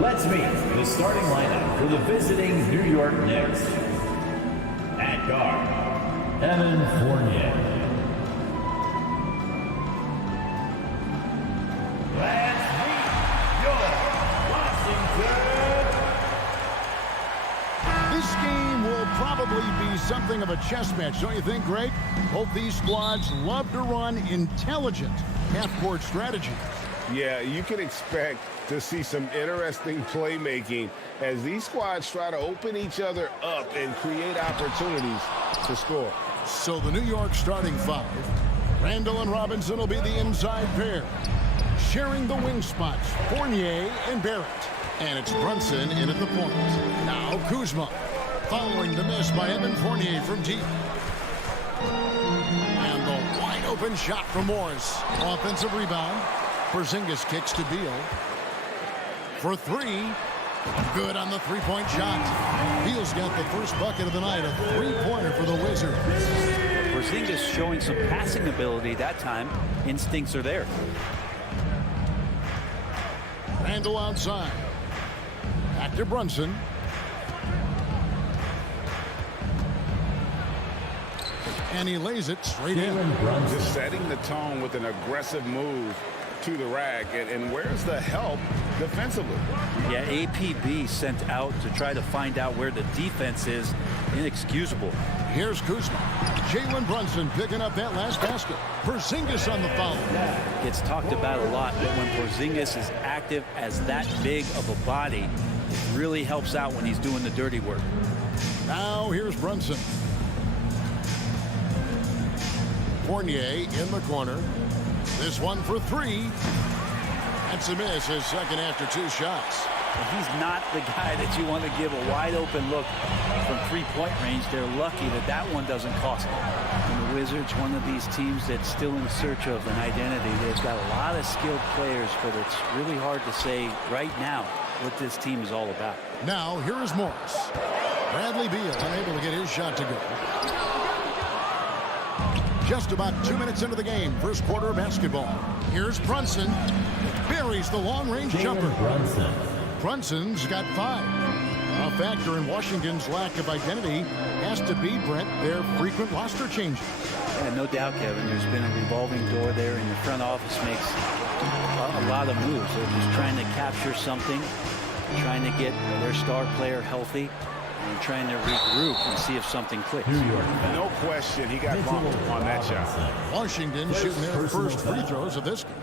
Let's meet the starting lineup for the visiting New York Knicks. At guard, Evan Fournier. Let's meet your Washington. This game will probably be something of a chess match, don't you think, Greg? Both these squads love to run intelligent half-court strategies. Yeah, you can expect to see some interesting playmaking as these squads try to open each other up and create opportunities to score. So the New York starting five, Randall and Robinson will be the inside pair. Sharing the wing spots, Fournier and Barrett. And it's Brunson in at the point. Now Kuzma, following the miss by Evan Fournier from deep. And the wide open shot from Morris. Offensive rebound. Porzingis kicks to Beal. For three. Good on the three-point shot. Beal's got the first bucket of the night. A three-pointer for the Wizards. Porzingis showing some passing ability that time. Instincts are there. Randall outside. Back to Brunson. And he lays it straight in. Just setting the tone with an aggressive move to the rack. And where's the help defensively? Yeah, APB sent out to try to find out where the defense is. Inexcusable. Here's Kuzma. Jalen Brunson picking up that last basket. Porzingis on the foul. It's talked about a lot, but when Porzingis is active as that big of a body, it really helps out when he's doing the dirty work. Now here's Brunson. Fournier in the corner. This one for three. That's a miss, his second after two shots. He's not the guy that you want to give a wide open look from three-point range. They're lucky that that one doesn't cost them. And the Wizards, one of these teams that's still in search of an identity. They've got a lot of skilled players, but it's really hard to say right now what this team is all about. Now here is Morris. Bradley Beal unable to get his shot to go. Just about 2 minutes into the game, first quarter of basketball. Here's Brunson. Buries the long-range jumper. Brunson's got 5. A factor in Washington's lack of identity has to be, Brett, their frequent roster changes. Yeah, no doubt, Kevin. There's been a revolving door there, and the front office makes a lot of moves. They're just trying to capture something, trying to get their star player healthy, and trying to regroup and see if something clicks. No question, he got bumped on that shot. Washington shooting their first free throws of this game.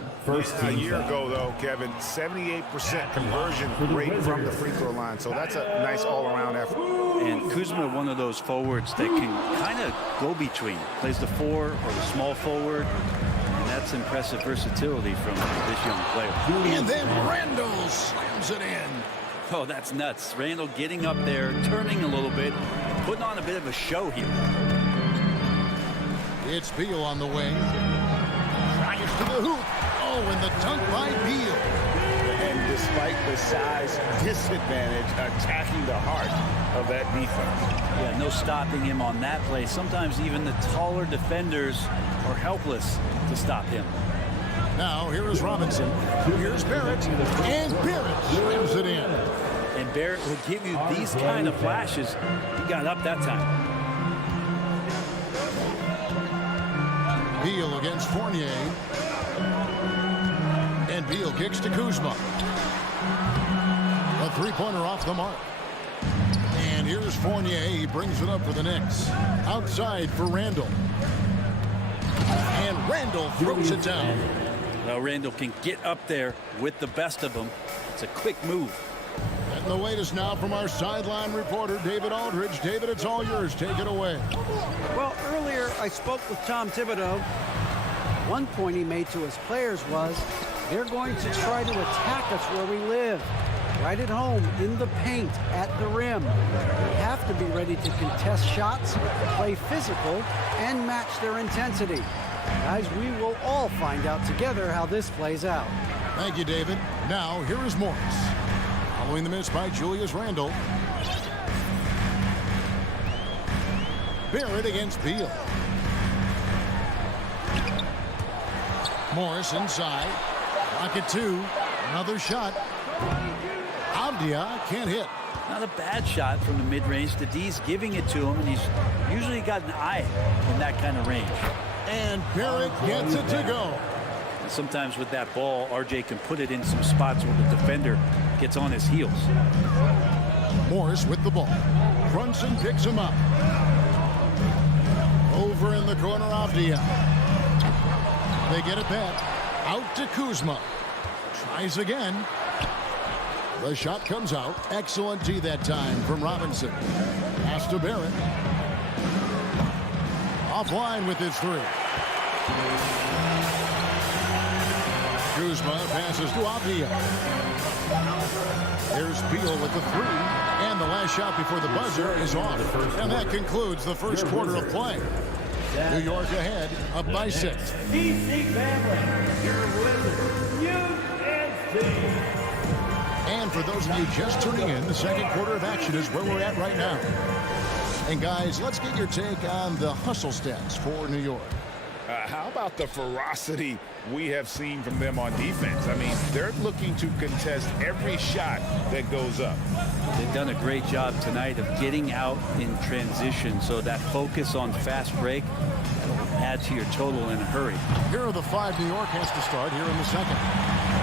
A year ago, though, Kevin, 78% conversion rate from the free throw line. So that's a nice all-around effort. And Kuzma, one of those forwards that can kind of go between. Plays the 4 or the small forward. And that's impressive versatility from this young player. And then Randall slams it in. Oh, that's nuts. Randall getting up there, turning a little bit, putting on a bit of a show here. It's Beal on the wing. Drives to the hoop. Oh, and the dunk by Beal. And despite the size disadvantage, attacking the heart of that defense. Yeah, no stopping him on that play. Sometimes even the taller defenders are helpless to stop him. Now, here is Robinson. Here's Barrett. And Barrett slams it in. And Barrett will give you these kind of flashes. He got up that time. Beal against Fournier. And Beal kicks to Kuzma. A three-pointer off the mark. And here's Fournier. He brings it up for the Knicks. Outside for Randall. And Randall throws it down. Well, Randall can get up there with the best of them. It's a quick move. And the latest now from our sideline reporter, David Aldridge. David, it's all yours. Take it away. Well, earlier I spoke with Tom Thibodeau. One point he made to his players was, they're going to try to attack us where we live. Right at home, in the paint, at the rim. We have to be ready to contest shots, play physical, and match their intensity. Guys, we will all find out together how this plays out. Thank you, David. Now, here is Morris. Following the miss by Julius Randle. Barrett against Beal. Morris inside. Pocket 2. Another shot. Out Avdia can't hit. Not a bad shot from the mid-range. The D's giving it to him, and he's usually got an eye in that kind of range. And Barrett gets it to go. And sometimes with that ball, RJ can put it in some spots where the defender gets on his heels. Morris with the ball. Brunson picks him up. Over in the corner, Avdia. They get it back. Out to Kuzma. Tries again. The shot comes out. Excellent D that time from Robinson. Pass to Barrett. Offline with his three. Kuzma passes to Avdia. There's Beal with the three. And the last shot before the buzzer is off. And that concludes the first quarter of play. New York ahead, up by 6. EPC family, your Wizards, UNC. And for those of you just tuning in, the second quarter of action is where we're at right now. And guys, let's get your take on the hustle stats for New York. How about the ferocity we have seen from them on defense? I mean, they're looking to contest every shot that goes up. They've done a great job tonight of getting out in transition, so that focus on fast break will add to your total in a hurry. Here are the 5 New York has to start here in the second.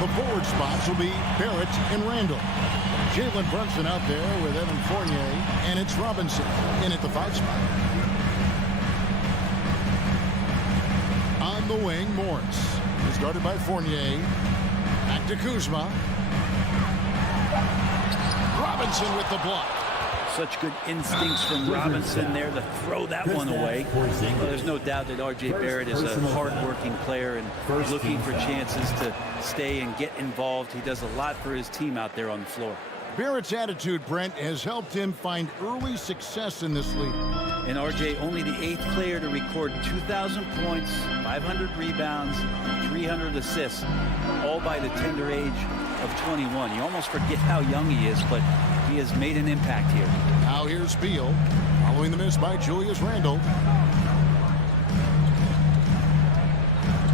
The forward spots will be Barrett and Randall. Jalen Brunson out there with Evan Fournier, and it's Robinson in at the 5 spot. On the wing, Morris. Started by Fournier. Back to Kuzma. Robinson with the block. Such good instincts from Robinson there to throw that one away. Well, there's no doubt that R.J. Barrett is a hard-working player and looking for chances to stay and get involved. He does a lot for his team out there on the floor. Barrett's attitude, Brent, has helped him find early success in this league. And R.J. only the 8th player to record 2,000 points, 500 rebounds, 300 assists, all by the tender age of 21. You almost forget how young he is, but he has made an impact here. Now here's Beal, following the miss by Julius Randle.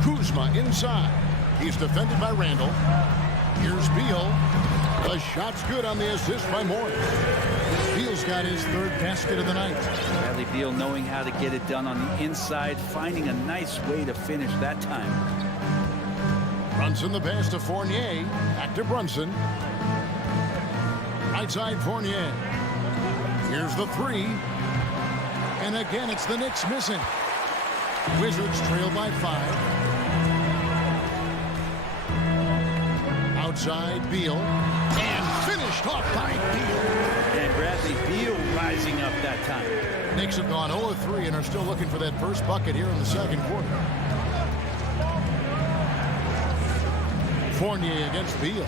Kuzma inside. He's defended by Randle. Here's Beal. The shot's good on the assist by Morris. Beal's got his 3rd basket of the night. Bradley Beal knowing how to get it done on the inside, finding a nice way to finish that time. Brunson the pass to Fournier. Back to Brunson. Right side Fournier. Here's the 3. And again, it's the Knicks missing. Wizards trail by 5. Outside Beal. And finished off by Beal. And Bradley Beal rising up that time. Knicks have gone 0-3 and are still looking for that first bucket here in the second quarter. Fournier against Beal.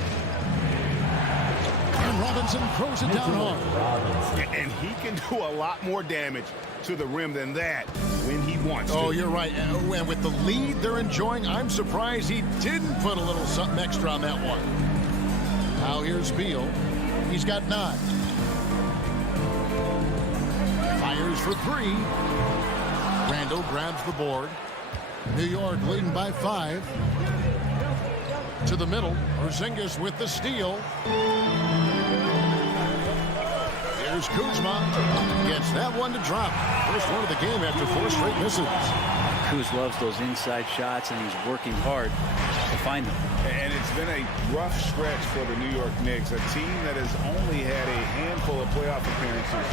And Robinson throws it down hard. And he can do a lot more damage to the rim than that when he wants to. Oh, you're right. And with the lead they're enjoying, I'm surprised he didn't put a little something extra on that one. Now here's Beal. He's got 9. Fires for 3. Randall grabs the board. New York leading by 5. To the middle. Skijesss with the steal. Here's Kuzma. Gets that one to drop. First one of the game after 4 straight misses. Kuz loves those inside shots, and he's working hard to find them. And it's been a rough stretch for the New York Knicks, a team that has only had a handful of playoff appearances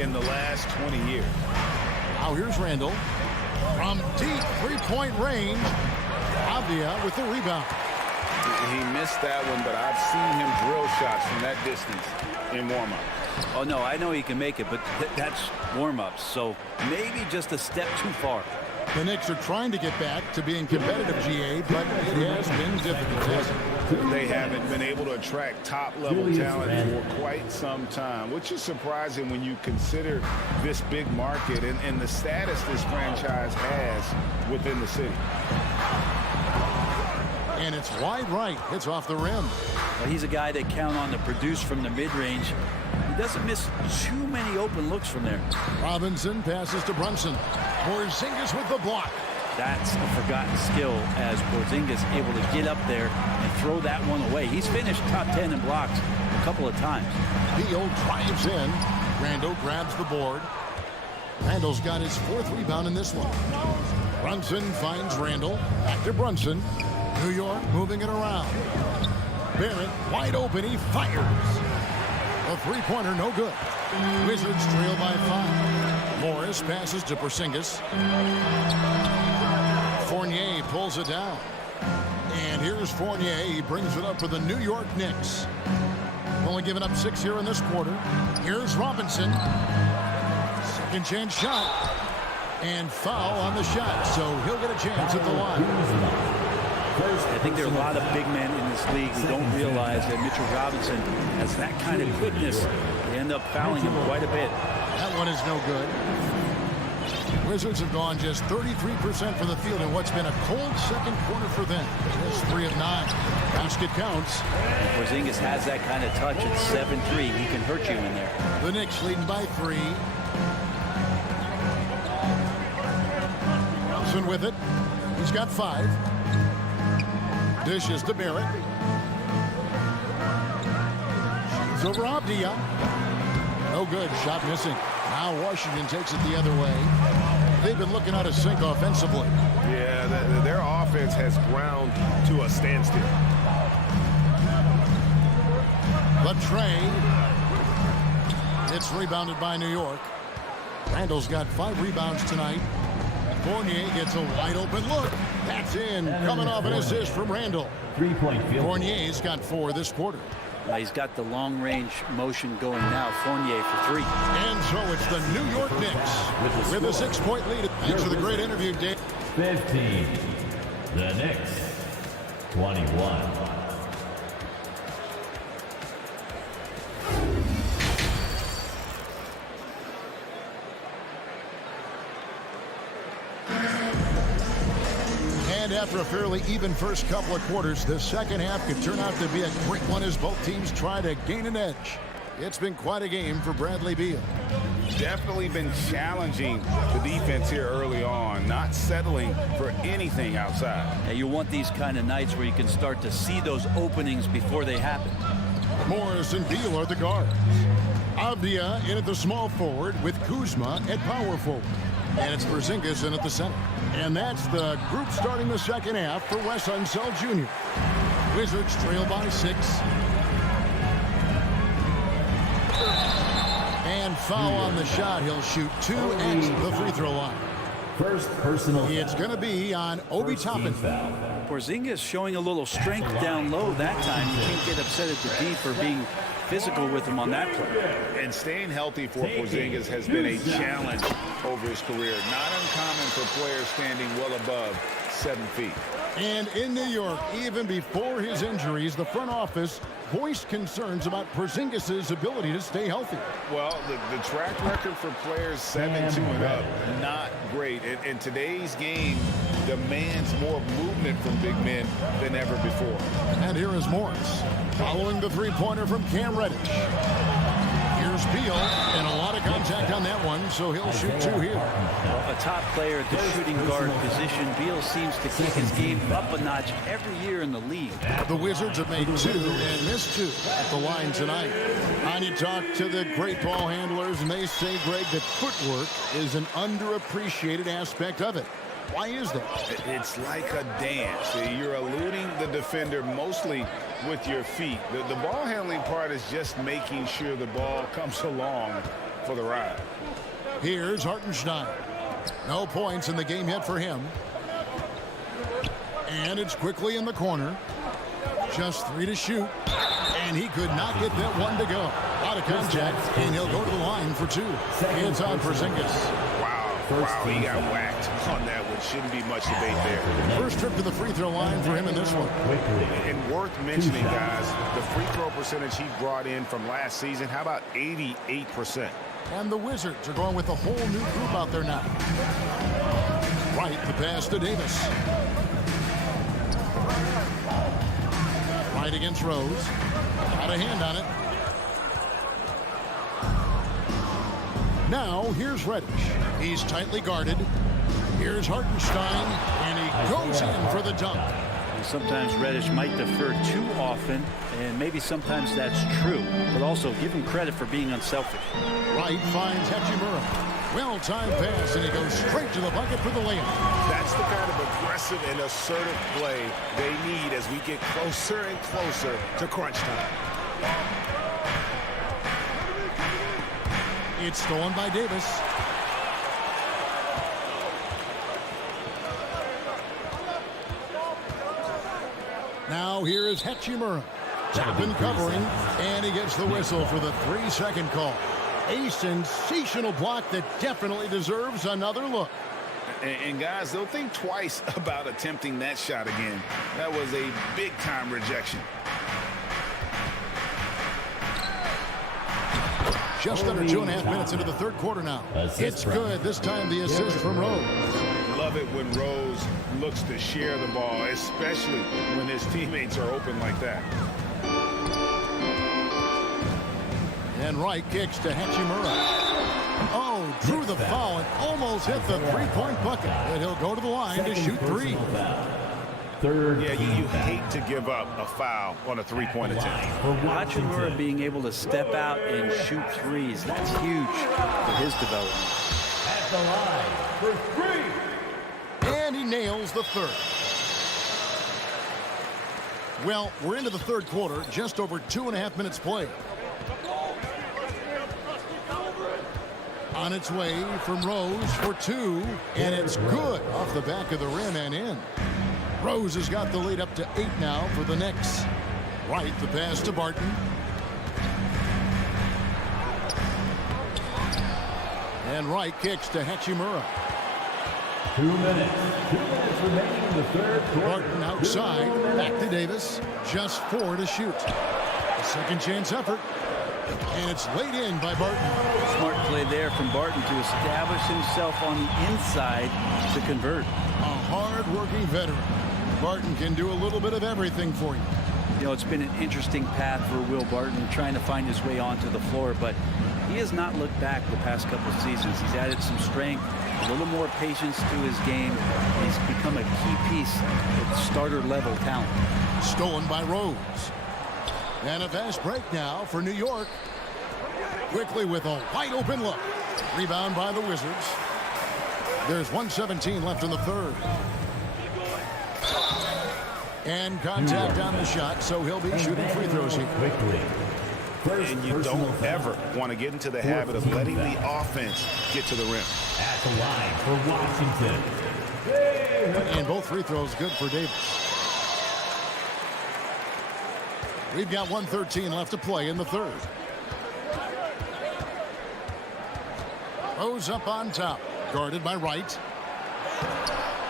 in the last 20 years. Now here's Randall. From deep 3-point range. Avdia with the rebound. He missed that one, but I've seen him drill shots from that distance in warm-up. Oh, no, I know he can make it, but that's warm-ups, so maybe just a step too far. The Knicks are trying to get back to being competitive, GA, but it has been difficult, hasn't it? They haven't been able to attract top-level talent for quite some time, which is surprising when you consider this big market and the status this franchise has within the city. And it's wide right. Hits off the rim. Well, he's a guy that count on to produce from the mid-range. He doesn't miss too many open looks from there. Robinson passes to Brunson. Skijesss with the block. That's a forgotten skill as Porzingis able to get up there and throw that one away. He's finished top 10 in blocks a couple of times. Beal drives in. Randall grabs the board. Randall's got his 4th rebound in this one. Brunson finds Randall. Back to Brunson. New York moving it around. Barrett wide open. He fires. A three-pointer, no good. Wizards trail by 5. Morris passes to Porzingis. Fournier pulls it down. And here's Fournier. He brings it up for the New York Knicks. Only giving up 6 here in this quarter. Here's Robinson. Second chance shot. And foul on the shot. So he'll get a chance at the line. I think there are a lot of big men in this league who don't realize that Mitchell Robinson has that kind of quickness. They end up fouling him quite a bit. That one is no good. Wizards have gone just 33% for the field in what's been a cold second quarter for them. Just 3 of 9. Basket counts. Porzingis has that kind of touch at 7-3. He can hurt you in there. The Knicks leading by 3. Robinson with it. He's got 5. Dishes to Barrett. Shoots over Abdia. No good. Shot missing. Now Washington takes it the other way. They've been looking out of sync offensively. Yeah, their offense has ground to a standstill. Latrey. It's rebounded by New York. Randall's got 5 rebounds tonight. Fournier gets a wide open look. That's in. Coming off an assist from Randall. 3-point field. Fournier's got 4 this quarter. He's got the long-range motion going now. Fournier for 3. And so it's the New York Knicks with a 6-point lead. Thanks for the great interview, Dave. 15. The Knicks. 21. And after a fairly even first couple of quarters, the second half could turn out to be a great one as both teams try to gain an edge. It's been quite a game for Bradley Beal. Definitely been challenging the defense here early on, not settling for anything outside. And you want these kind of nights where you can start to see those openings before they happen. Morris and Beal are the guards. Avdia in at the small forward with Kuzma at power forward. And it's Porzingis in at the center. And that's the group starting the second half for Wes Unseld Jr. Wizards trail by 6. And foul on the shot. He'll shoot 2 at the free throw line. First personal. It's going to be on Obi Toppin. Porzingis showing a little strength down low that time. You can't get upset at the D for being physical with him on that play. And staying healthy for Porzingis has been a challenge over his career. Not uncommon for players standing well above 7 feet. And in New York, even before his injuries, the front office voiced concerns about Porzingis' ability to stay healthy. Well, the track record for players 7-2 and up, not great. And today's game demands more movement from big men than ever before. And here is Morris following the three-pointer from Cam Reddish. Here's Beal, and a lot of contact on that one, so he'll shoot 2 here. A top player at the shooting guard position, Beal seems to kick his game up a notch every year in the league. The Wizards have made 2 and missed 2 at the line tonight. And you talk to the great ball handlers, and they say, Greg, that footwork is an underappreciated aspect of it. Why is that? It's like a dance. You're eluding the defender mostly with your feet. The ball handling part is just making sure the ball comes along for the ride. Here's Hartenstein. No points in the game yet for him. And it's quickly in the corner. Just 3 to shoot. And he could not get that one to go. Out of contact, and he'll go to the line for 2. Hands on Porzingis. Wow, he got whacked on that one. Shouldn't be much debate there. First trip to the free throw line for him in this one. And worth mentioning, guys, the free throw percentage he brought in from last season, how about 88%? And the Wizards are going with a whole new group out there now. Right, the pass to Davis. Right against Rose. Got a hand on it. Now, here's Reddish. He's tightly guarded. Here's Hartenstein, and he goes in for the dunk. And sometimes Reddish might defer too often, and maybe sometimes that's true. But also give him credit for being unselfish. Wright finds Hachimura. Well-timed pass, and he goes straight to the bucket for the layup. That's the kind of aggressive and assertive play they need as we get closer and closer to crunch time. It's stolen by Davis. Now here is Hachimura. Tapping, covering, and he gets the whistle for the 3-second call. A sensational block that definitely deserves another look. And guys, they'll think twice about attempting that shot again. That was a big-time rejection. Just under 2.5 minutes into the third quarter now. It's good. This time the assist from Rose. Love it when Rose looks to share the ball, especially when his teammates are open like that. And Wright kicks to Hachimura. Oh, drew the foul and almost hit the three-point bucket. But he'll go to the line to shoot three. Yeah, you hate to give up a foul on a three-point attempt. Hachimura being able to step out and shoot threes, that's huge for his development. At the line for three. And he nails the third. Well, we're into the third quarter, just over 2.5 minutes played. On its way from Rose for two, and it's good off the back of the rim and in. Rose has got the lead up to 8 now for the Knicks. Wright, the pass to Barton. And Wright kicks to Hachimura. 2 minutes. 2 minutes remaining in the third quarter. Barton outside, back to Davis. Just 4 to shoot. A second chance effort. And it's laid in by Barton. Smart play there from Barton to establish himself on the inside to convert. A hard-working veteran. Barton can do a little bit of everything for you. You know, it's been an interesting path for Will Barton trying to find his way onto the floor, but he has not looked back the past couple of seasons. He's added some strength, a little more patience to his game. He's become a key piece with starter-level talent. Stolen by Rose. And a fast break now for New York. Quickly with a wide-open look. Rebound by the Wizards. There's 1:17 left in the third. And contact on the shot, so he'll be shooting free throws here. Quickly. And you don't ever want to get into the habit of letting the offense get to the rim. At the line for Washington. And both free throws good for Davis. We've got 1:13 left to play in the third. Rose up on top, guarded by Wright.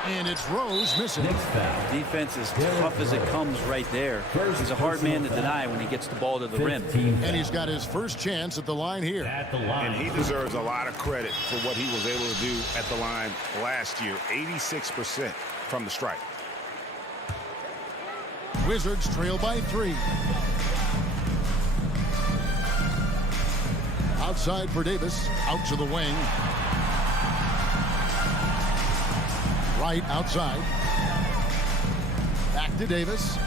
And it's Rose missing. Defense is tough as it comes right there. He's a hard man to deny when he gets the ball to the rim. And he's got his first chance at the line here. At the line. And he deserves a lot of credit for what he was able to do at the line last year. 86% from the stripe. Wizards trail by 3. Outside for Davis, out to the wing. Wright outside. Back to Davis.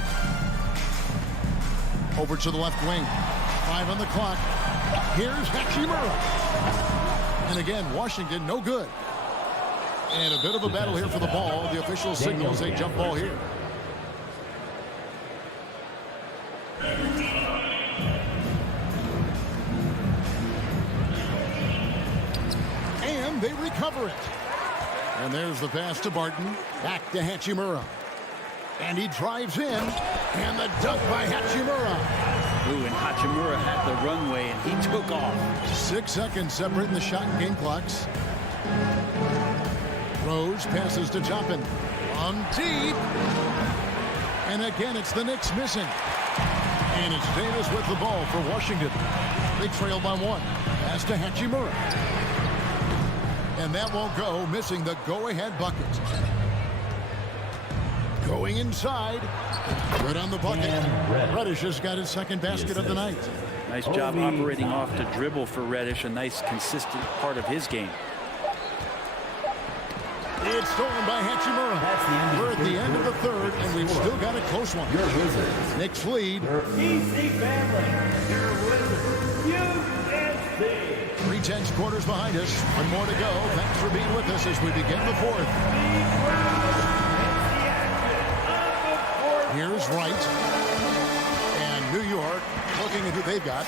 Over to the left wing. 5 on the clock. Here's Hachimura. And again, Washington no good. And a bit of a battle here for the ball. The official signals a jump ball here. And they recover it. And there's the pass to Barton. Back to Hachimura. And he drives in. And the dunk by Hachimura. Ooh, and Hachimura had the runway, and he took off. 6 seconds separating the shot and game clocks. Rose passes to Toppin. On deep. And again, it's the Knicks missing. And it's Davis with the ball for Washington. They trail by 1. Pass to Hachimura. And that won't go, missing the go-ahead bucket. Going inside. Good on the bucket. Reddish has got his second basket of the night. Nice job operating off the dribble for Reddish. A nice, consistent part of his game. It's stolen by Hachimura. That's the end. We're at the end of the third, and we've still got a close one. Your Wizards. Knicks lead. EPC family. Your Wizards. USC. 3/10 quarters behind us. One more to go. Thanks for being with us as we begin the fourth. Here's Wright. And New York looking at who they've got.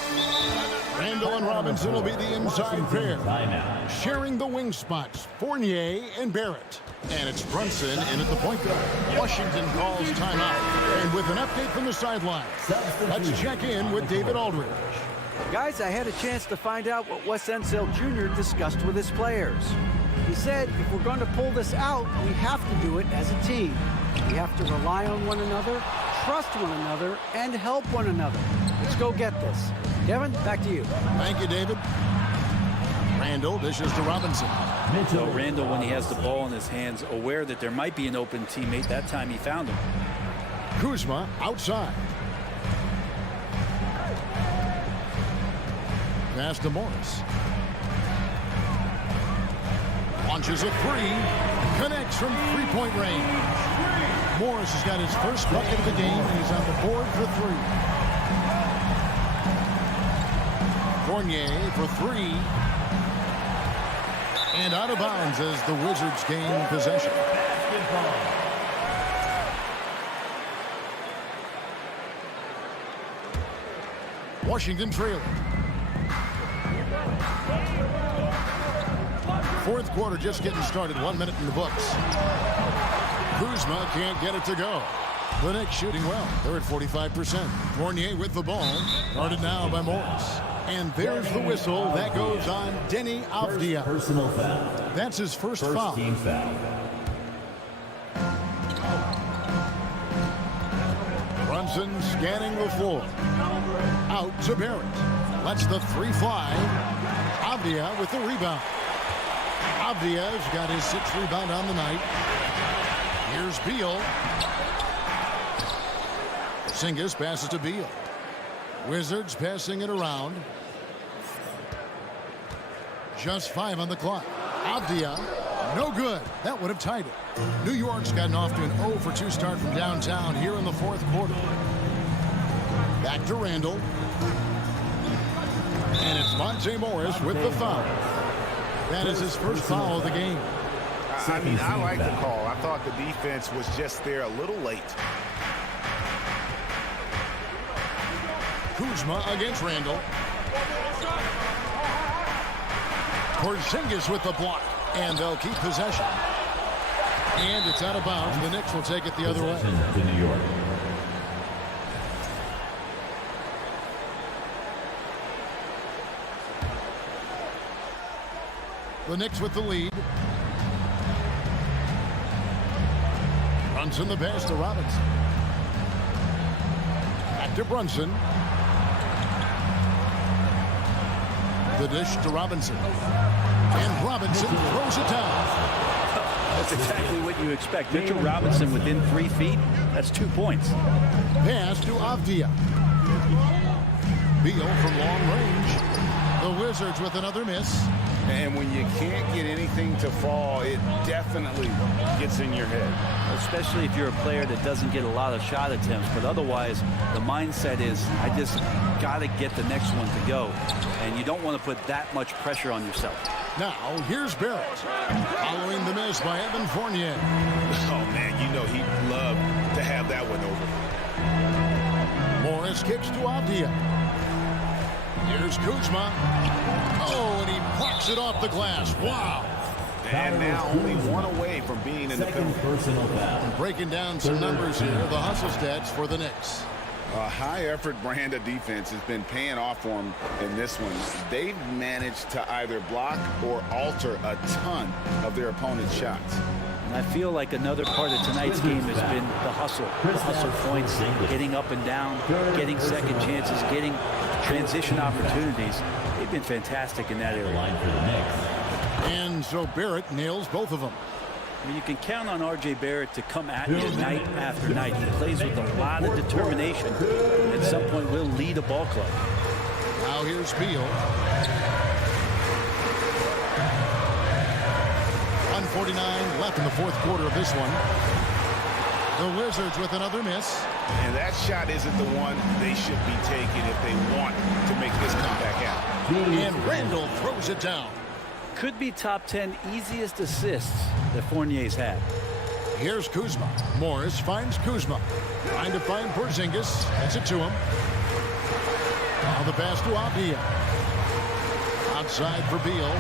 Randall and Robinson will be the inside pair. Timeout. Sharing the wing spots, Fournier and Barrett. And it's Brunson in at the point guard. Washington calls timeout. And with an update from the sideline, let's check in with David Aldridge. Guys, I had a chance to find out what Wes Unseld Jr. discussed with his players. He said if we're going to pull this out, we have to do it as a team. We have to rely on one another, trust one another, and help one another. Let's go get this. Kevin, back to you. Thank you, David. Randall dishes to Robinson. So Randall, when he has the ball in his hands, aware that there might be an open teammate, that time he found him. Kuzma outside. Pass to Morris. Launches a three. Connects from three-point range. Morris has got his first bucket of the game, and he's on the board for three. Fournier for three. And out of bounds as the Wizards gain possession. Washington trailing. Fourth quarter just getting started. 1 minute in the books. Kuzma can't get it to go. The Knicks shooting well. They're at 45%. Fournier with the ball. Guarded now by Morris. And there's the whistle. That goes on Denny Avdia. Personal foul. That's his first First foul. team foul. Brunson scanning the floor. Out to Barrett. Lets the three fly. Avdia with the rebound. Avdia's got his sixth rebound on the night. Here's Beal. Skijesss passes to Beal. Wizards passing it around. Just 5 on the clock. Avdia, no good. That would have tied it. New York's gotten off to an 0 for 2 start from downtown here in the fourth quarter. Back to Randall. And it's Monte Morris with the foul. That is his first foul of the game. I mean, I like the call. I thought the defense was just there a little late. Kuzma against Randall. Porzingis with the block. And they'll keep possession. And it's out of bounds. The Knicks will take it the other way. To New York. The Knicks with the lead. Brunson the pass to Robinson. Back to Brunson. The dish to Robinson. And Robinson throws it down. That's exactly what you expect. Mitchell Robinson within 3 feet. That's 2 points. Pass to Avdia. Beal from long range. The Wizards with another miss. And when you can't get anything to fall, it definitely gets in your head. Especially if you're a player that doesn't get a lot of shot attempts. But otherwise, the mindset is, I just got to get the next one to go. And you don't want to put that much pressure on yourself. Now, here's Barrett. Following the miss by Evan Fournier. Oh, man, you know he'd love to have that one over. Morris kicks to Avdia. Here's Kuzma. Oh, and he plucks it off the glass. Wow. And now only one away from being in the penalty. Personal foul. Breaking down some numbers here. The hustle stats for the Knicks. A high-effort brand of defense has been paying off for them in this one. They've managed to either block or alter a ton of their opponent's shots. And I feel like another part of tonight's game has been the hustle. The hustle points, getting up and down, getting second chances, getting transition opportunities. They've been fantastic in that area. Line for the Knicks. And so Barrett nails both of them. I mean, you can count on R.J. Barrett to come at you night after night. He plays with a lot of determination. And at some point, will lead a ball club. Now here's Beal. On 3:49 left in the fourth quarter of this one. The Wizards with another miss. And that shot isn't the one they should be taking if they want to make this comeback happen. And Randall throws it down. Could be top 10 easiest assists that Fournier's had. Here's Kuzma. Morris finds Kuzma. Trying to find Porzingis. Gets it to him. Now the pass to Avdia. Outside for Beal.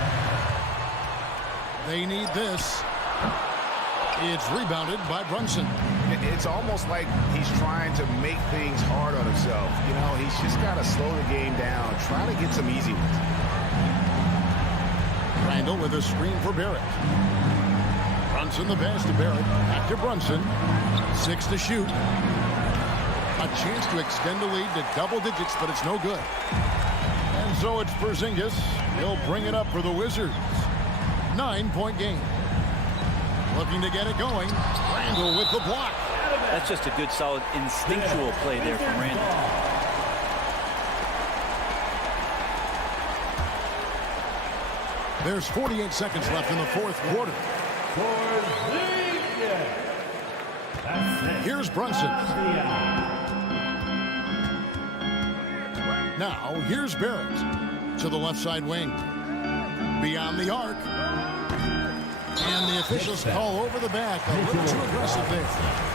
They need this. It's rebounded by Brunson. It's almost like he's trying to make things hard on himself. You know, he's just got to slow the game down. Try to get some easy ones. Randall with a screen for Barrett. Brunson the pass to Barrett. Back to Brunson. 6 to shoot. A chance to extend the lead to double digits, but it's no good. And so it's Porzingis. He'll bring it up for the Wizards. 9-point game. Looking to get it going. Randall with the block. That's just a good, solid, instinctual play there from Randall. There's 48 seconds left in the fourth quarter. Here's Brunson. Now, here's Barrett to the left side wing. Beyond the arc. And the officials call over the back. A little too aggressive there.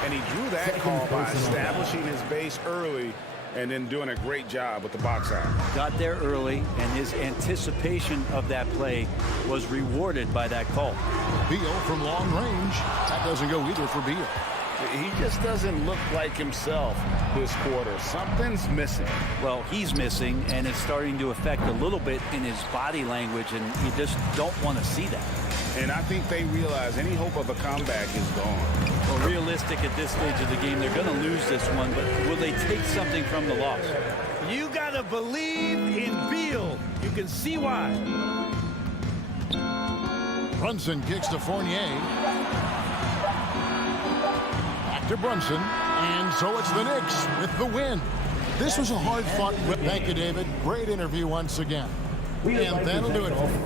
And he drew that call by establishing his base early and then doing a great job with the box out. Got there early, and his anticipation of that play was rewarded by that call. Beal from long range. That doesn't go either for Beal. He just doesn't look like himself this quarter. Something's missing. Well, he's missing, and it's starting to affect a little bit in his body language, and you just don't want to see that. And I think they realize any hope of a comeback is gone. Well, realistic at this stage of the game, they're going to lose this one, but will they take something from the loss? You got to believe in Beal. You can see why. Brunson kicks to Fournier. Back to Brunson. And so it's the Knicks with the win. This was a hard-fought whip. Thank you, David. Great interview once again. And that'll do it for me.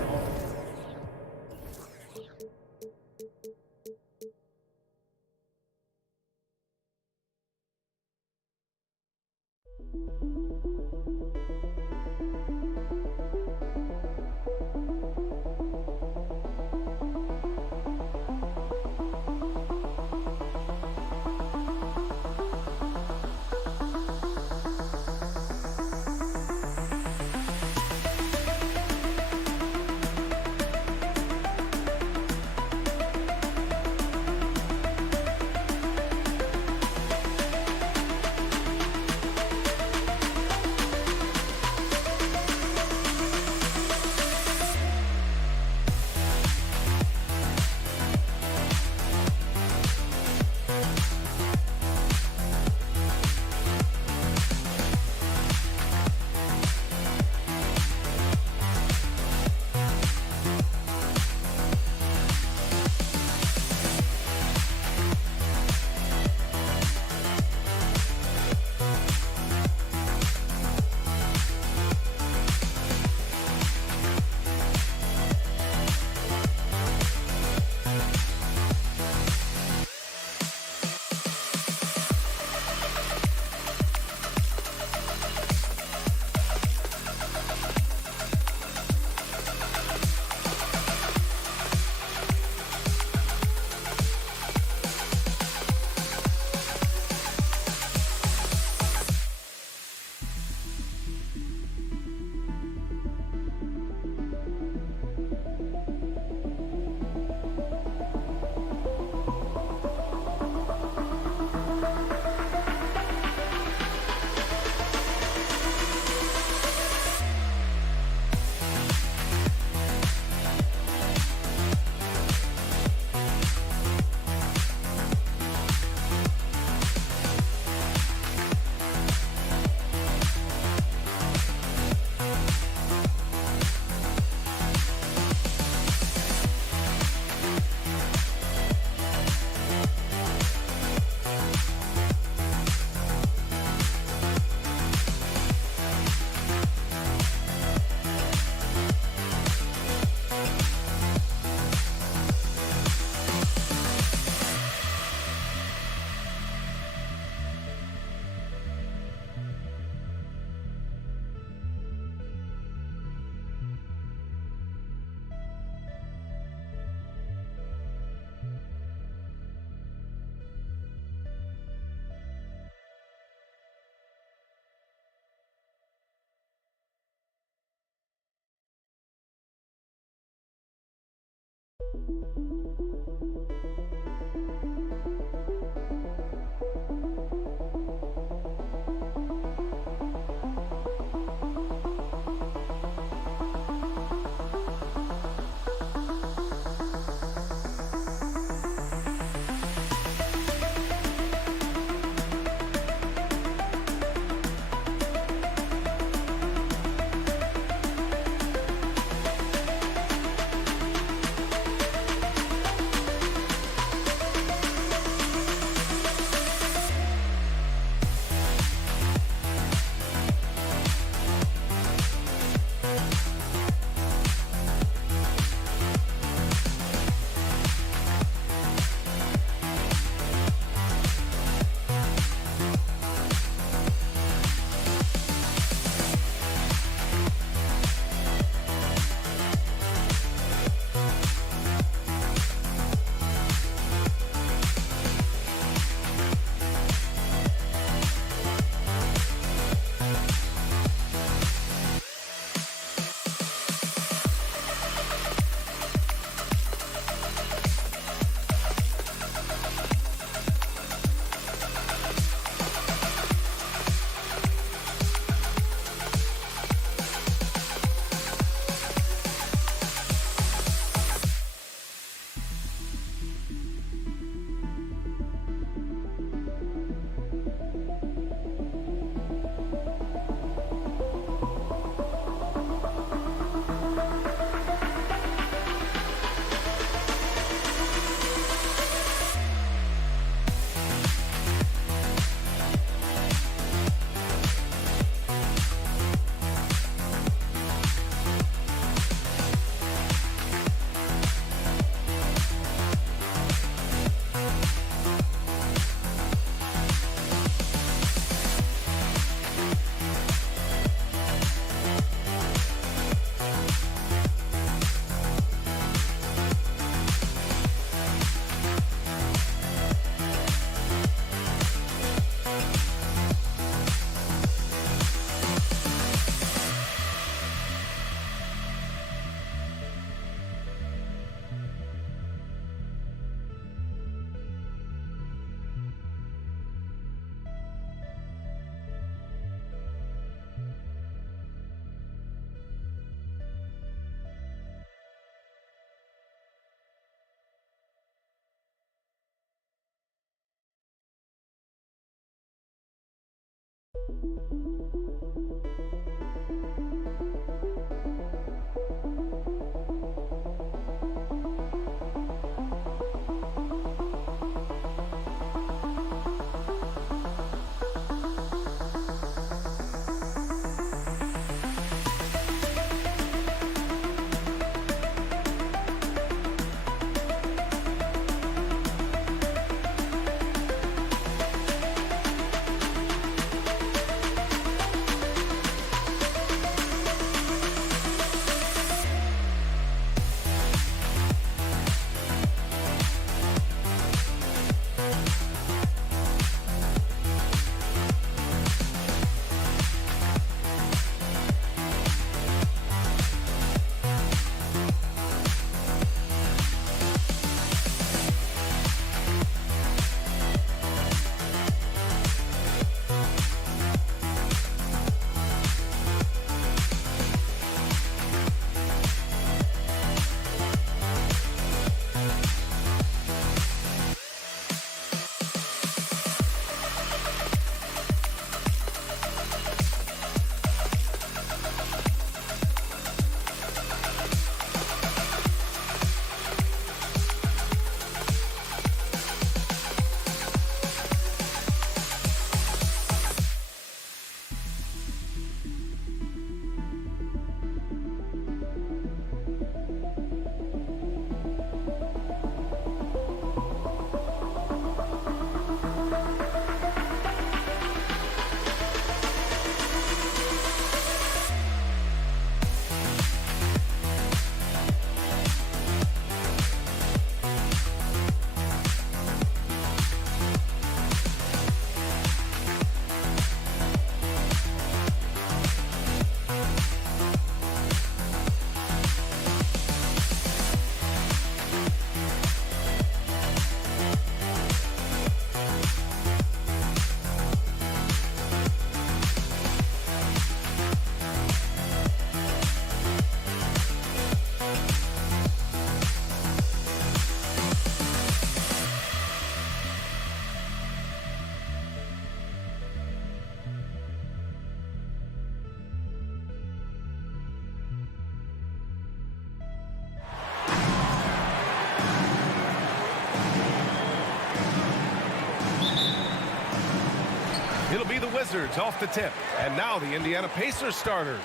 Wizards off the tip. And now the Indiana Pacers starters.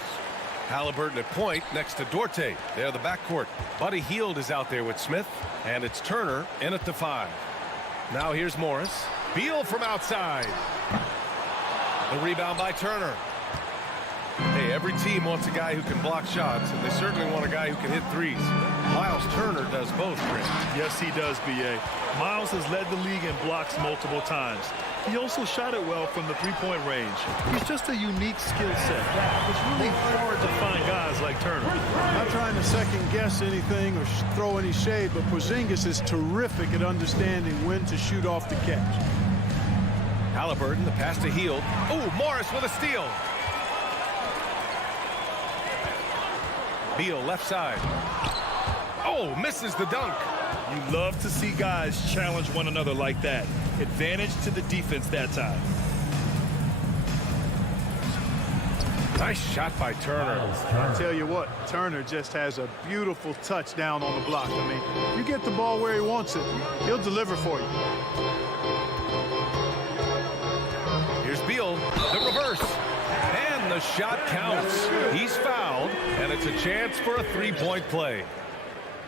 Halliburton at point next to Duarte. They're the backcourt. Buddy Hield is out there with Smith. And it's Turner in at the 5. Now here's Morris. Beal from outside. The rebound by Turner. Hey, every team wants a guy who can block shots, and they certainly want a guy who can hit threes. Miles Turner does both, Chris. Yes, he does, B.A. Miles has led the league in blocks multiple times. He also shot it well from the three-point range. He's just a unique skill set. It's really hard to find guys like Turner. Not trying to second-guess anything or throw any shade, but Porzingis is terrific at understanding when to shoot off the catch. Halliburton, the pass to Hield. Oh, Morris with a steal. Beal left side. Oh, misses the dunk. You love to see guys challenge one another like that. Advantage to the defense that time. Nice shot by Turner. I tell you what, Turner just has a beautiful touchdown on the block. I mean, you get the ball where he wants it, he'll deliver for you. Here's Beal, the reverse. And the shot counts. He's fouled, and it's a chance for a three-point play.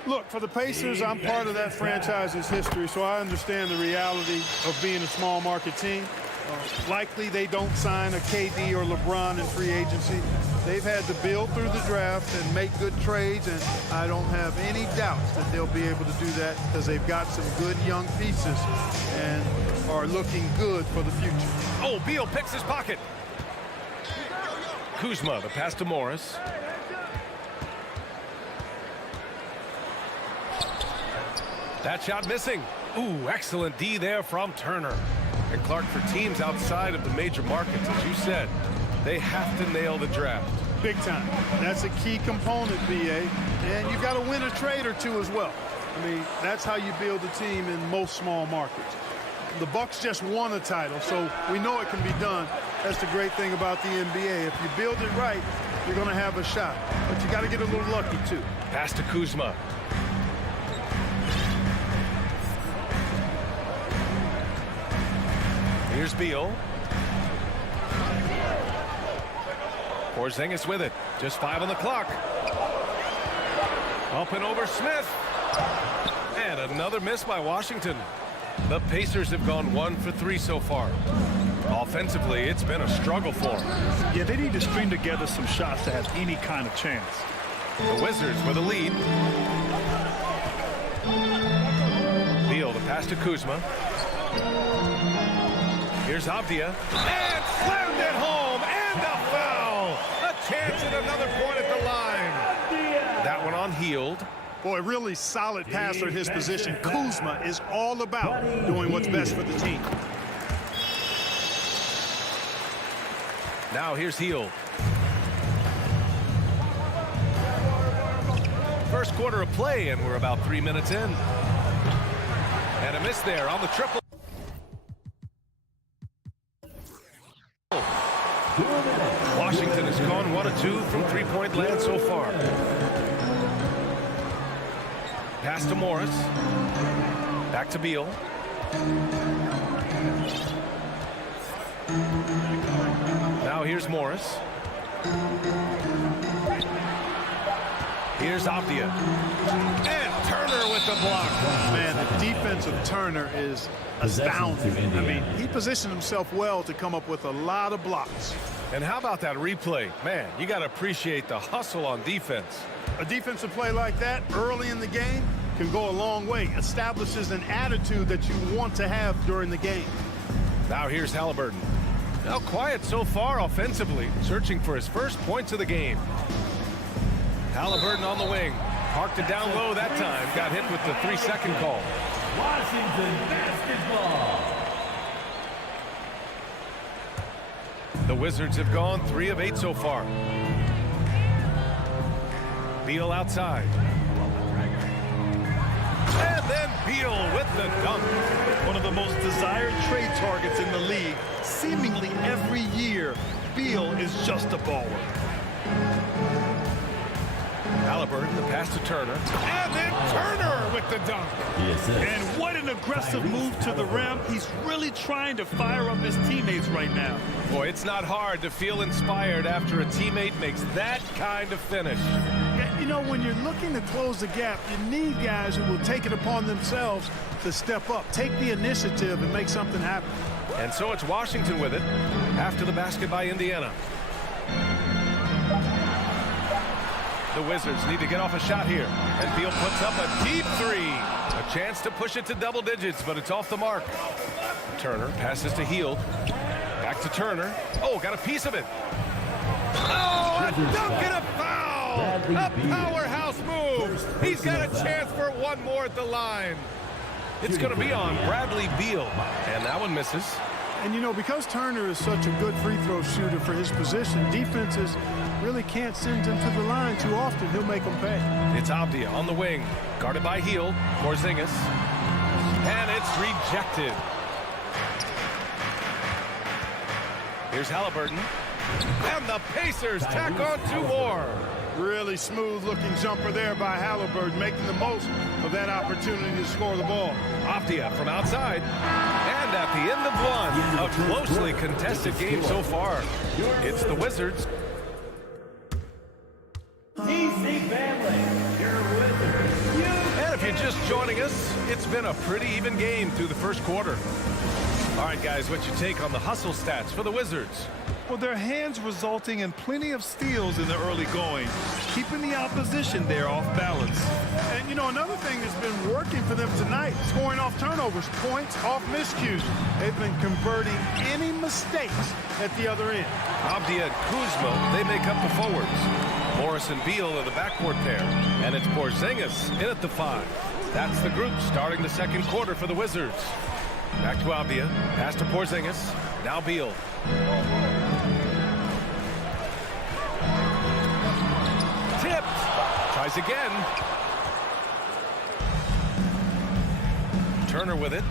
Look, for the Pacers, I'm part of that franchise's history, so I understand the reality of being a small market team. Likely they don't sign a KD or LeBron in free agency. They've had to build through the draft and make good trades, and I don't have any doubts that they'll be able to do that because they've got some good young pieces and are looking good for the future. Oh, Beal picks his pocket. Kuzma, the pass to Morris. That shot missing. Ooh, excellent D there from Turner. And Clark, for teams outside of the major markets, as you said, they have to nail the draft. Big time. That's a key component, B.A. And you've got to win a trade or two as well. I mean, that's how you build a team in most small markets. The Bucks just won a title, so we know it can be done. That's the great thing about the NBA. If you build it right, you're going to have a shot. But you got to get a little lucky, too. Pass to Kuzma. Here's Beal. Porzingis with it. Just 5 on the clock. Up and over Smith. And another miss by Washington. The Pacers have gone 1 for 3 so far. Offensively, it's been a struggle for them. Yeah, they need to string together some shots to have any kind of chance. The Wizards with a lead. Beal, the pass to Kuzma. Here's Avdia. And slammed it home. And a foul. A chance at another point at the line. That one on Hield. Boy, really solid passer at his position. Kuzma is all about doing what's best for the team. Now here's Hield. First quarter of play, and we're about 3 minutes in. And a miss there on the triple. Washington has gone 1 of 2 from three-point land so far. Pass to Morris. Back to Beal. Now here's Morris. Here's Avdia. And Turner with the block. Man, the defense of Turner is astounding. I mean, he positioned himself well to come up with a lot of blocks. And how about that replay? Man, you got to appreciate the hustle on defense. A defensive play like that early in the game can go a long way. Establishes an attitude that you want to have during the game. Now here's Halliburton. Now quiet so far offensively, searching for his first points of the game. Halliburton on the wing. Parked it down low that time. Got hit with the 3-second call. Washington basketball. The Wizards have gone 3 of 8 so far. Beal outside. And then Beal with the dunk. One of the most desired trade targets in the league. Seemingly every year, Beal is just a baller. Halliburton, the pass to Turner. And then Turner with the dunk. And what an aggressive move to the rim. He's really trying to fire up his teammates right now. Boy, it's not hard to feel inspired after a teammate makes that kind of finish. Yeah, you know, when you're looking to close the gap, you need guys who will take it upon themselves to step up, take the initiative, and make something happen. And so it's Washington with it after the basket by Indiana. The Wizards need to get off a shot here. And Beal puts up a deep three. A chance to push it to double digits, but it's off the mark. Turner passes to Hield. Back to Turner. Oh, got a piece of it. Oh, a dunk and a foul. A powerhouse move. He's got a chance for one more at the line. It's going to be on Bradley Beal. And that one misses. And, you know, because Turner is such a good free throw shooter for his position, defenses really can't send him to the line too often. He'll make them pay. It's Avdia on the wing. Guarded by Hield. Porzingis. And it's rejected. Here's Halliburton. And the Pacers tack on 2 more. Really smooth-looking jumper there by Halliburton, making the most of that opportunity to score the ball. Avdia from outside. And at the end of one, a closely contested game so far. It's the Wizards. PC family, your Wizards. And if you're just joining us, it's been a pretty even game through the first quarter. All right, guys, what's your take on the hustle stats for the Wizards? Well, their hands resulting in plenty of steals in the early going, keeping the opposition there off balance. And, you know, another thing that's been working for them tonight, scoring off turnovers, points off miscues. They've been converting any mistakes at the other end. Avdia and Kuzma, they make up the forwards. Morris and Beal are the backcourt pair. And it's Porzingis in at the 5. That's the group starting the second quarter for the Wizards. Back to Avdia, pass to Porzingis, now Beal. Tipped, tries again. Turner with it,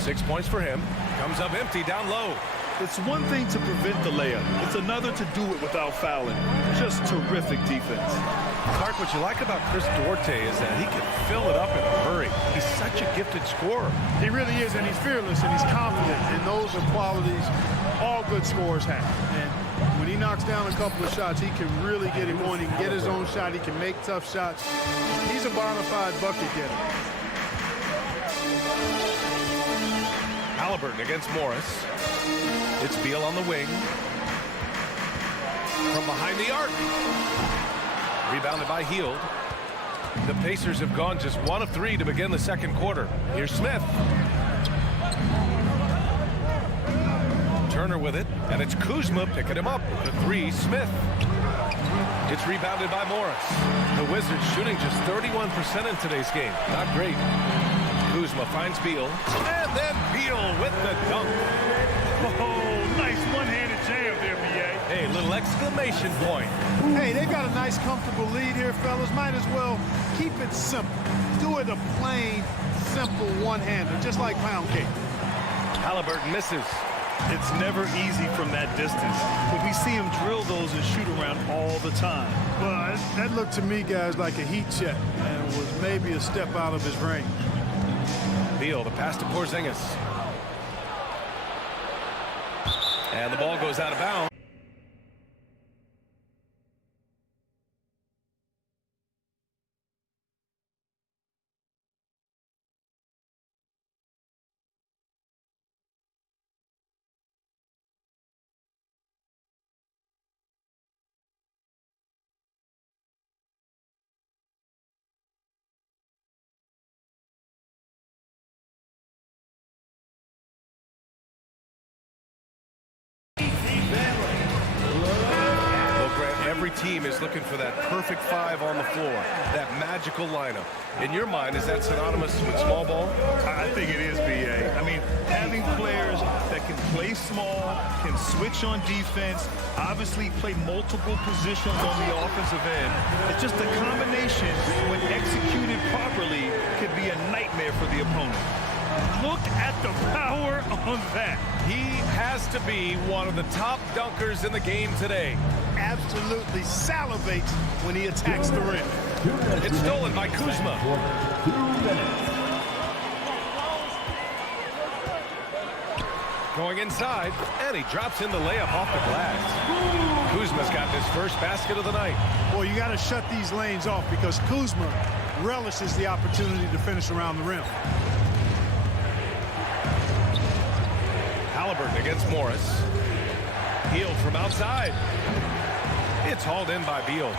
6 points for him, comes up empty down low. It's one thing to prevent the layup. It's another to do it without fouling. Just terrific defense. Clark, what you like about Chris Duarte is that he can fill it up in a hurry. He's such a gifted scorer. He really is, and he's fearless, and he's confident, and those are qualities all good scorers have. And when he knocks down a couple of shots, he can really get it going. He can get his own shot. He can make tough shots. He's a bona fide bucket getter. Halliburton against Morris. It's Beal on the wing. From behind the arc. Rebounded by Hield. The Pacers have gone just 1 of 3 to begin the second quarter. Here's Smith. Turner with it, and it's Kuzma picking him up. The 3, Smith. It's rebounded by Morris. The Wizards shooting just 31% in today's game. Not great. Kuzma finds Beal, and then Beal with the dunk. Oh, nice one-handed jam there, B.A. Hey, little exclamation point. Hey, they got a nice, comfortable lead here, fellas. Might as well keep it simple. Do it a plain, simple one-hander, just like pound cake. Halliburton misses. It's never easy from that distance, but we see him drill those and shoot around all the time. Well, that looked to me, guys, like a heat check, and was maybe a step out of his range. Beal, the pass to Porzingis. And the ball goes out of bounds. Every team is looking for that perfect 5 on the floor, that magical lineup. In your mind, is that synonymous with small ball? I think it is, B.A. I mean, having players that can play small, can switch on defense, obviously play multiple positions on the offensive end. It's just a combination, when executed properly, could be a nightmare for the opponent. Look at the power on that. He has to be one of the top dunkers in the game today. Absolutely salivates when he attacks the rim. It's stolen by Kuzma. 2 minutes. Going inside, and he drops in the layup off the glass. Kuzma's got his first basket of the night. Well, you got to shut these lanes off because Kuzma relishes the opportunity to finish around the rim. Halliburton against Morris. Hield from outside. It's hauled in by Beal.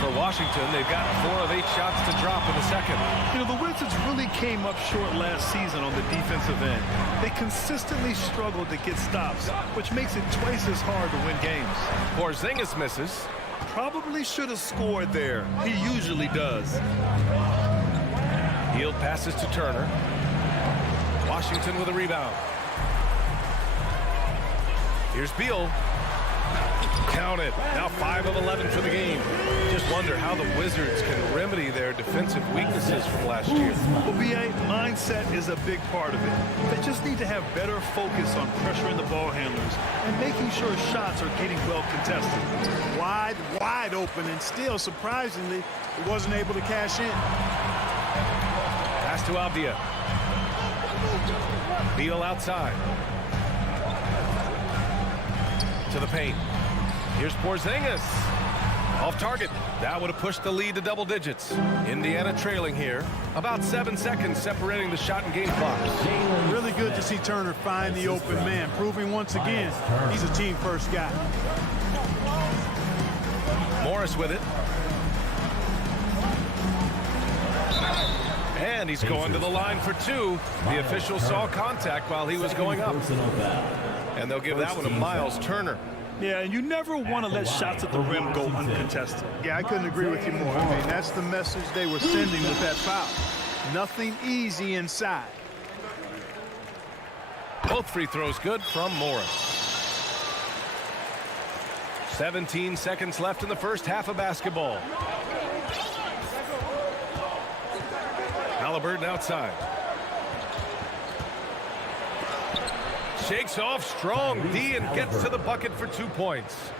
For Washington, they've got 4 of 8 shots to drop in the second. You know, the Wizards really came up short last season on the defensive end. They consistently struggled to get stops, which makes it twice as hard to win games. Porzingis misses. Probably should have scored there. He usually does. Hield passes to Turner. Washington with a rebound. Here's Beal. Count it. Now 5 of 11 for the game. Just wonder how the Wizards can remedy their defensive weaknesses from last year. Well, BA, mindset is a big part of it. They just need to have better focus on pressuring the ball handlers and making sure shots are getting well contested. Wide open, and still, surprisingly, he wasn't able to cash in. Pass to Avdia. Beal outside. To the paint. Here's Porzingis. Off target. That would have pushed the lead to double digits. Indiana trailing here. About 7 seconds separating the shot and game clocks. Really good to see Turner find the open man, proving once again he's a team-first guy. Morris with it. And he's going to the line for 2. The official saw contact while he was going up. And they'll give that one to Miles Turner. Yeah, and you never want to let shots at the rim go uncontested. Yeah, I couldn't agree with you more. I mean, that's the message they were sending with that foul. Nothing easy inside. Both free throws good from Morris. 17 seconds left in the first half of basketball. Halliburton outside. Shakes off strong D and gets to the bucket for 2 points.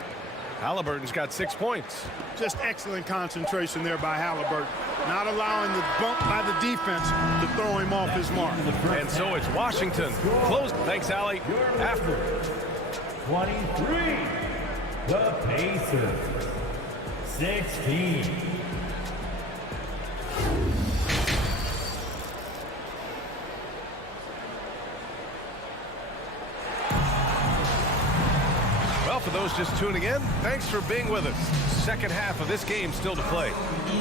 Halliburton's got 6 points. Just excellent concentration there by Halliburton. Not allowing the bump by the defense to throw him off his mark. And so it's Washington. Close. Thanks, Allie. After 23. The Pacers. 16. For those just tuning in, thanks for being with us. Second half of this game still to play.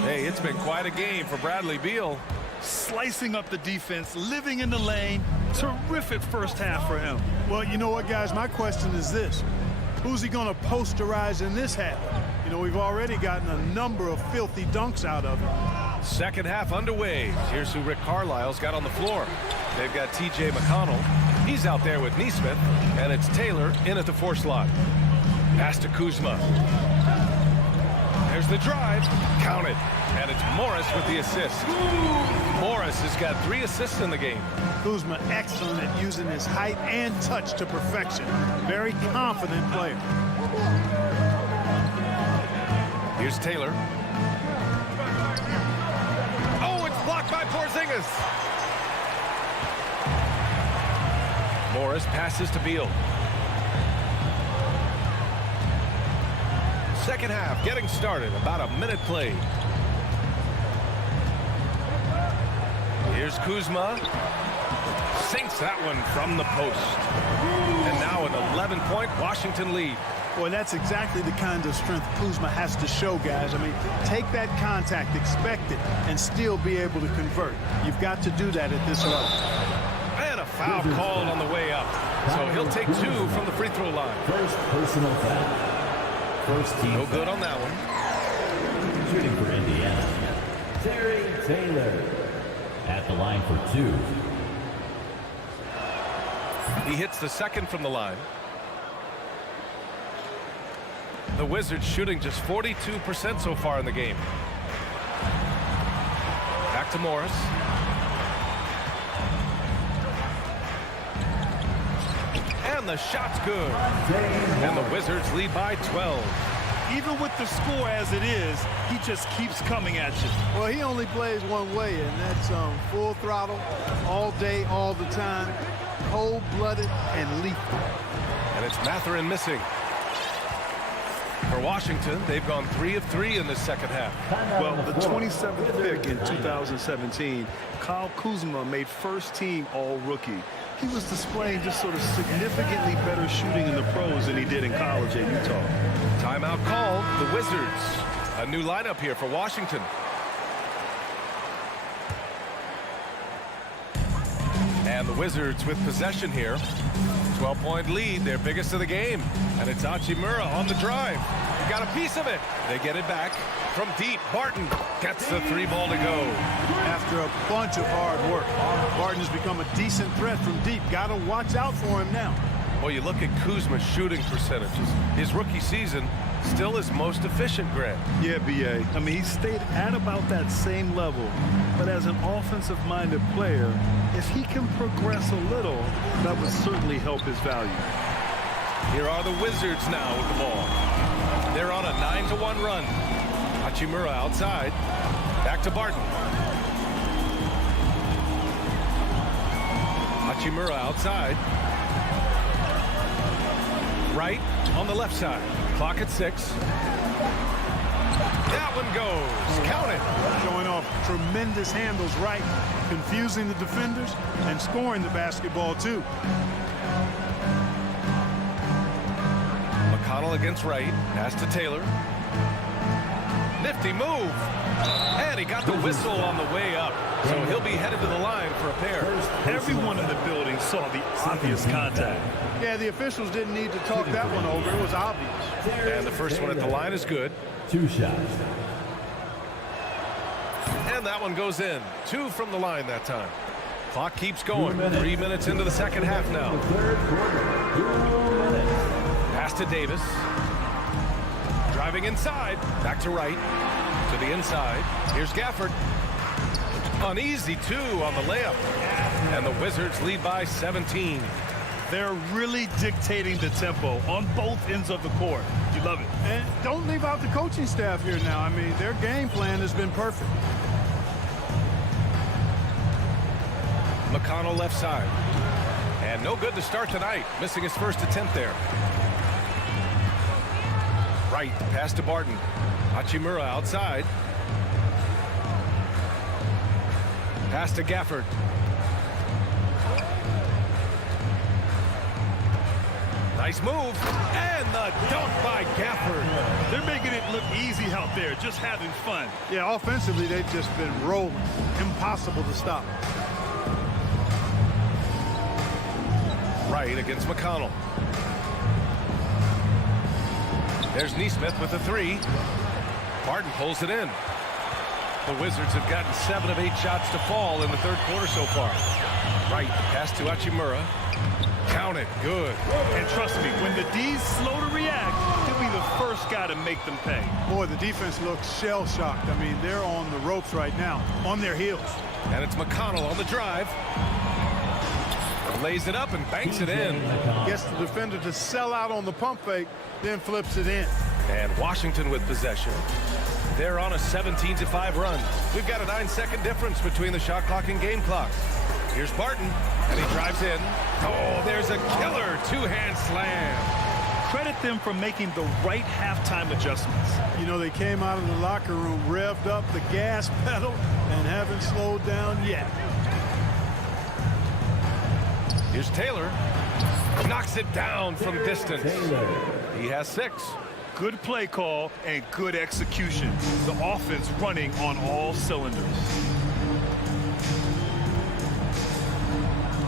Hey, it's been quite a game for Bradley Beal. Slicing up the defense, living in the lane. Terrific first half for him. Well, you know what, guys? My question is this. Who's he going to posterize in this half? You know, we've already gotten a number of filthy dunks out of him. Second half underway. Here's who Rick Carlisle's got on the floor. They've got T.J. McConnell. He's out there with Nesmith. And it's Taylor in at the 4 slot. Pass to Kuzma. There's the drive. Count it. And it's Morris with the assist. Morris has got 3 assists in the game. Kuzma excellent at using his height and touch to perfection. Very confident player. Here's Taylor. Oh, it's blocked by Porzingis. Morris passes to Beal. Second half getting started. About a minute played. Here's Kuzma. Sinks that one from the post. And now an 11-point Washington lead. Boy, that's exactly the kind of strength Kuzma has to show, guys. I mean, take that contact, expect it, and still be able to convert. You've got to do that at this level. And a foul called on the way up. So he'll take 2 from the free throw line. First personal foul. First team. No good on that one. Shooting for Indiana. Terry Taylor at the line for 2. He hits the second from the line. The Wizards shooting just 42% so far in the game. Back to Morris. And the shot's good. And the Wizards lead by 12. Even with the score as it is, he just keeps coming at you. Well, he only plays one way, and that's full throttle, all day, all the time, cold-blooded and lethal. And it's Mathurin missing. For Washington, they've gone 3 of 3 in the second half. Well, the 27th pick in 2017, Kyle Kuzma made first-team All-Rookie. He was displaying just sort of significantly better shooting in the pros than he did in college at Utah. Timeout called. The Wizards. A new lineup here for Washington. And the Wizards with possession here. 12-point lead, their biggest of the game. And it's Hachimura on the drive. He got a piece of it. They get it back from deep. Barton gets the 3-ball to go. After a bunch of hard work, Barton has become a decent threat from deep. Got to watch out for him now. Well, you look at Kuzma's shooting percentages. His rookie season, still his most efficient, Grant. Yeah, B.A. I mean, he stayed at about that same level. But as an offensive-minded player, if he can progress a little, that would certainly help his value. Here are the Wizards now with the ball. They're on a 9-1 run. Hachimura outside. Back to Barton. Hachimura outside. Right on the left side. Clock at 6. That one goes. Count it. Showing off tremendous handles right, confusing the defenders, and scoring the basketball, too. McConnell against Wright. Pass to Taylor. Nifty move. And he got the whistle on the way up. So he'll be headed to the line for a pair. Everyone in the building saw the obvious contact. Yeah, the officials didn't need to talk that one over. It was obvious. And the first one at the line is good. 2 shots. And that one goes in. 2 from the line that time. Clock keeps going. 3 minutes into the second half now. Third quarter. 2 minutes. Pass to Davis. Driving inside. Back to Wright. To the inside. Here's Gafford. Uneasy 2 on the layup. And the Wizards lead by 17. They're really dictating the tempo on both ends of the court. You love it. And don't leave out the coaching staff here now. I mean, their game plan has been perfect. McConnell left side. And no good to start tonight. Missing his first attempt there. Right, pass to Barton. Hachimura outside. Pass to Gafford. Nice move. And the dunk by Gafford. They're making it look easy out there, just having fun. Yeah, offensively, they've just been rolling. Impossible to stop. Right against McConnell. There's Nesmith with a 3. Barton pulls it in. The Wizards have gotten 7 of 8 shots to fall in the third quarter so far. Right, pass to Hachimura. Count it, good. And trust me, when the D's slow to react, he'll be the first guy to make them pay. Boy, the defense looks shell-shocked. I mean, they're on the ropes right now, on their heels. And it's McConnell on the drive. Lays it up and banks it in. Gets the defender to sell out on the pump fake, then flips it in. And Washington with possession. They're on a 17-5 run. We've got a 9-second difference between the shot clock and game clock. Here's Barton, and he drives in. Oh, there's a killer 2-hand slam. Credit them for making the right halftime adjustments. You know, they came out of the locker room, revved up the gas pedal, and haven't slowed down yet. Here's Taylor. Knocks it down from distance. He has 6. Good play call and good execution. The offense running on all cylinders.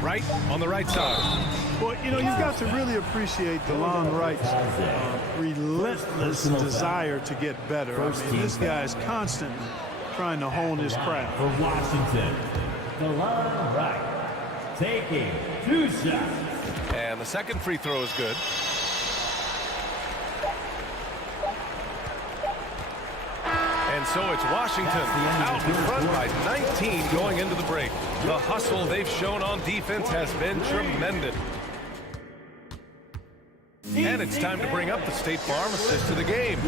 Right on the right side. Well, you know, you've got to really appreciate DeLon Wright's relentless desire to get better. I mean, this guy is constantly trying to hone his craft. For Washington, DeLon Wright taking 2 shots. And the second free throw is good. And so it's Washington out in front by 19 going into the break. The hustle they've shown on defense has been tremendous. And it's time to bring up the State Farm assist to the game.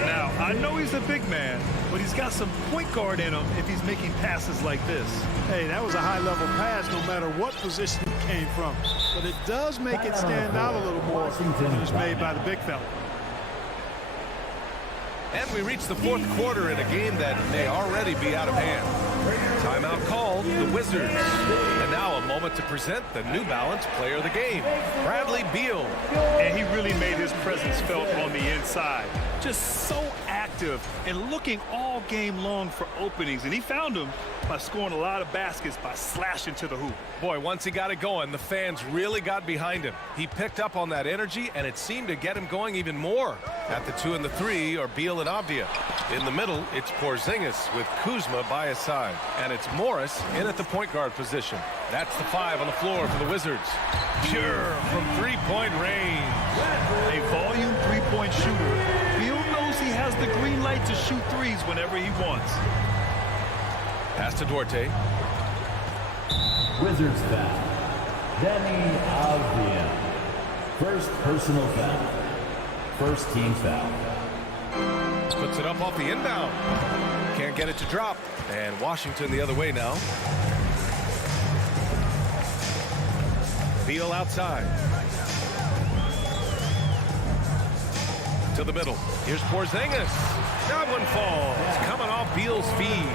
Now, I know he's a big man, but he's got some point guard in him if he's making passes like this. Hey, that was a high-level pass no matter what position it came from. But it does make it stand out a little more when it was made by the big fella. And we reach the fourth quarter in a game that may already be out of hand. Timeout called, the Wizards. And now a moment to present the New Balance player of the game, Bradley Beal. And he really made his presence felt on the inside. Just so active and looking all game long for openings. And he found them by scoring a lot of baskets by slashing to the hoop. Boy, once he got it going, the fans really got behind him. He picked up on that energy, and it seemed to get him going even more. At the 2 and the 3 are Beal and Avdia. In the middle, it's Porzingis with Kuzma by his side. And it's Morris in at the point guard position. That's the 5 on the floor for the Wizards. Pure from three-point range. A volume three-point shooter. Beal knows he has the green light to shoot threes whenever he wants. Pass to Duarte. Wizards foul. Danny Avdia. First personal foul. First team foul. Puts it up off the inbound. Can't get it to drop. And Washington the other way now. Beal outside. To the middle. Here's Porzingis. That one falls. Coming off Beal's feed.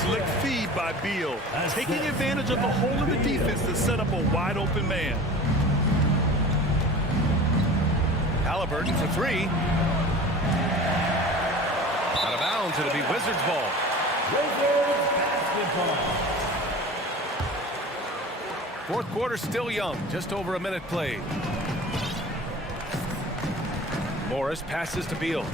Slick feed by Beal. Taking advantage of the hole in the defense to set up a wide open man. Halliburton for 3. Out of bounds. It'll be Wizards ball. Wizards basketball. Fourth quarter still young. Just over a minute played. Morris passes to Beal.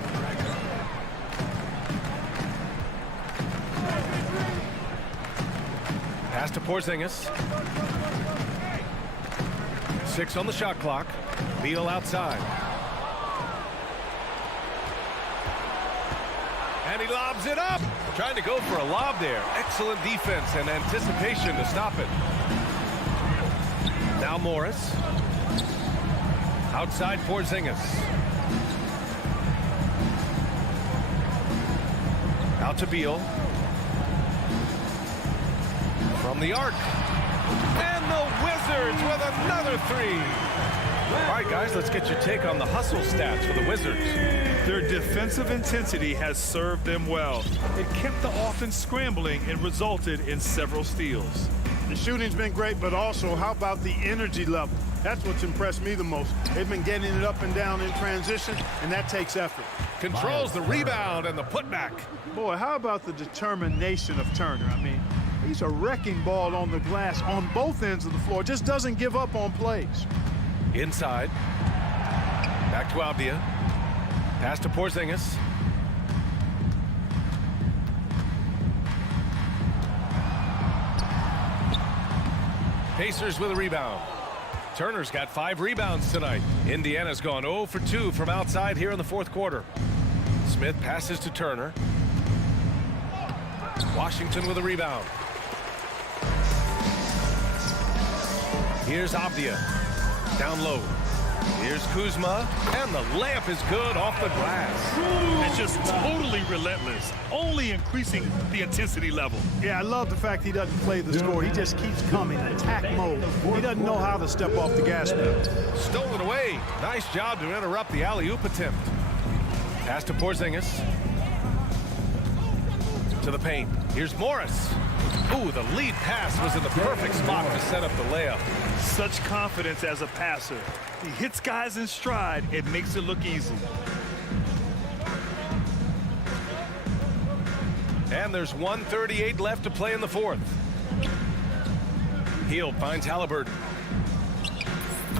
Pass to Porzingis. 6 on the shot clock. Beal outside. And he lobs it up. Trying to go for a lob there. Excellent defense and anticipation to stop it. Now Morris. Outside Porzingis. Out to Beal. From the arc. And the Wizards with another 3. All right, guys, let's get your take on the hustle stats for the Wizards. Their defensive intensity has served them well. It kept the offense scrambling and resulted in several steals. The shooting's been great, but also how about the energy level? That's what's impressed me the most. They've been getting it up and down in transition, and that takes effort. Controls the rebound and the putback. Boy, how about the determination of Turner? I mean, he's a wrecking ball on the glass on both ends of the floor. Just doesn't give up on plays. Inside. Back to Avdia. Pass to Porzingis. Pacers with a rebound. Turner's got 5 rebounds tonight. Indiana's gone 0 for 2 from outside here in the fourth quarter. Smith passes to Turner. Washington with a rebound. Here's Avdia. Down low. Here's Kuzma, and the layup is good off the glass. And just totally relentless, only increasing the intensity level. Yeah, I love the fact he doesn't play the score. He just keeps coming, attack mode. He doesn't know how to step off the gas pedal. Stolen away. Nice job to interrupt the alley-oop attempt. Pass to Porzingis. To the paint. Here's Morris. Ooh, the lead pass was in the perfect spot to set up the layup. Such confidence as a passer. He hits guys in stride. It makes it look easy. And there's 1:38 left to play in the fourth. Hield finds Halliburton.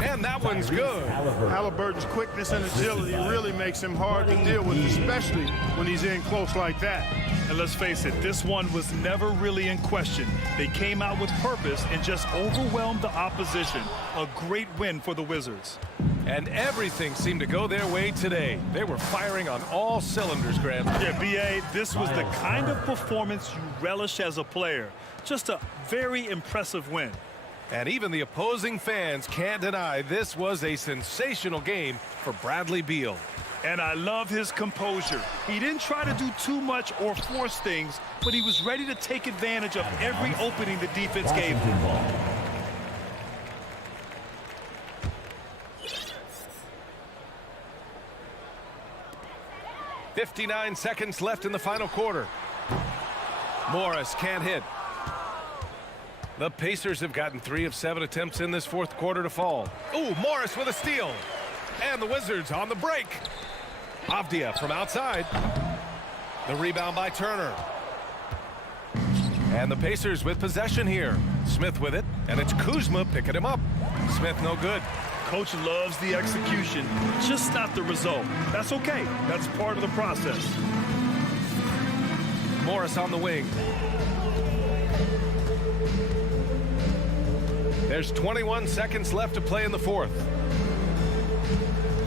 And that one's good. Halliburton's quickness and agility really makes him hard to deal with, especially when he's in close like that. And let's face it, this one was never really in question. They came out with purpose and just overwhelmed the opposition. A great win for the Wizards. And everything seemed to go their way today. They were firing on all cylinders, Graham. Yeah, B.A., this was the kind of performance you relish as a player. Just a very impressive win. And even the opposing fans can't deny this was a sensational game for Bradley Beal. And I love his composure. He didn't try to do too much or force things, but he was ready to take advantage of every opening the defense gave him. 59 seconds left in the final quarter. Morris can't hit. The Pacers have gotten 3 of 7 attempts in this fourth quarter to fall. Ooh, Morris with a steal. And the Wizards on the break. Avdia from outside. The rebound by Turner. And the Pacers with possession here. Smith with it, and it's Kuzma picking him up. Smith no good. Coach loves the execution, just not the result. That's okay. That's part of the process. Morris on the wing. There's 21 seconds left to play in the fourth.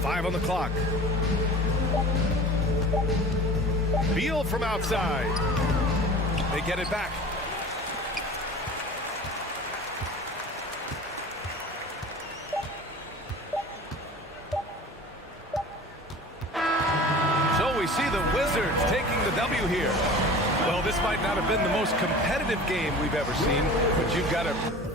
5 on the clock. Beal from outside. They get it back. So we see the Wizards taking the W here. Well, this might not have been the most competitive game we've ever seen, but you've got to...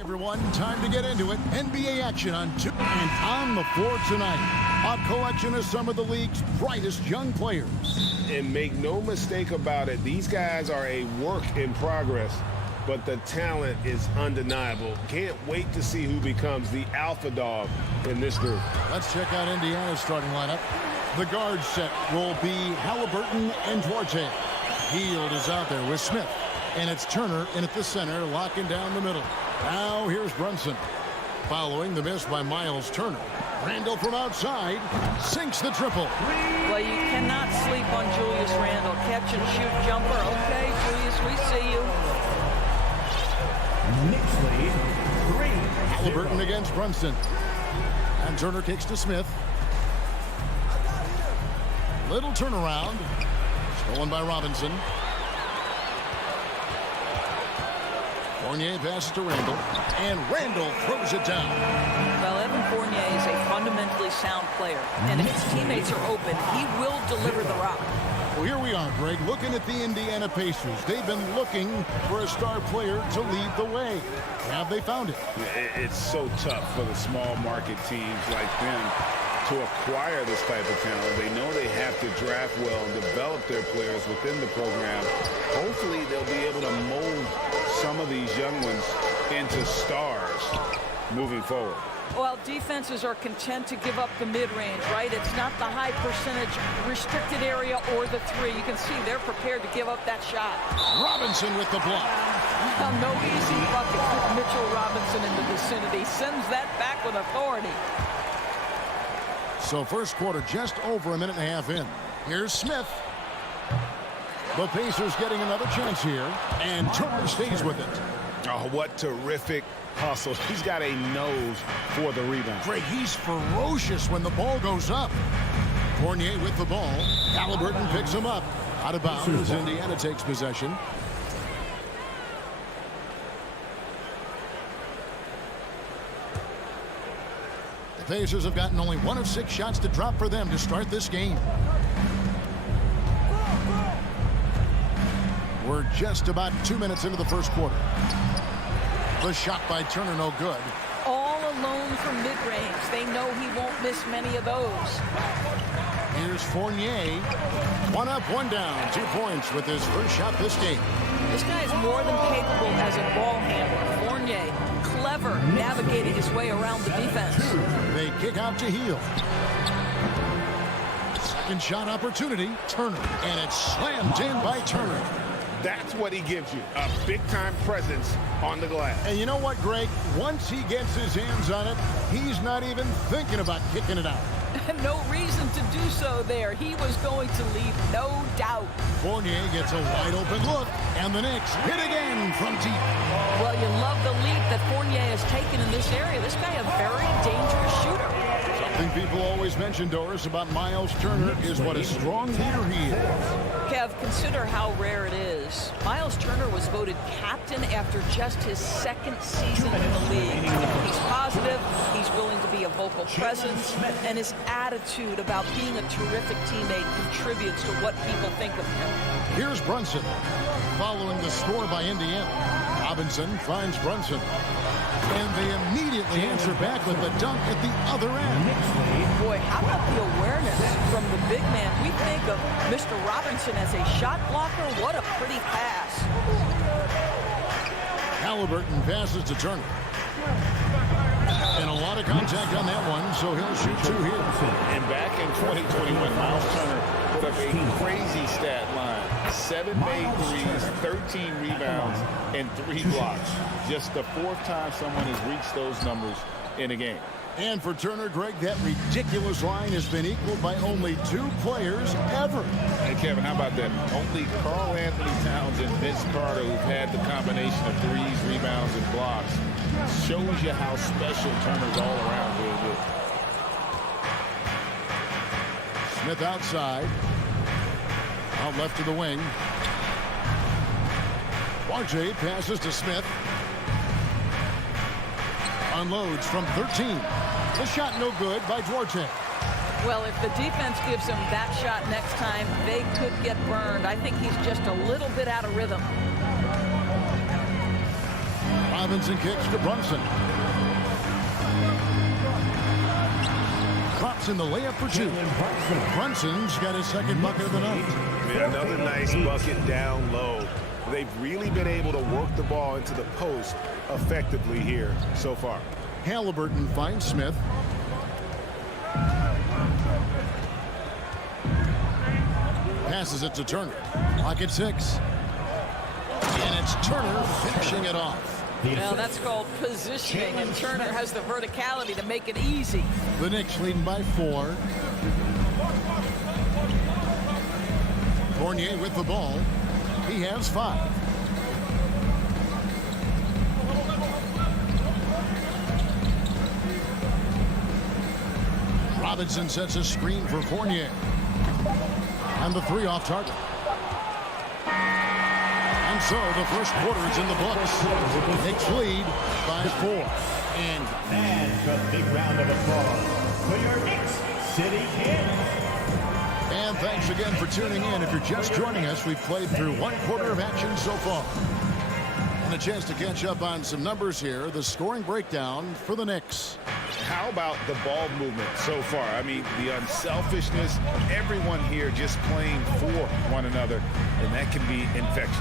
Everyone, time to get into it. NBA action on 2 and on the floor tonight. A collection of some of the league's brightest young players. And make no mistake about it, these guys are a work in progress, but the talent is undeniable. Can't wait to see who becomes the alpha dog in this group. Let's check out Indiana's starting lineup. The guard set will be Halliburton and Duarte. Hield is out there with Smith. And it's Turner in at the center, locking down the middle. Now here's Brunson. Following the miss by Miles Turner. Randall from outside sinks the triple. Well, you cannot sleep on Julius Randle. Catch and shoot jumper. Okay, Julius, we see you. Knicks lead 3-0. Halliburton against Brunson. And Turner kicks to Smith. Little turnaround. Stolen by Robinson. Fournier passes to Randall, and Randall throws it down. Well, Evan Fournier is a fundamentally sound player, and if his teammates are open, he will deliver the rock. Well, here we are, Greg, looking at the Indiana Pacers. They've been looking for a star player to lead the way. Have they found it? It's so tough for the small market teams like them to acquire this type of talent. They know they have to draft well and develop their players within the program. Hopefully they'll be able to mold some of these young ones into stars moving forward. Well, defenses are content to give up the mid-range, right? It's not the high percentage restricted area or the three. You can see they're prepared to give up that shot. Robinson with the block. Well, no easy bucket with Mitchell Robinson in the vicinity. Sends that back with authority. So first quarter just over a minute and a half in. Here's Smith. The Pacers getting another chance here, and Turner stays with it. Oh, what terrific hustle. He's got a nose for the rebound. Greg, he's ferocious when the ball goes up. Fournier with the ball. Halliburton picks him up. Out of bounds as Indiana takes possession. The Pacers have gotten only 1 of 6 shots to drop for them to start this game. We're just about 2 minutes into the first quarter. The shot by Turner, no good. All alone from mid-range. They know he won't miss many of those. Here's Fournier. 1 up, 1 down. 2 points with his first shot this game. This guy is more than capable as a ball handler. Fournier, clever, navigating his way around the defense. They kick out to Hield. Second shot opportunity, Turner. And it's slammed in by Turner. That's what he gives you, a big-time presence on the glass. And you know what, Greg? Once he gets his hands on it, he's not even thinking about kicking it out. No reason to do so there. He was going to leave, no doubt. Fournier gets a wide-open look, and the Knicks hit again from deep. Well, you love the leap that Fournier has taken in this area. This guy, a very dangerous shooter. Something people always mention, Doris, about Miles Turner is what a strong leader he is. Kev, consider how rare it is. Miles Turner was voted captain after just his 2nd season in the league. He's positive, he's willing to be a vocal presence, and his attitude about being a terrific teammate contributes to what people think of him. Here's Brunson, following the score by Indiana. Robinson finds Brunson. And they immediately answer back with the dunk at the other end. Boy, how about the awareness from the big man? We think of Mr. Robinson as a shot blocker. What a pretty pass. Halliburton passes to Turner. And a lot of contact on that one, so he'll shoot 2 here. And back in 2021, Miles Turner put up a crazy stat line. 7 made threes, 13 rebounds, and 3 blocks. Just the 4th time someone has reached those numbers in a game. And for Turner, Greg, that ridiculous line has been equaled by only 2 players ever. Hey, Kevin, how about that? Only Karl Anthony Towns and Vince Carter, who've had the combination of threes, rebounds, and blocks, shows you how special Turner's all around really is. Smith outside. Out left to the wing. Duarte passes to Smith. Unloads from 13. The shot no good by Duarte. Well, if the defense gives him that shot next time, they could get burned. I think he's just a little bit out of rhythm. Robinson kicks to Brunson. Drops in the layup for 2. Brunson's got his 2nd bucket of the night. Another nice bucket down low. They've really been able to work the ball into the post effectively here so far. Halliburton finds Smith. Passes it to Turner. Clock at 6. And it's Turner finishing it off. Well, that's called positioning, and Turner has the verticality to make it easy. The Knicks leading by 4. Fournier with the ball. He has 5. Robinson sets a screen for Fournier. And the 3 off target. And so the first quarter is in the books. Knicks lead by 4. And a big round of applause for your Knicks City Kings. And thanks again for tuning in. If you're just joining us, we've played through 1 quarter of action so far. And a chance to catch up on some numbers here. The scoring breakdown for the Knicks. How about the ball movement so far? I mean, the unselfishness, everyone here just playing for one another, and that can be infectious.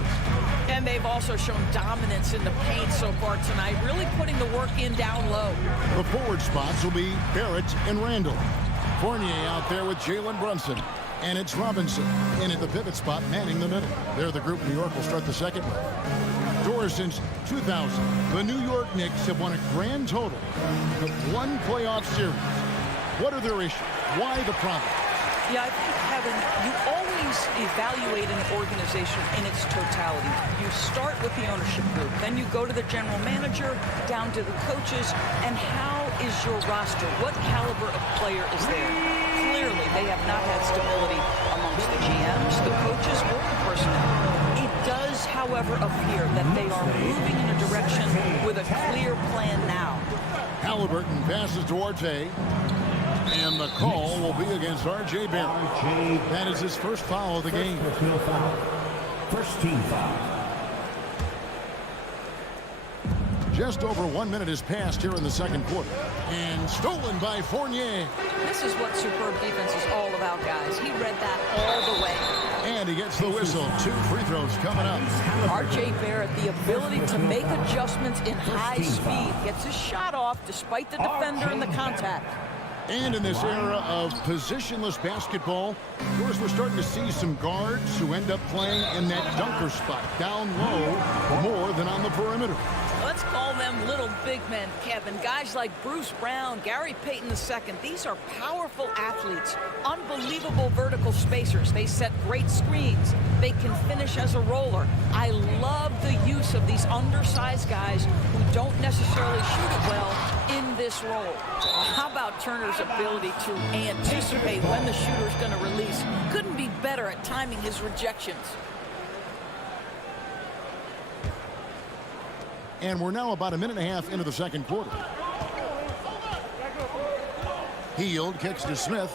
And they've also shown dominance in the paint so far tonight, really putting the work in down low. The forward spots will be Barrett and Randall. Fournier out there with Jalen Brunson. And it's Robinson in at the pivot spot, manning the middle. They're the group New York will start the second with. Doors since 2000, the New York Knicks have won a grand total of 1 playoff series. What are their issues? Why the problem? Yeah, I think, Kevin, you always evaluate an organization in its totality. You start with the ownership group, then you go to the general manager, down to the coaches, and how is your roster? What caliber of player is there? Clearly, they have not had stability amongst the GMs, the coaches, or the personnel. It does, however, appear that they are moving in a direction with a clear plan now. Halliburton passes to Duarte. And the call will be against R.J. Barrett. That is his first foul of the game. First team foul. Just over 1 minute has passed here in the second quarter. And stolen by Fournier. This is what superb defense is all about, guys. He read that all the way. And he gets the whistle. 2 free throws coming up. R.J. Barrett, the ability to make adjustments in high speed. Gets his shot off despite the defender and the contact. And in this era of positionless basketball, of course, we're starting to see some guards who end up playing in that dunker spot, down low, more than on the perimeter. Let's call them little big men, Kevin. Guys like Bruce Brown, Gary Payton II. These are powerful athletes, unbelievable vertical spacers. They set great screens. They can finish as a roller. I love the use of these undersized guys who don't necessarily shoot it well in this role. How about Turner's ability to anticipate when the shooter's going to release? Couldn't be better at timing his rejections. And we're now about 1.5 minutes into the second quarter. Hield kicks to Smith.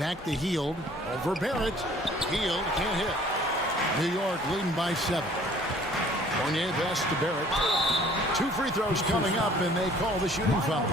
Back to Hield. Over Barrett. Hield can't hit. New York leading by 7. Fournier pass to Barrett. 2 free throws coming up, and they call the shooting foul.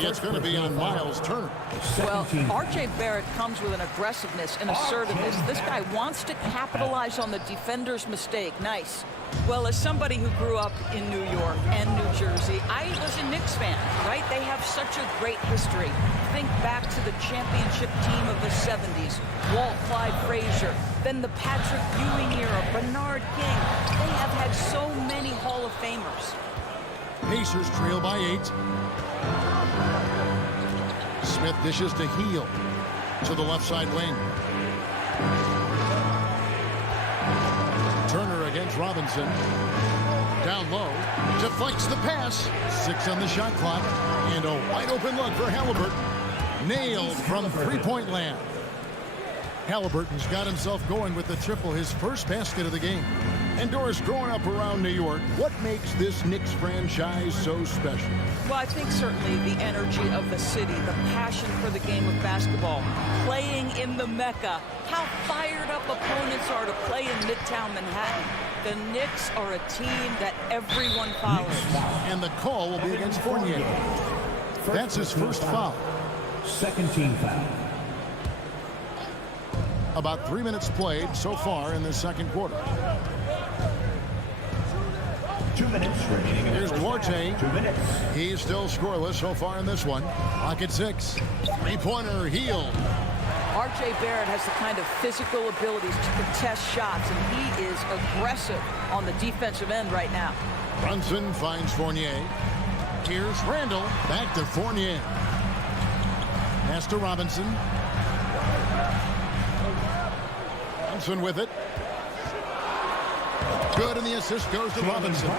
It's going to be on Miles Turner. Well, R.J. Barrett comes with an aggressiveness and assertiveness. This guy wants to capitalize on the defender's mistake. Nice. Well, as somebody who grew up in New York and New Jersey, I was a Knicks fan, right? They have such a great history. Think back to the championship team of the 70s. Walt Clyde Frazier, then the Patrick Ewing era, Bernard King. They have had so many Hall of Famers. Pacers trail by 8. Smith dishes to Hield to the left side wing. Turner against Robinson. Down low. Deflects the pass. 6 on the shot clock. And a wide open look for Halliburton. Nailed from three-point land. Halliburton's got himself going with the triple, his first basket of the game. And Doris, growing up around New York, what makes this Knicks franchise so special? Well, I think certainly the energy of the city, the passion for the game of basketball, playing in the Mecca, how fired up opponents are to play in Midtown Manhattan. The Knicks are a team that everyone follows. And the call will be against Fournier. That's his first foul. Second team foul. About 3 minutes played so far in the second quarter. 2 minutes remaining. Here's Duarte. 2 minutes. He's still scoreless so far in this one. Clock at 6. Three-pointer, Hield. R.J. Barrett has the kind of physical abilities to contest shots, and he is aggressive on the defensive end right now. Brunson finds Fournier. Here's Randall. Back to Fournier. Pass to Robinson. Brunson with it. Good, and the assist goes to Robinson.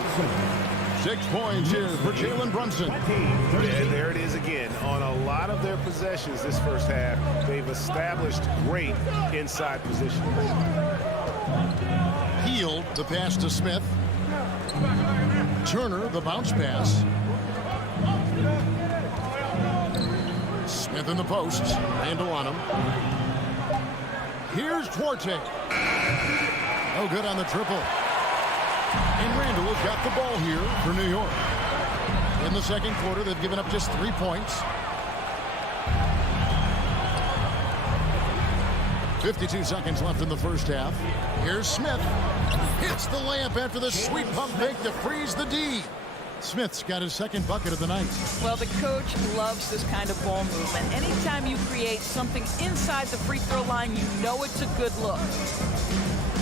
6 points here for Jalen Brunson. And there it is again. On a lot of their possessions this first half, they've established great inside position. Hield, the pass to Smith. Turner, the bounce pass. Smith in the post. Randall on him. Here's Duarte. Oh, good on the triple. And Randall has got the ball here for New York. In the second quarter, they've given up just 3 points. 52 seconds left in the first half. Here's Smith. Hits the layup after the sweet pump fake to freeze the D. Smith's got his second bucket of the night. Well, the coach loves this kind of ball movement. Anytime you create something inside the free throw line, you know it's a good look.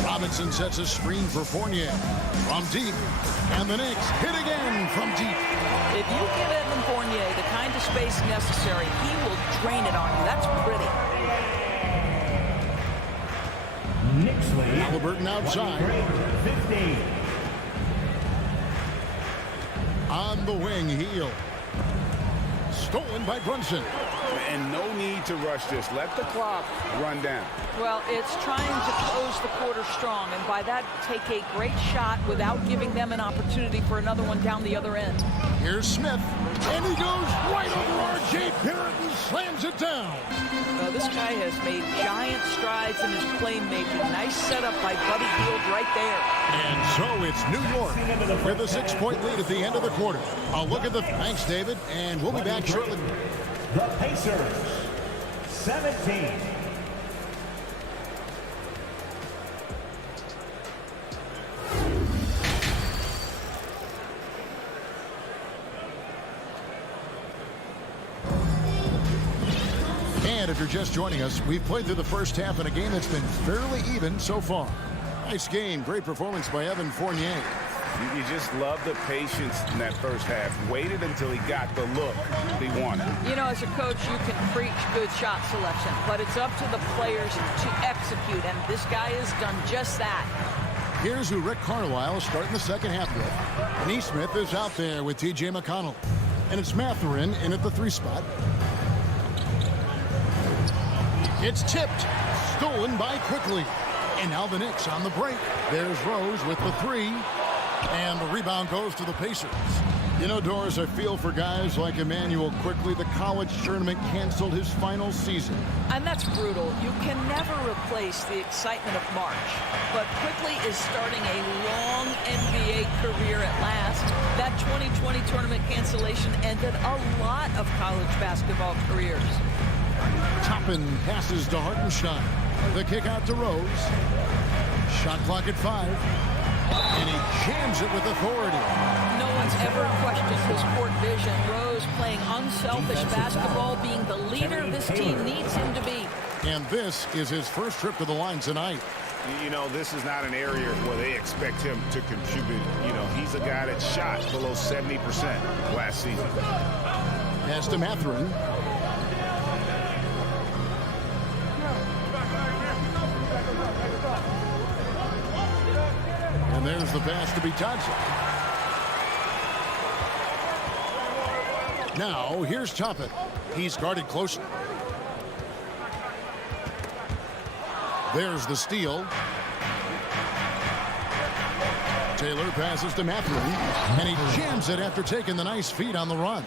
Robinson sets a screen for Fournier from deep. And the Knicks hit again from deep. If you give Evan Fournier the kind of space necessary, he will drain it on you. That's pretty. Knicks lead. Halliburton outside. 15. On the wing, Heel. Stolen by Brunson. And no need to rush this. Let the clock run down. Well, it's trying to close the quarter strong, and by that, take a great shot without giving them an opportunity for another one down the other end. Here's Smith, and he goes right over R.J. Barrett and slams it down. This guy has made giant strides in his playmaking. Nice setup by Buddy Hield right there. And so it's New York with a 6-point lead at the end of the quarter. A look at the... Thanks, David, and we'll be back shortly. The Pacers, 17. And if you're just joining us, we've played through the first half in a game that's been fairly even so far. Nice game. Great performance by Evan Fournier. You just love the patience in that first half. Waited until he got the look he wanted. You know, as a coach, you can preach good shot selection, but it's up to the players to execute, and this guy has done just that. Here's who Rick Carlisle is starting the second half with. Neesmith is out there with T.J. McConnell. And it's Mathurin in at the 3 spot. It's tipped. Stolen by Quickly. And now the Knicks on the break. There's Rose with the 3. And the rebound goes to the Pacers. You know, Doris, I feel for guys like Emmanuel Quickly. The college tournament canceled his final season. And that's brutal. You can never replace the excitement of March. But Quickly is starting a long NBA career at last. That 2020 tournament cancellation ended a lot of college basketball careers. Toppin passes to Hartenstein. The kick out to Rose. Shot clock at 5. And he jams it with authority. No one's ever questioned his court vision. Rose playing unselfish basketball, being the leader this team needs him to be. And this is his first trip to the line tonight. You know, this is not an area where they expect him to contribute. You know, he's a guy that shot below 70% last season. Pass to Mathurin. And there's the pass to Bitadze. Now, here's Toppin. He's guarded closely. There's the steal. Taylor passes to Mathurin, and he jams it after taking the nice feed on the run.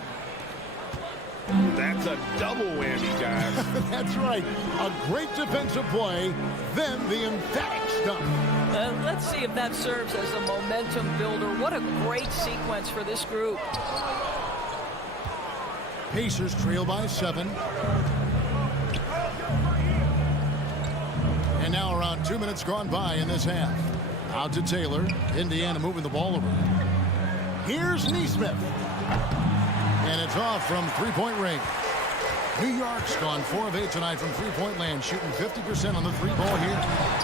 That's a double whammy, guys. That's right. A great defensive play, then the emphatic stuff. Let's see if that serves as a momentum builder. What a great sequence for this group. Pacers trail by 7. And now around 2 minutes gone by in this half. Out to Taylor. Indiana moving the ball over. Here's Neesmith. And it's off from 3-point range. New York's gone 4 of 8 tonight from 3-point land, shooting 50% on the 3-ball here.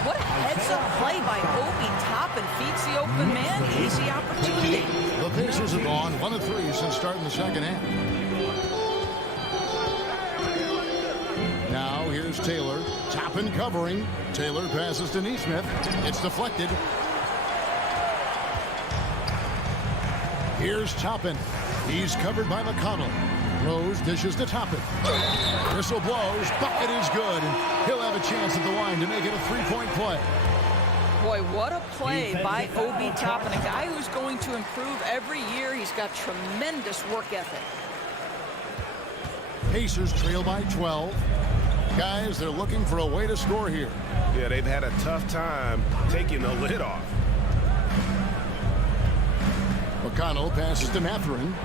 What a heads-up play by Obi Toppin feeds the open man. Easy opportunity. The Pacers have gone 1 of 3 since starting the second half. Now here's Taylor. Toppin covering. Taylor passes to Neesmith. It's deflected. Here's Toppin. He's covered by McConnell. Rose dishes to Toppin. Whistle blows. Bucket is good. And he'll have a chance at the line to make it a 3-point play. Boy, what a play by Obi Toppin. A guy who's going to improve every year. He's got tremendous work ethic. Pacers trail by 12. Guys, they're looking for a way to score here. Yeah, they've had a tough time taking the lid off. McConnell passes to Mathurin.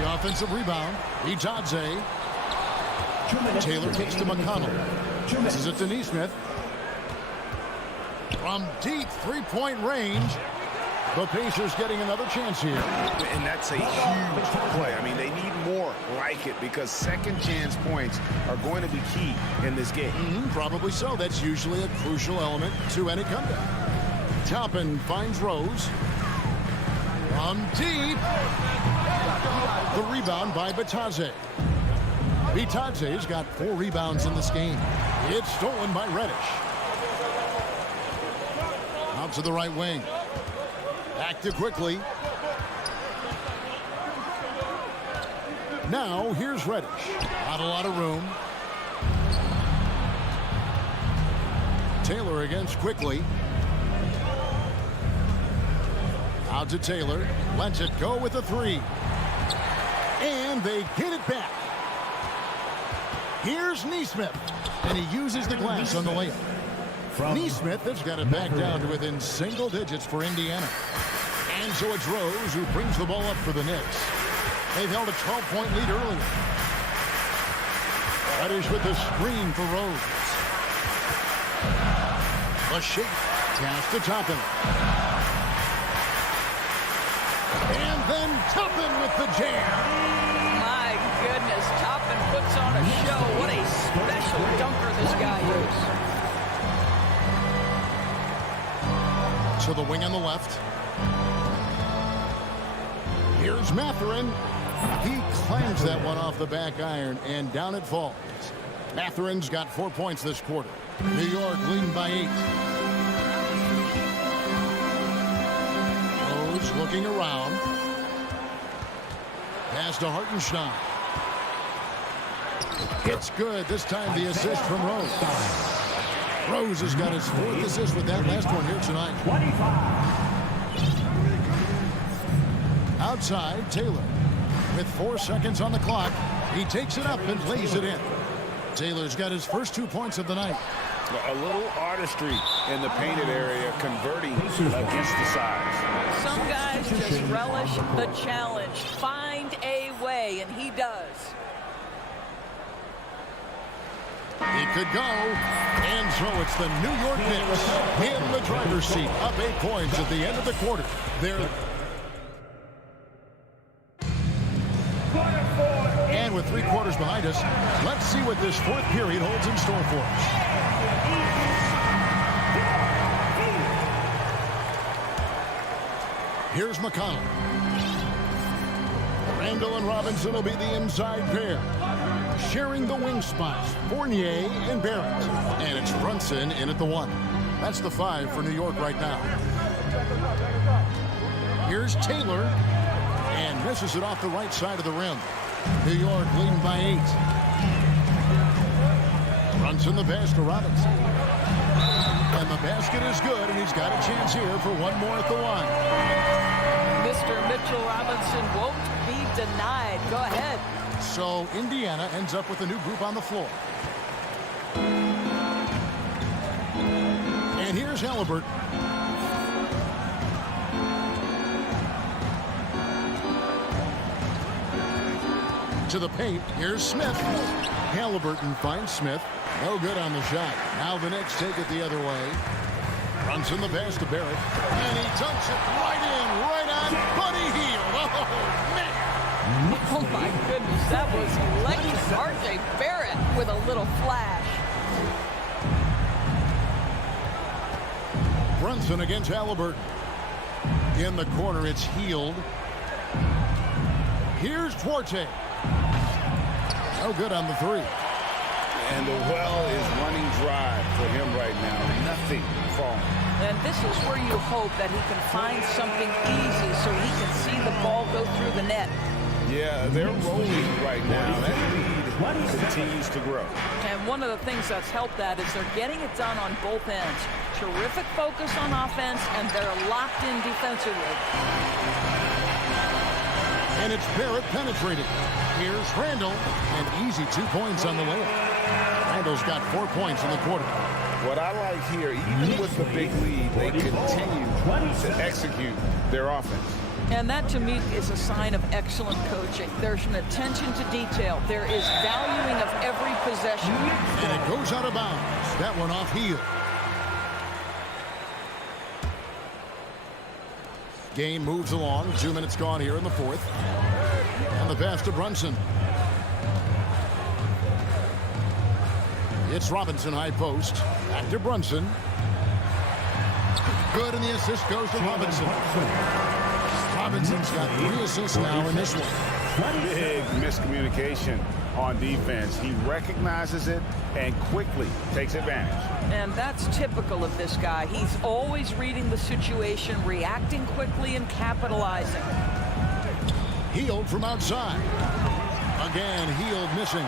The offensive rebound. Bitadze. Taylor kicks to McConnell. This is it to Neesmith. From deep 3-point range. The Pacers getting another chance here. And that's a huge play. I mean, they need more like it because second chance points are going to be key in this game. Probably so. That's usually a crucial element to any comeback. Toppin finds Rose. From deep. The rebound by Bitadze. Bitadze's got 4 rebounds in this game. It's stolen by Reddish. Out to the right wing. Back to Quickly. Now here's Reddish. Not a lot of room. Taylor against Quickly. Out to Taylor. Lets it go with a 3. And they get it back. Here's Nesmith. And he uses the glass on the layup. Nesmith has got it back down to within single digits for Indiana. And so it's Rose who brings the ball up for the Knicks. They've held a 12-point lead earlier. Reddish with the screen for Rose. The shake. Pass to Toppin. And then Toppin with the jam. My goodness, Toppin puts on a show. What a special dunker this guy is. To the wing on the left. Here's Mathurin. He claims that one off the back iron, and down it falls. Mathurin's got 4 points this quarter. New York leading by 8. Rose looking around. Pass to Hartenstein. It's good. This time the assist from Rose. Rose has got his 4th assist with that last one here tonight. 25. Outside, Taylor. With 4 seconds on the clock, he takes it up and lays it in. Taylor's got his first 2 points of the night. A little artistry in the painted area, converting against the size. Some guys just relish the challenge. Find a way, and he does. He could go. And so it's the New York Knicks in the driver's seat, up 8 points at the end of the quarter. They're... And with 3 quarters behind us, let's see what this 4th period holds in store for us. Here's McConnell. Randall and Robinson will be the inside pair. Sharing the wing spots, Fournier and Barrett. And it's Brunson in at the 1. That's the 5 for New York right now. Here's Taylor. And misses it off the right side of the rim. New York leading by 8. Brunson the pass to Robinson. And the basket is good, and he's got a chance here for one more at the 1. Mr. Mitchell Robinson won't be denied. Go ahead. So Indiana ends up with a new group on the floor. And here's Halliburton. To the paint. Here's Smith. Halliburton finds Smith. No good on the shot. Now the Knicks take it the other way. Runs in the pass to Barrett. And he dunks it right in, right on Buddy Hield. Oh, man. Oh, my goodness. That was electric. R.J. Barrett with a little flash. Brunson against Halliburton. In the corner, it's Hield. Here's Duarte. No good on the 3. And the well is running dry for him right now. Nothing falling. And this is where you hope that he can find something easy so he can see the ball go through the net. Yeah, they're rolling right now. That lead continues to grow. And one of the things that's helped that is they're getting it done on both ends. Terrific focus on offense, and they're locked in defensively. And it's Barrett penetrating. Here's Randall, and easy 2 points on the layup. Randall's got 4 points in the quarter. What I like here, even with the big lead, they continue to execute their offense. And that, to me, is a sign of excellent coaching. There's an attention to detail. There is valuing of every possession. And it goes out of bounds. That one off Hield. Game moves along. 2 minutes gone here in the fourth. And the pass to Brunson. It's Robinson high post. Back to Brunson. Good, and the assist goes to Robinson. Robinson's got 3 assists now in this one. Big miscommunication on defense. He recognizes it and quickly takes advantage. And that's typical of this guy. He's always reading the situation, reacting quickly, and capitalizing. Hield from outside. Again, Hield missing.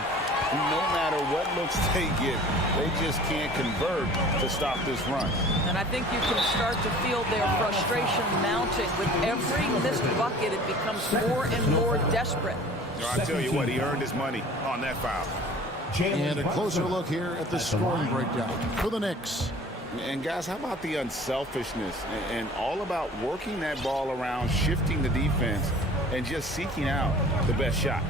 No matter what looks they get, they just can't convert to stop this run. And I think you can start to feel their frustration mounting. With every missed bucket, it becomes more and more desperate. I tell you what, he earned his money on that foul. And a closer look here at the scoring breakdown for the Knicks. And guys, how about the unselfishness and all about working that ball around, shifting the defense, and just seeking out the best shot.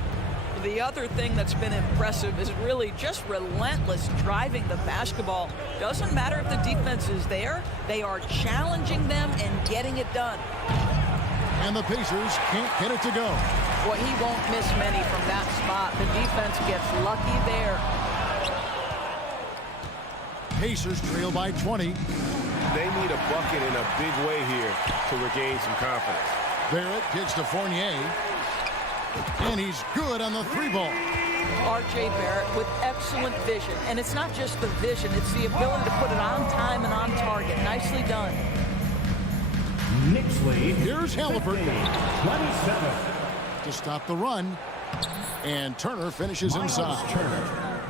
The other thing that's been impressive is really just relentless driving the basketball. Doesn't matter if the defense is there, they are challenging them and getting it done. And the Pacers can't get it to go. Well, he won't miss many from that spot. The defense gets lucky there. Pacers trail by 20. They need a bucket in a big way here to regain some confidence. Barrett gets to Fournier. And he's good on the 3-ball. R.J. Barrett with excellent vision. And it's not just the vision, it's the ability to put it on time and on target. Nicely done. Knicks lead. Here's Halliburton 27. to stop the run. And Turner finishes inside.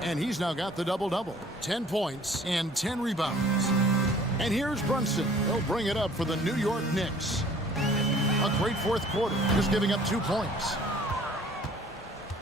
And he's now got the double-double. 10 points and 10 rebounds. And here's Brunson. He'll bring it up for the New York Knicks. A great fourth quarter, just giving up 2 points.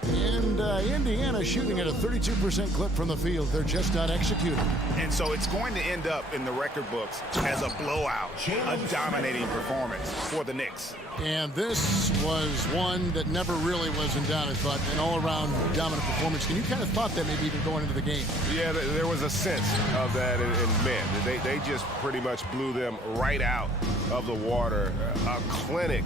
And Indiana shooting at a 32% clip from the field. They're just not executing. And so it's going to end up in the record books as a blowout, a dominating performance for the Knicks. And this was one that never really was in doubt, I thought, an all-around dominant performance. And you kind of thought that maybe even going into the game. Yeah, there was a sense of that, and man, they just pretty much blew them right out of the water. A clinic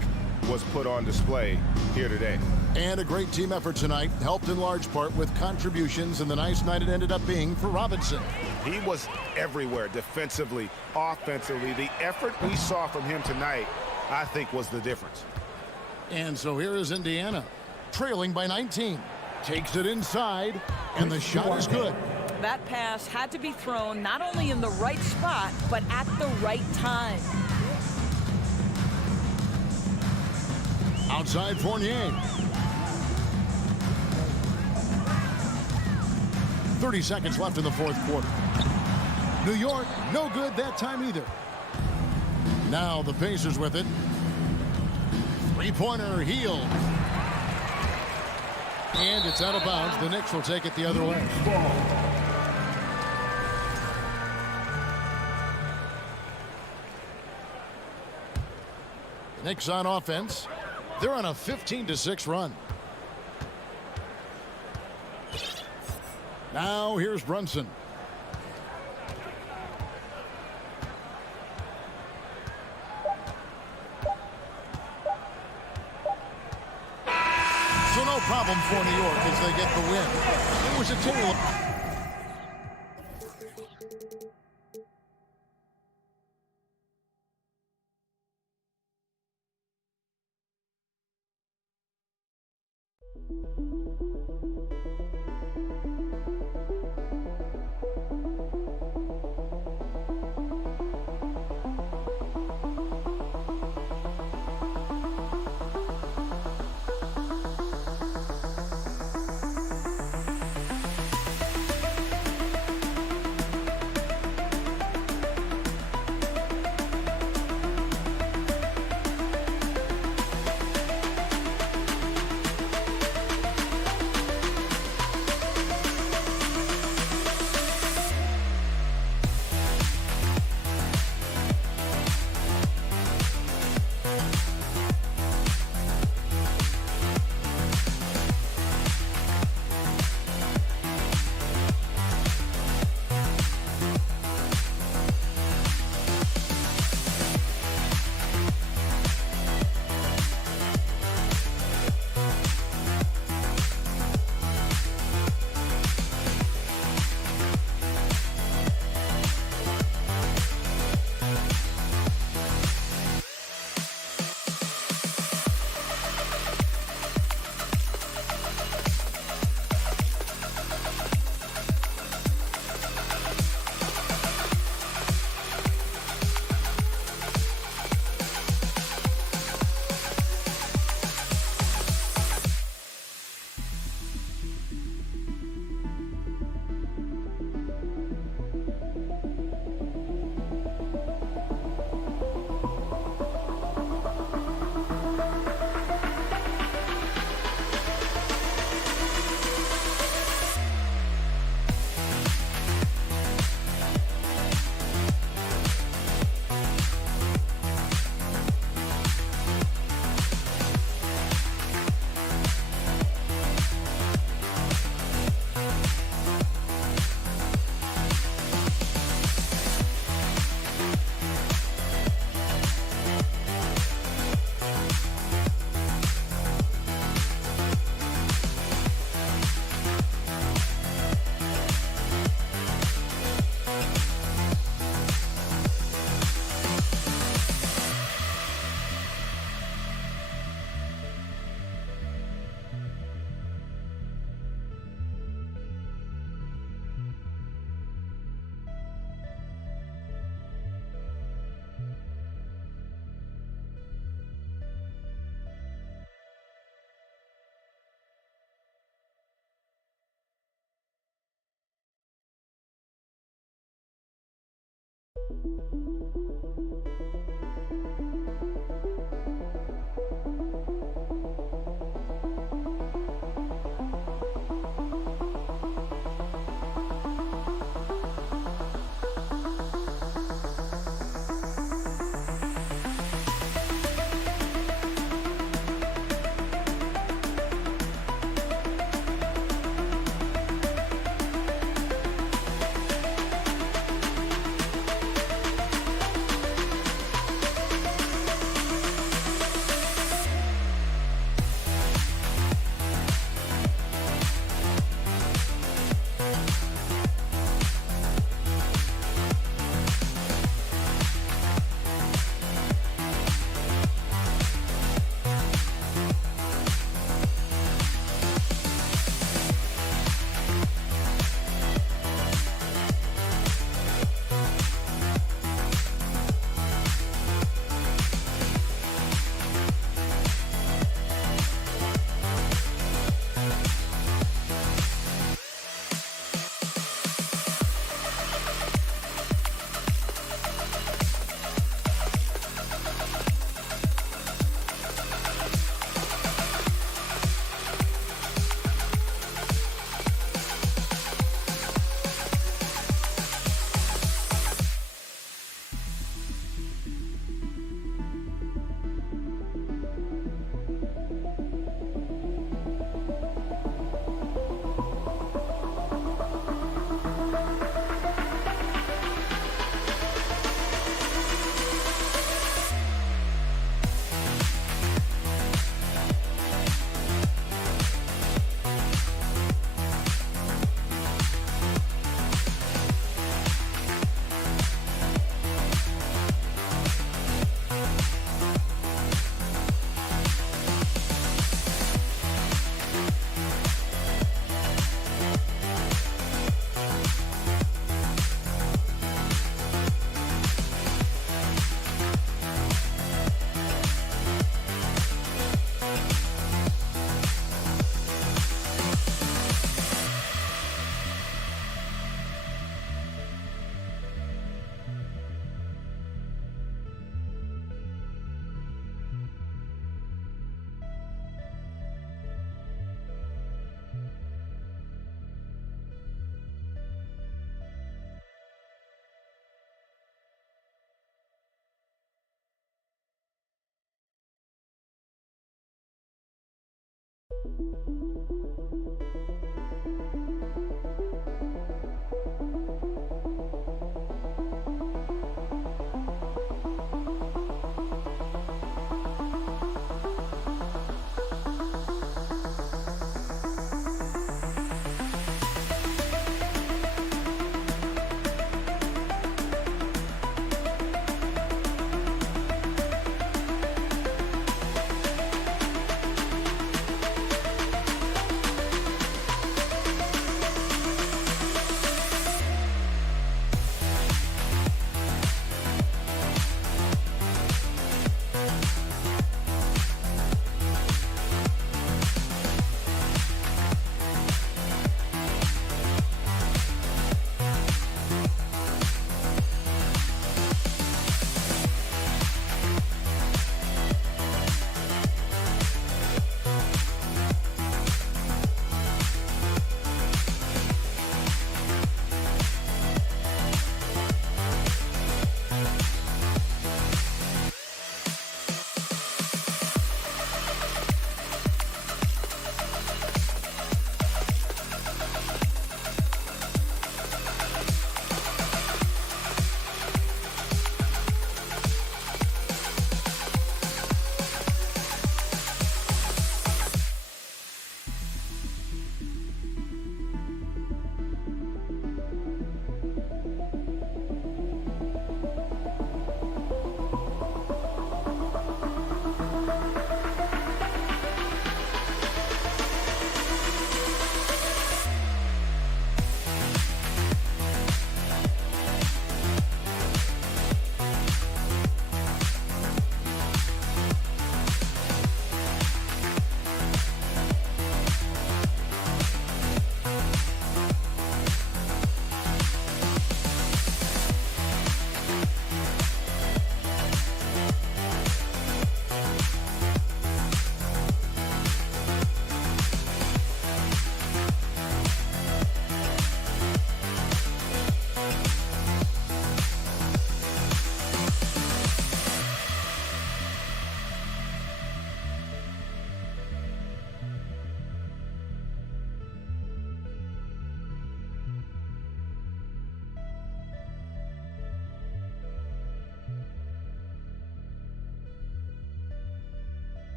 was put on display here today. And a great team effort tonight, helped in large part with contributions, and the nice night it ended up being for Robinson. He was everywhere, defensively, offensively. The effort we saw from him tonight, I think, was the difference. And so here is Indiana, trailing by 19. Takes it inside, and the shot is good. That pass had to be thrown not only in the right spot, but at the right time. Outside Fournier. 30 seconds left in the fourth quarter. New York, no good that time either. Now the Pacers with it. Three-pointer, Hield. And it's out of bounds. The Knicks will take it the other way. Knicks on offense. They're on a 15-6 run. Now here's Brunson. So no problem for New York as they get the win. It was a tale.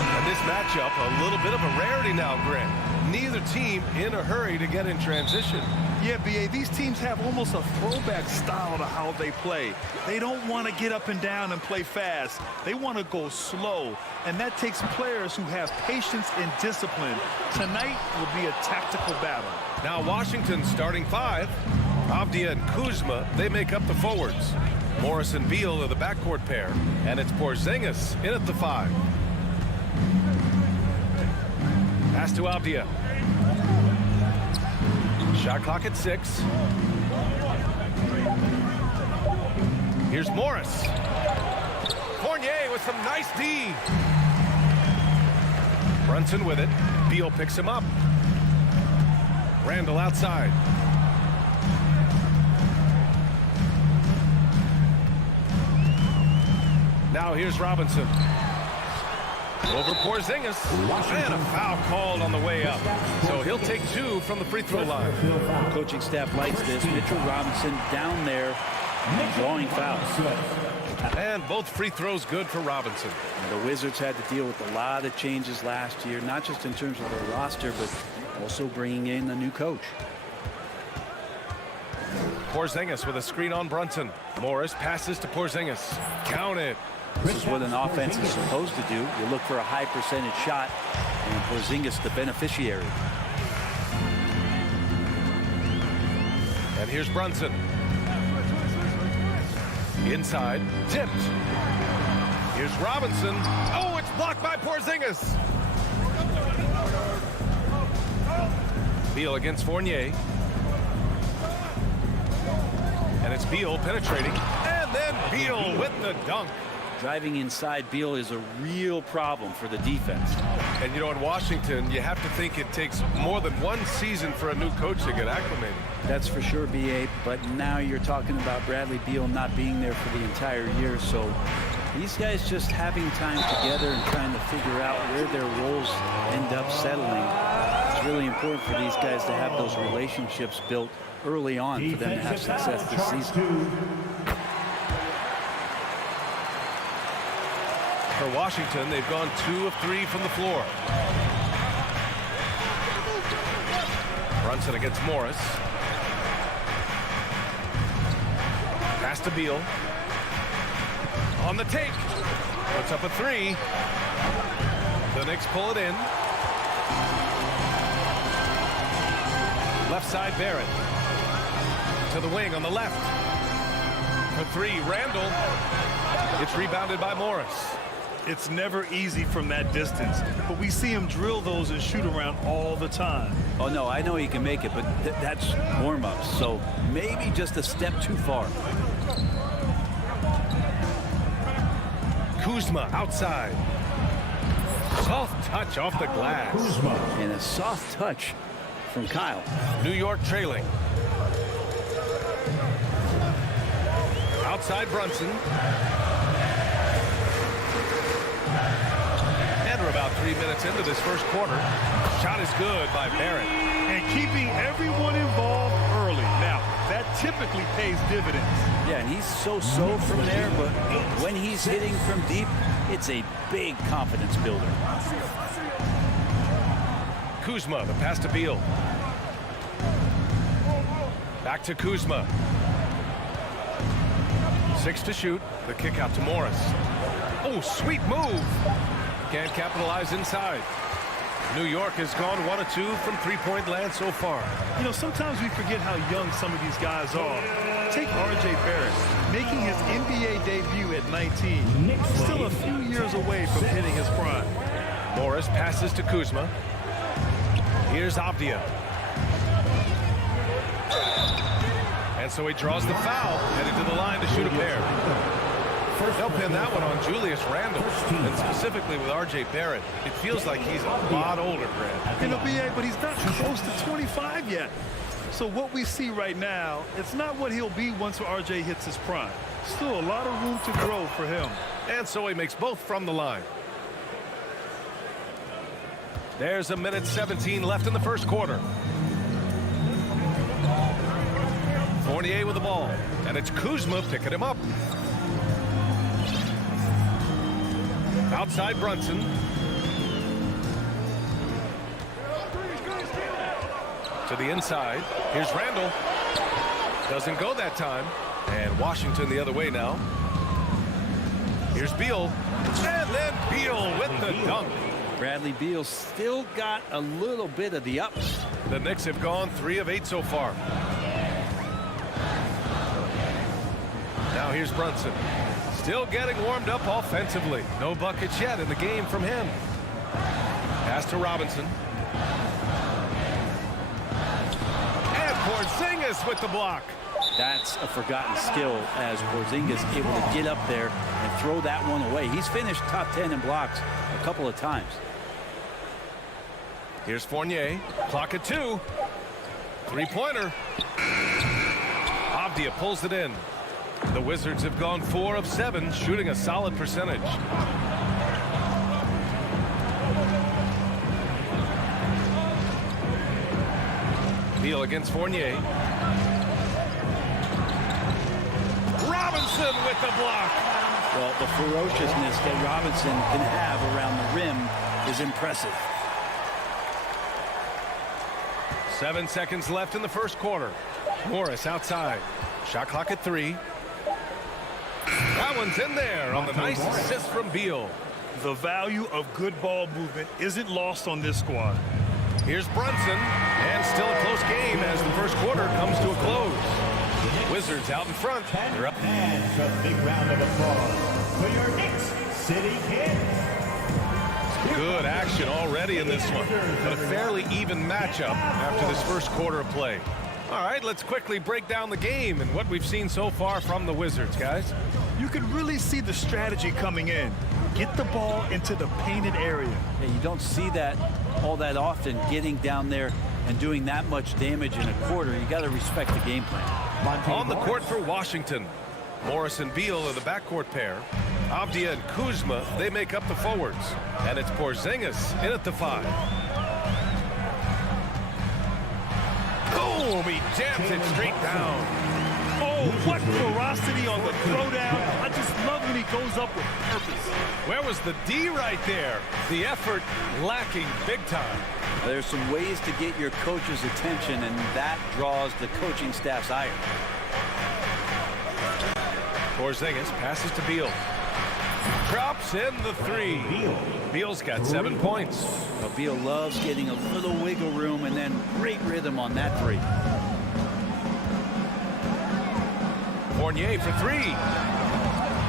And this matchup, a little bit of a rarity now, Grant. Neither team in a hurry to get in transition. Yeah, B.A., these teams have almost a throwback style to how they play. They don't want to get up and down and play fast. They want to go slow, and that takes players who have patience and discipline. Tonight will be a tactical battle. Now Washington's starting five. Avdia and Kuzma, they make up the forwards. Morris and Beal are the backcourt pair, and it's Porzingis in at the 5. Pass to Avdia. Shot clock at 6. Here's Morris. Fournier with some nice D. Brunson with it. Beal picks him up. Randall outside. Now here's Robinson. Over Porzingis. And a foul called on the way up. So he'll take 2 from the free throw line. The coaching staff likes this. Mitchell Robinson down there drawing fouls. And both free throws good for Robinson. And the Wizards had to deal with a lot of changes last year, not just in terms of their roster, but also bringing in a new coach. Porzingis with a screen on Brunson. Morris passes to Porzingis. Count it. This is what an offense is supposed to do. You look for a high percentage shot, and Porzingis the beneficiary. And here's Brunson. Inside, tipped. Here's Robinson. Oh, it's blocked by Porzingis. Beal against Fournier. And it's Beal penetrating. And then Beal with the dunk. Driving inside Beal is a real problem for the defense. And you know, in Washington, you have to think it takes more than one season for a new coach to get acclimated. That's for sure, B.A., but now you're talking about Bradley Beal not being there for the entire year, so these guys just having time together and trying to figure out where their roles end up settling. It's really important for these guys to have those relationships built early on for them to have success this season. For Washington, they've gone 2 of 3 from the floor. Brunson against Morris. Pass to Beal. On the take. Puts up a 3. The Knicks pull it in. Left side, Barrett. To the wing on the left. For 3, Randall. It's rebounded by Morris. It's never easy from that distance, but we see him drill those and shoot around all the time. Oh, no, I know he can make it, but that's warm-ups, so maybe just a step too far. Kuzma outside. Soft touch off the glass. And a soft touch from Kyle. New York trailing. Outside Brunson. And we're about 3 minutes into this first quarter. Shot is good by Barrett. And keeping everyone involved early. Now, that typically pays dividends. Yeah, and he's so-so from there, but when he's hitting from deep, it's a big confidence builder. Kuzma, the pass to Beal. Back to Kuzma. 6 to shoot. The kick out to Morris. Oh, sweet move. Can't capitalize inside. New York has gone 1 of 2 from three-point land so far. You know, sometimes we forget how young some of these guys are. Take R.J. Barrett, making his NBA debut at 19. Still a few years away from hitting his prime. Morris passes to Kuzma. Here's Avdia. And so he draws the foul, headed to the line to shoot a pair. They'll pin that one on Julius Randle, and specifically with R.J. Barrett. It feels like he's a lot older, Brad. In the BA, but he's not close to 25 yet. So what we see right now, it's not what he'll be once R.J. hits his prime. Still a lot of room to grow for him. And so he makes both from the line. There's 1:17 left in the first quarter. Fournier with the ball, and it's Kuzma picking him up. Outside Brunson. To the inside. Here's Randle. Doesn't go that time. And Washington the other way now. Here's Beal. And then Beal with the dunk. Bradley Beal still got a little bit of the ups. The Knicks have gone 3 of 8 so far. Now here's Brunson. Still getting warmed up offensively. No buckets yet in the game from him. Pass to Robinson. And Porzingis with the block. That's a forgotten skill as Porzingis able to get up there and throw that one away. He's finished top 10 in blocks a couple of times. Here's Fournier. Clock at 2. Three-pointer. Avdia pulls it in. The Wizards have gone 4 of 7, shooting a solid percentage. Beal against Fournier. Robinson with the block. Well, the ferociousness that Robinson can have around the rim is impressive. 7 seconds left in the first quarter. Morris outside. Shot clock at 3. That one's in there on the nice assist from Beal. The value of good ball movement isn't lost on this squad. Here's Brunson, and still a close game as the first quarter comes to a close. Wizards out in front. They're up. And a big round of applause for your Knicks City Kings. Good action already in this one, but a fairly even matchup after this first quarter of play. All right, let's quickly break down the game and what we've seen so far from the Wizards, guys. You can really see the strategy coming in. Get the ball into the painted area. Yeah, you don't see that all that often, getting down there and doing that much damage in a quarter. You got to respect the game plan. On the court for Washington, Morris and Beal are the backcourt pair. Avdia and Kuzma, they make up the forwards. And it's Porzingis in at the 5. Boom! He jams it straight down. Oh, what ferocity on the throwdown. I just love when he goes up with purpose. Where was the D right there? The effort lacking big time. There's some ways to get your coach's attention, and that draws the coaching staff's ire. Porzingis passes to Beal. Drops in the 3. Beal's got 7 points. Well, Beal loves getting a little wiggle room and then great rhythm on that 3. Fournier for 3.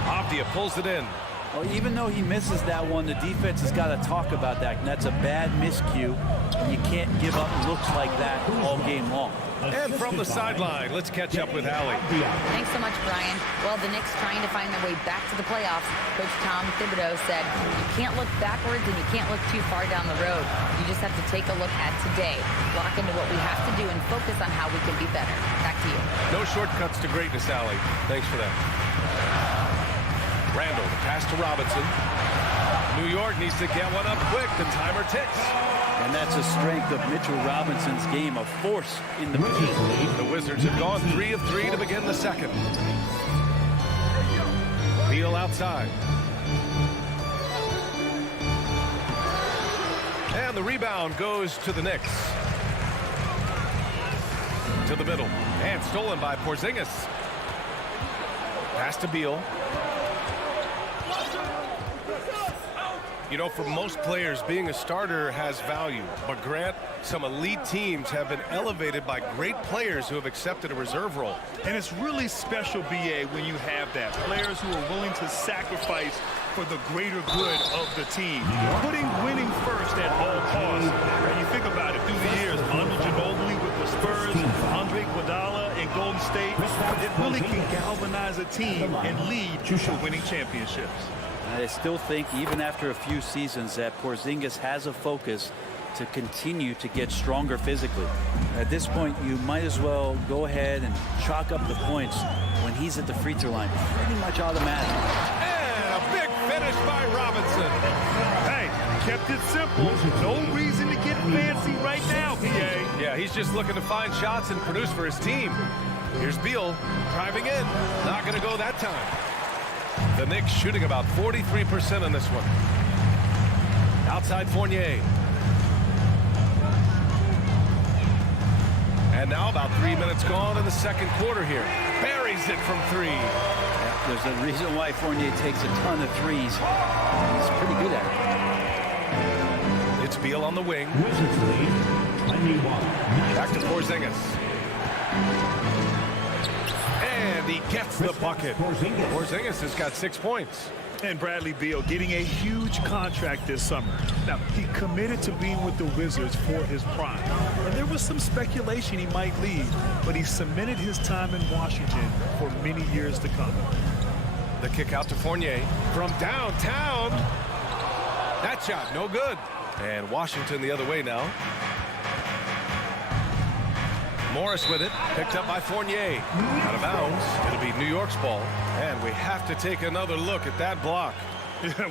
Avdia pulls it in. Well, even though he misses that one, the defense has got to talk about that. And that's a bad miscue. And you can't give up looks like that all game long. And from the sideline, let's catch up with Allie. Thanks so much, Brian. Well, the Knicks trying to find their way back to the playoffs. Coach Tom Thibodeau said, you can't look backwards and you can't look too far down the road. You just have to take a look at today, lock into what we have to do, and focus on how we can be better. Back to you. No shortcuts to greatness, Allie. Thanks for that. Randall, pass to Robinson. New York needs to get one up quick. The timer ticks. And that's a strength of Mitchell Robinson's game, a force in the paint. The Wizards have gone 3 of 3 to begin the second. Beal outside. And the rebound goes to the Knicks. To the middle. And stolen by Porzingis. Pass to Beal. You know, for most players, being a starter has value. But Grant, some elite teams have been elevated by great players who have accepted a reserve role. And it's really special, B.A., when you have that. Players who are willing to sacrifice for the greater good of the team. Putting winning first at all costs. And you think about it, through the years, Manu Ginobili with the Spurs, Andre Iguodala in Golden State, it really can galvanize a team and lead to winning championships. I still think, even after a few seasons, that Porzingis has a focus to continue to get stronger physically. At this point, you might as well go ahead and chalk up the points when he's at the free throw line. Pretty much automatic. And a big finish by Robinson. Hey, kept it simple. No reason to get fancy right now, PA. Yeah, he's just looking to find shots and produce for his team. Here's Beal driving in. Not going to go that time. The Knicks shooting about 43% on this one. Outside Fournier. And now about 3 minutes gone in the second quarter here. Buries it from 3. Yeah, there's a reason why Fournier takes a ton of threes. He's pretty good at it. It's Beal on the wing. Back to Porzingis. And he gets the bucket. Porzingis has got 6 points. And Bradley Beal getting a huge contract this summer. Now, he committed to being with the Wizards for his prime. And there was some speculation he might leave, but he cemented his time in Washington for many years to come. The kick out to Fournier from downtown. That shot, no good. And Washington the other way now. Morris with it, picked up by Fournier. Out of bounds. It'll be New York's ball. And we have to take another look at that block.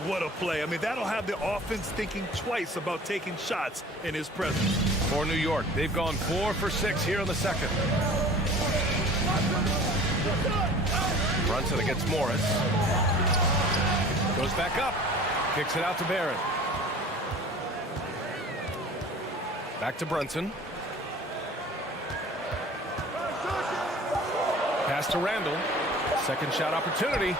What a play. I mean, that'll have the offense thinking twice about taking shots in his presence. For New York, they've gone 4 for 6 here in the second. Brunson against Morris. Goes back up. Kicks it out to Barrett. Back to Brunson. Pass to Randall. Second shot opportunity.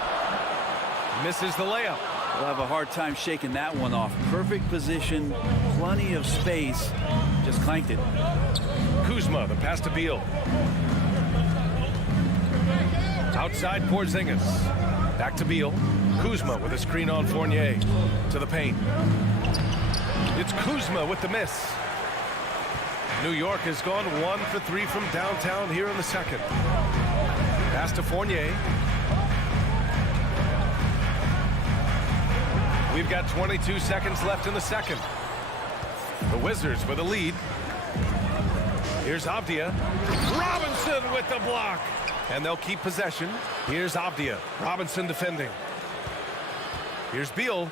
Misses the layup. We'll have a hard time shaking that one off. Perfect position, plenty of space. Just clanked it. Kuzma, the pass to Beal. Outside Porzingis. Back to Beal. Kuzma with a screen on Fournier. To the paint. It's Kuzma with the miss. New York has gone 1 for 3 from downtown here in the second. Pass to Fournier. We've got 22 seconds left in the second. The Wizards with a lead. Here's Avdia. Robinson with the block. And they'll keep possession. Here's Avdia. Robinson defending. Here's Beal.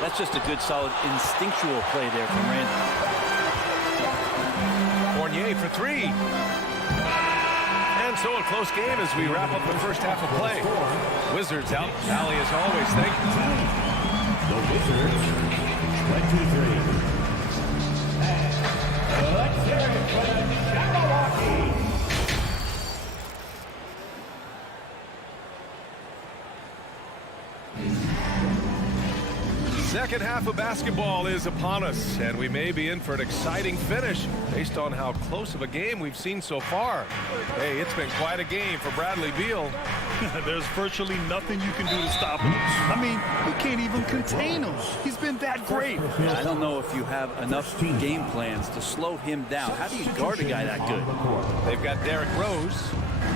That's just a good, solid, instinctual play there from Randall. Fournier for 3. And so a close game as we wrap up the first half of play. Wizards out. Allie, as always, thank you. The Wizards, 23. Let's hear it for the Jabberwocky. second half of basketball is upon us, and we may be in for an exciting finish based on how close of a game we've seen so far. Hey, it's been quite a game for Bradley Beal. There's virtually nothing you can do to stop him. I mean, you can't even contain him. He's been that great. Yeah, I don't know if you have enough game plans to slow him down. How do you guard a guy that good? They've got Derrick Rose,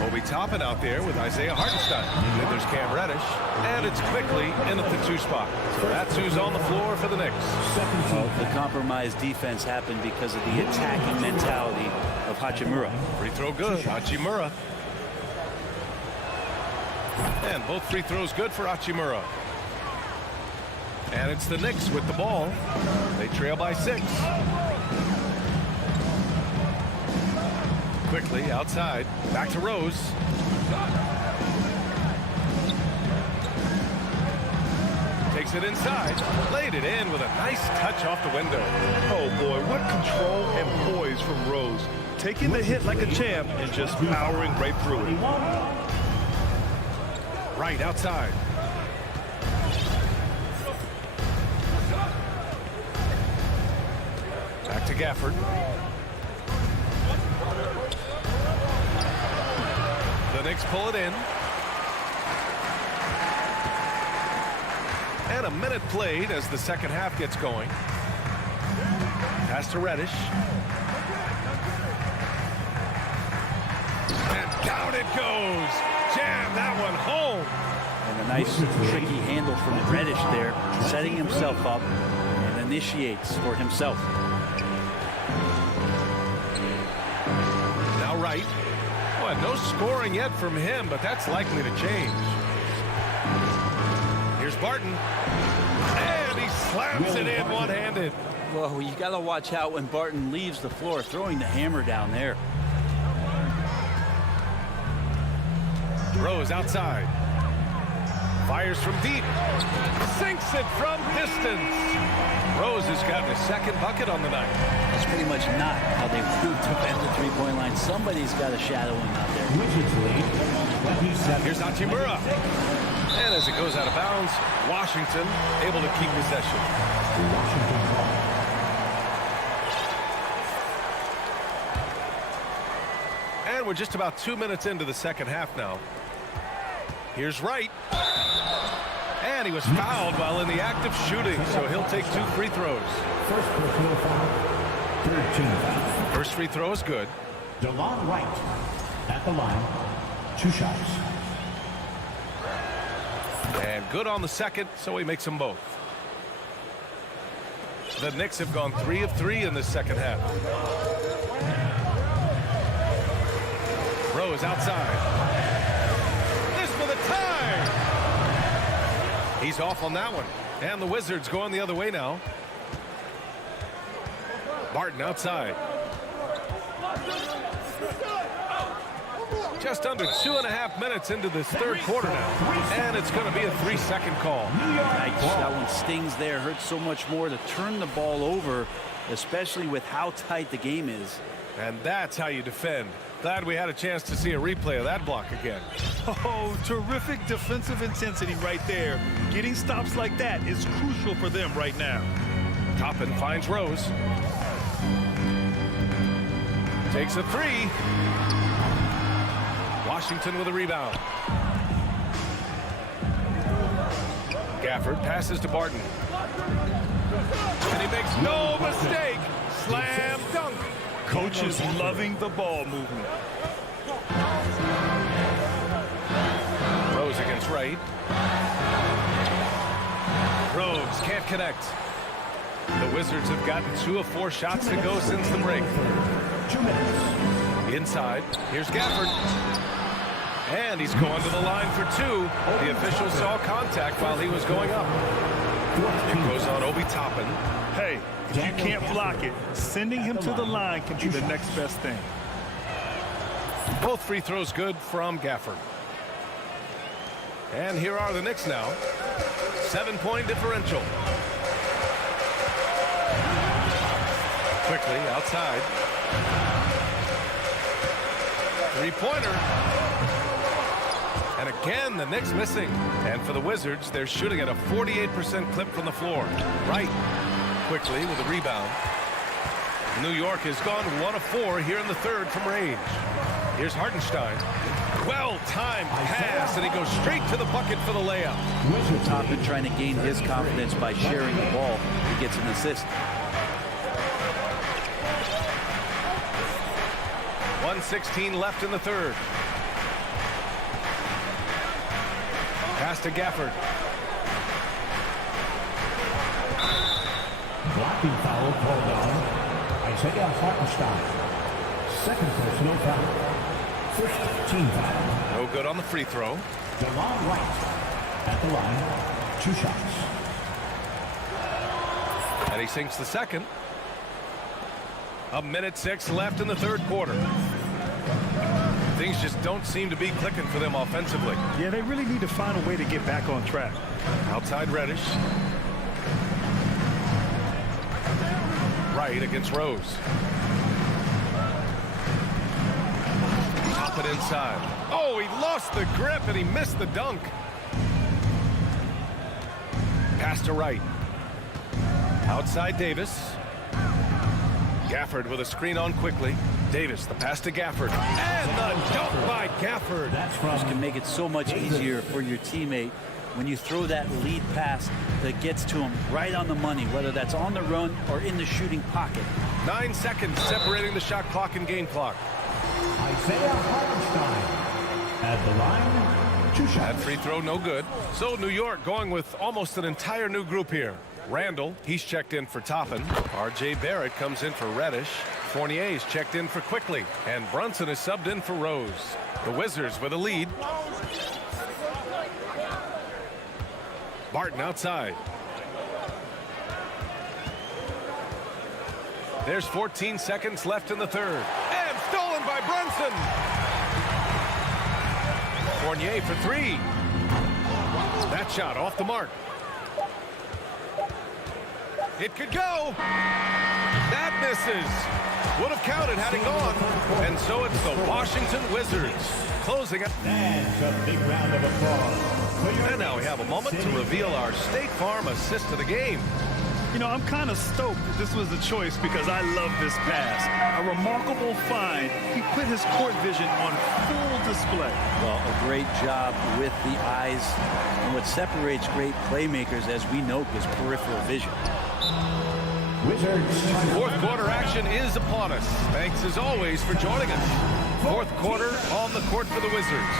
Obi Toppin out there with Isaiah Hartenstein. Then there's Cam Reddish, and it's quickly in at the 2 spot. So that's who's on the floor for the Knicks. The compromised defense happened because of the attacking mentality of Hachimura. Free throw good, Hachimura. And both free throws good for Hachimura. And it's the Knicks with the ball. They trail by 6. Quickly outside, back to Rose. Takes it inside, laid it in with a nice touch off the window. Oh boy, what control and poise from Rose. Taking the hit like a champ and just powering right through it. Right outside. Back to Gafford. The Knicks pull it in. And a minute played as the second half gets going. Pass to Reddish. And down it goes. Jam that one home. And a nice tricky handle from Reddish there, setting himself up and initiates for himself. Now right. Well, no scoring yet from him, but that's likely to change. Here's Barton. And he slams it in one-handed. Well, you got to watch out when Barton leaves the floor, throwing the hammer down there. Rose outside. Fires from deep. Sinks it from distance. Rose has gotten his second bucket on the night. That's pretty much not how they would defend the three-point line. Somebody's got to shadow him out there. Here's Hachimura. And as it goes out of bounds, Washington able to keep possession. And we're just about 2 minutes into the second half now. Here's Wright. And he was fouled while in the act of shooting, so he'll take 2 free throws. First personal foul. 13 foul. First free throw is good. DeLon Wright at the line. 2 shots. And good on the second, so he makes them both. The Knicks have gone 3 of 3 in this second half. Rose outside. This for the tie. He's off on that one. And the Wizards going the other way now. Barton outside. Just under 2.5 minutes into this third quarter now. And it's going to be a 3-second call. Yikes, that one stings there. Hurts so much more to turn the ball over, especially with how tight the game is. And that's how you defend. Glad we had a chance to see a replay of that block again. Oh, terrific defensive intensity right there. Getting stops like that is crucial for them right now. Toppin finds Rose. Takes a 3. Washington with a rebound. Gafford passes to Barton. And he makes no mistake. Slam dunk. Coach is loving the ball movement. Rose against Wright. Rose can't connect. The Wizards have gotten 2 of 4 shots to go since the break. 2 minutes. Inside, here's Gafford. And he's going to the line for 2. The official saw contact while he was going up. It goes on Obi Toppin. Hey, if you can't block it, sending him to the line can be the next best thing. Both free throws good from Gafford. And here are the Knicks now. 7-point differential. Quickly outside. Three-pointer. And again, the Knicks missing. And for the Wizards, they're shooting at a 48% clip from the floor. Wright quickly with a rebound. New York has gone 1 of 4 here in the third from range. Here's Hartenstein. Well-timed pass, and he goes straight to the bucket for the layup. Toppin trying to gain his confidence by sharing the ball. He gets an assist. 1:16 left in the third. Pass to Gafford. Blocking foul called on Isaiah Hartenstein. Second personal foul. First team foul. No good on the free throw. Delon Wright at the line. 2 shots. And he sinks the second. 1:06 left in the third quarter. Things just don't seem to be clicking for them offensively. Yeah, they really need to find a way to get back on track. Outside Reddish. Right against Rose. Pop it inside. Oh, he lost the grip and he missed the dunk. Pass to Wright. Outside Davis. Gafford with a screen on quickly. Davis, the pass to Gafford. And the dunk by Gafford. This can make it so much easier for your teammate when you throw that lead pass that gets to him right on the money, whether that's on the run or in the shooting pocket. 9 seconds separating the shot clock and game clock. Isaiah Hartenstein at the line. 2 shots. That free throw no good. So New York going with almost an entire new group here. Randall, he's checked in for Toppin. R.J. Barrett comes in for Reddish. Fournier's checked in for Quickly. And Brunson is subbed in for Rose. The Wizards with a lead. Barton outside. There's 14 seconds left in the third. And stolen by Brunson. Fournier for 3. That shot off the mark. It could go. That misses. Would have counted had it gone. And so it's the Washington Wizards closing it. That's a big round of applause. And now we have a moment to reveal our State Farm assist of the game. You know, I'm kind of stoked that this was the choice because I love this pass. A remarkable find. He put his court vision on full display. Well, a great job with the eyes. And what separates great playmakers, as we know, is peripheral vision. Wizards. Fourth quarter action is upon us. Thanks as always for joining us. Fourth quarter on the court for the Wizards.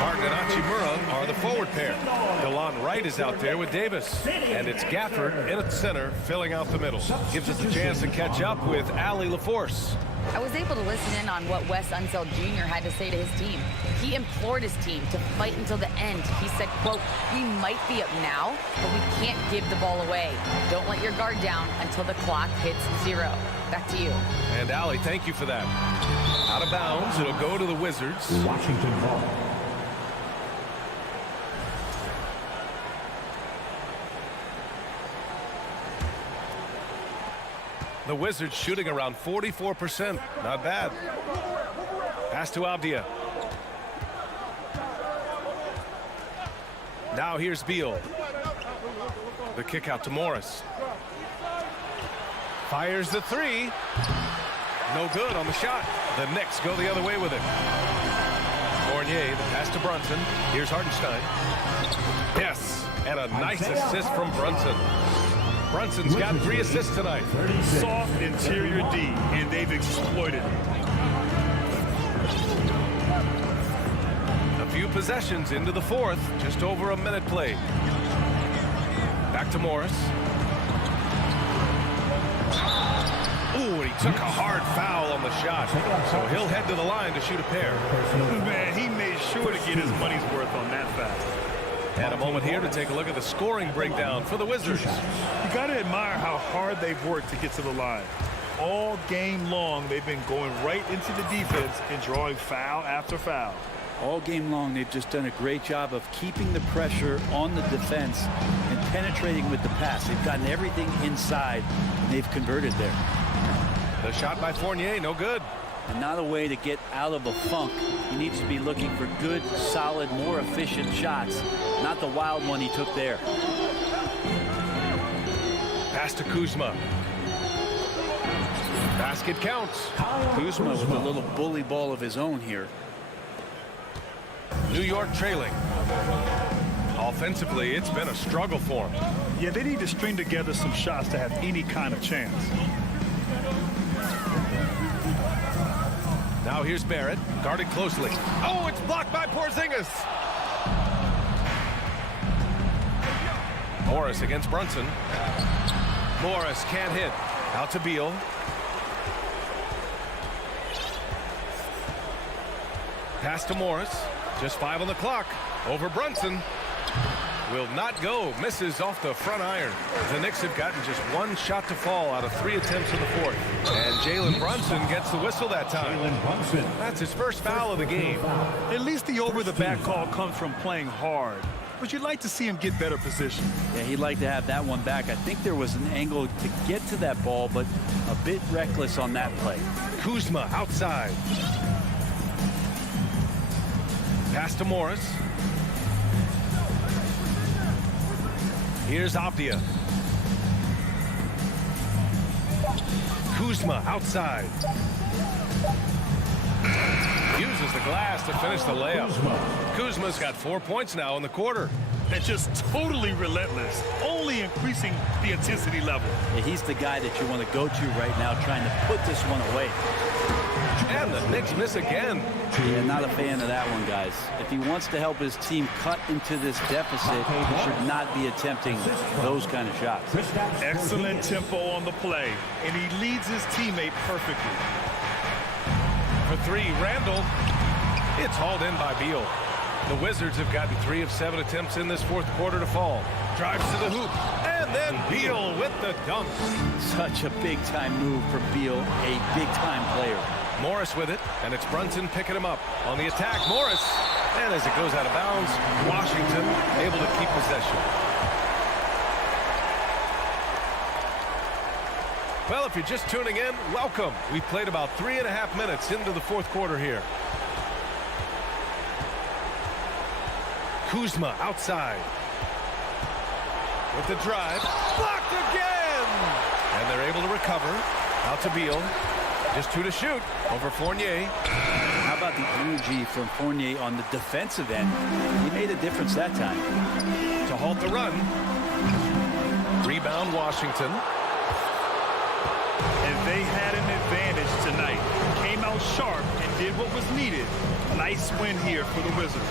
Martin and Hachimura are the forward pair. Delon Wright is out there with Davis. And it's Gafford in at center, filling out the middle. Gives us a chance to catch up with Allie LaForce. I was able to listen in on what Wes Unseld Jr. had to say to his team. He implored his team to fight until the end. He said, quote, "We might be up now, but we can't give the ball away. Don't let your guard down until the clock hits 0. Back to you." And Allie, thank you for that. Out of bounds, it'll go to the Wizards. Washington ball. The Wizards shooting around 44%. Not bad. Pass to Avdia. Now here's Beal. The kick out to Morris. Fires the 3. No good on the shot. The Knicks go the other way with it. Fournier, the pass to Brunson. Here's Hartenstein. Yes, and a nice assist from Brunson. Brunson's got 3 assists tonight. Soft interior D, and they've exploited it. A few possessions into the fourth, just over a minute played. Back to Morris. Ooh, and he took a hard foul on the shot. So he'll head to the line to shoot a pair. Man, he made sure to get his money's worth on that foul. And a moment here to take a look at the scoring breakdown for the Wizards. You got to admire how hard they've worked to get to the line. All game long, they've been going right into the defense and drawing foul after foul. All game long, they've just done a great job of keeping the pressure on the defense and penetrating with the pass. They've gotten everything inside, and they've converted there. The shot by Fournier, no good. and not a way to get out of a funk. He needs to be looking for good, solid, more efficient shots, not the wild one he took there. Pass to Kuzma. Basket counts. Kuzma with a little bully ball of his own here. New York trailing. Offensively, it's been a struggle for them. Yeah, they need to string together some shots to have any kind of chance. Now here's Barrett, guarded closely. Oh, it's blocked by Porzingis. Morris against Brunson. Morris can't hit. Out to Beal. Pass to Morris. Just 5 on the clock. Over Brunson. Will not go. Misses off the front iron. The Knicks have gotten just 1 shot to fall out of 3 attempts in the fourth. And Jalen Brunson gets the whistle that time. That's his first foul of the game. At least the over-the-back call comes from playing hard. But you'd like to see him get better position. Yeah, he'd like to have that one back. I think there was an angle to get to that ball, but a bit reckless on that play. Kuzma outside. Pass to Morris. Here's Avdia. Kuzma outside. Uses the glass to finish the layup. Kuzma's got 4 points now in the quarter. That's just totally relentless, only increasing the intensity level. Yeah, he's the guy that you want to go to right now, trying to put this one away. And the Knicks miss again. Yeah, not a fan of that one, guys. If he wants to help his team cut into this deficit, he should not be attempting those kind of shots. Excellent tempo on the play, and he leads his teammate perfectly. For 3, Randall. It's hauled in by Beal. The Wizards have gotten 3 of 7 attempts in this fourth quarter to fall. Drives to the hoop. And then Beal with the dunk. Such a big-time move from Beal, a big-time player. Morris with it, and it's Brunson picking him up. On the attack, Morris. And as it goes out of bounds, Washington able to keep possession. Well, if you're just tuning in, welcome. We played about 3.5 minutes into the fourth quarter here. Kuzma outside. With the drive. Blocked again! And they're able to recover. Out to Beal. Just 2 to shoot over Fournier. How about the energy from Fournier on the defensive end? He made a difference that time. To halt the run. Rebound Washington. And they had an advantage tonight. Came out sharp and did what was needed. Nice win here for the Wizards.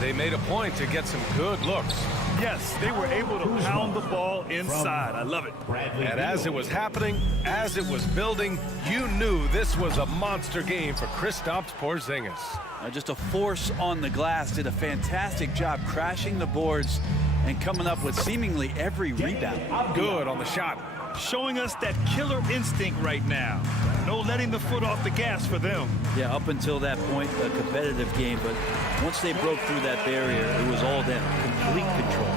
They made a point to get some good looks. Yes, they were able to pound the ball inside. I love it. And as it was happening, as it was building, you knew this was a monster game for Kristaps Porzingis. Just a force on the glass. Did a fantastic job crashing the boards and coming up with seemingly every rebound. Good on the shot. Showing us that killer instinct right now. No letting the foot off the gas for them. Yeah, up until that point, a competitive game, but once they broke through that barrier, it was all them. Complete control.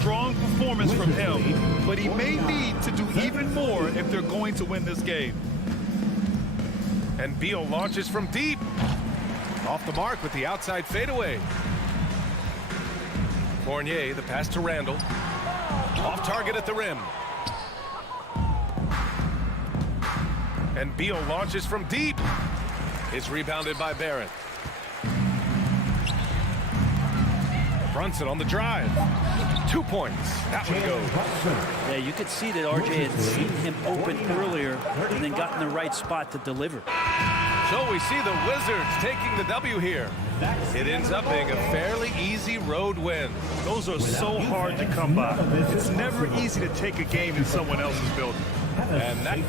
Strong performance from him, but he may need to do even more if they're going to win this game. And Beal launches from deep. Off the mark with the outside fadeaway. Fournier, the pass to Randall. Off target at the rim. And Beal launches from deep. It's rebounded by Barrett. Brunson on the drive. 2 points. That one goes. Yeah, you could see that RJ had seen him open earlier and then got in the right spot to deliver. So we see the Wizards taking the W here. It ends up being a fairly easy road win. Those are so hard to come by. It's never easy to take a game in someone else's building. And that...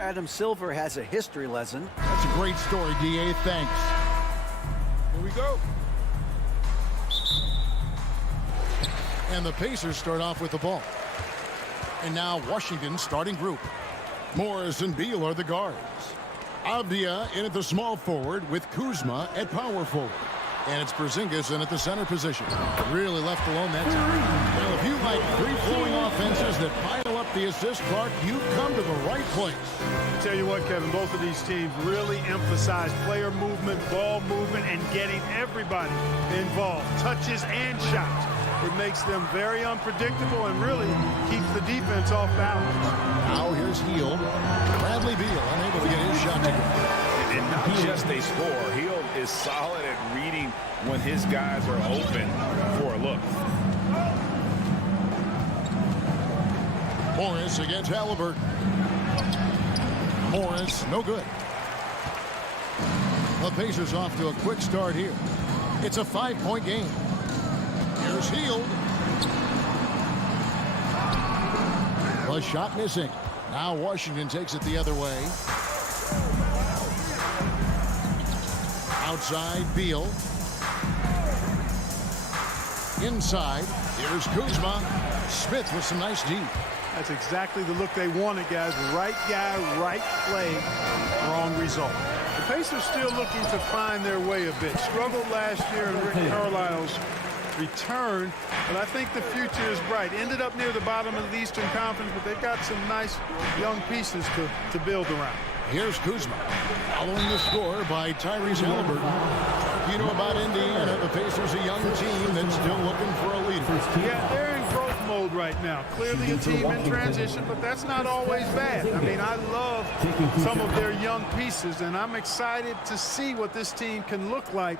Adam Silver has a history lesson. That's a great story, D.A. Thanks. Here we go. And the Pacers start off with the ball. And now Washington's starting group. Morris and Beal are the guards. Avdia in at the small forward with Kuzma at power forward. And it's Porzingis in at the center position. Really left alone that time. Well, if you like free-flowing offenses that pile up the assist clock, you've come to the right place. Tell you what, Kevin, both of these teams really emphasize player movement, ball movement, and getting everybody involved, touches and shots. It makes them very unpredictable and really keeps the defense off balance. Now here's Hield. Bradley Beal unable to get his shot to go. And not just a scorer. Hield is solid at reading when his guys are open for a look. Morris against Halliburton. Morris, no good. The Pacers off to a quick start here. It's a 5-point game. Here's Hield. The shot missing. Now Washington takes it the other way. Outside, Beal. Inside, here's Kuzma. Smith with some nice D. That's exactly the look they wanted, guys. Right guy, right play, wrong result. The Pacers still looking to find their way a bit. Struggled last year in Rick Carlisle's return, but I think the future is bright. Ended up near the bottom of the Eastern Conference, but they've got some nice young pieces to build around. Here's Kuzma, following the score by Tyrese Halliburton. You know about Indiana, the Pacers, a young team that's still looking for a leader. Yeah, they're in growth mode right now. Clearly a team in transition, but that's not always bad. I mean, I love some of their young pieces, and I'm excited to see what this team can look like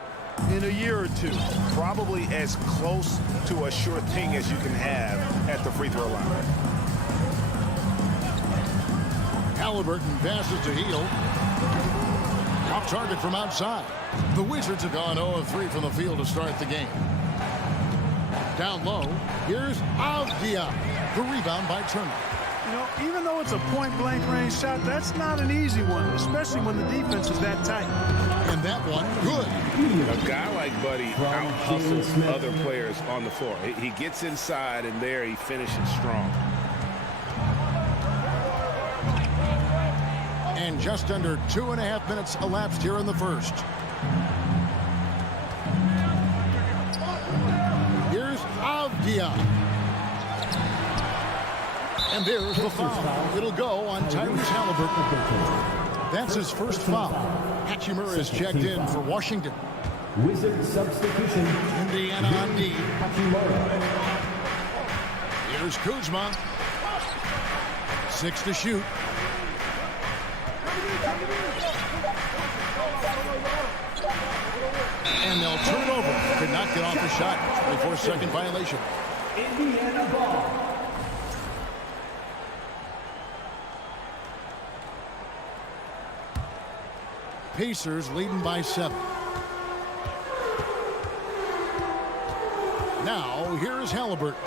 in a year or two. Probably as close to a sure thing as you can have at the free throw line. Halliburton passes to Hield. Off target from outside. The Wizards have gone 0 of 3 from the field to start the game. Down low, here's Avdia. The rebound by Turner. You know, even though it's a point-blank range shot, that's not an easy one, especially when the defense is that tight. And that one, good. A guy like Buddy out-hustles other players on the floor. He gets inside, and there he finishes strong. And just under 2.5 minutes elapsed here in the first. Here's Avdia. And there's the foul. It'll go on Tyrese Halliburton. That's his first foul. Hachimura is checked in for Washington. Wizard substitution. Indiana on D. Here's Kuzma. 6 to shoot. And they'll turn it over. Could not get off the shot. 24-second violation. Indiana ball. Pacers leading by 7. Now, here's Halliburton.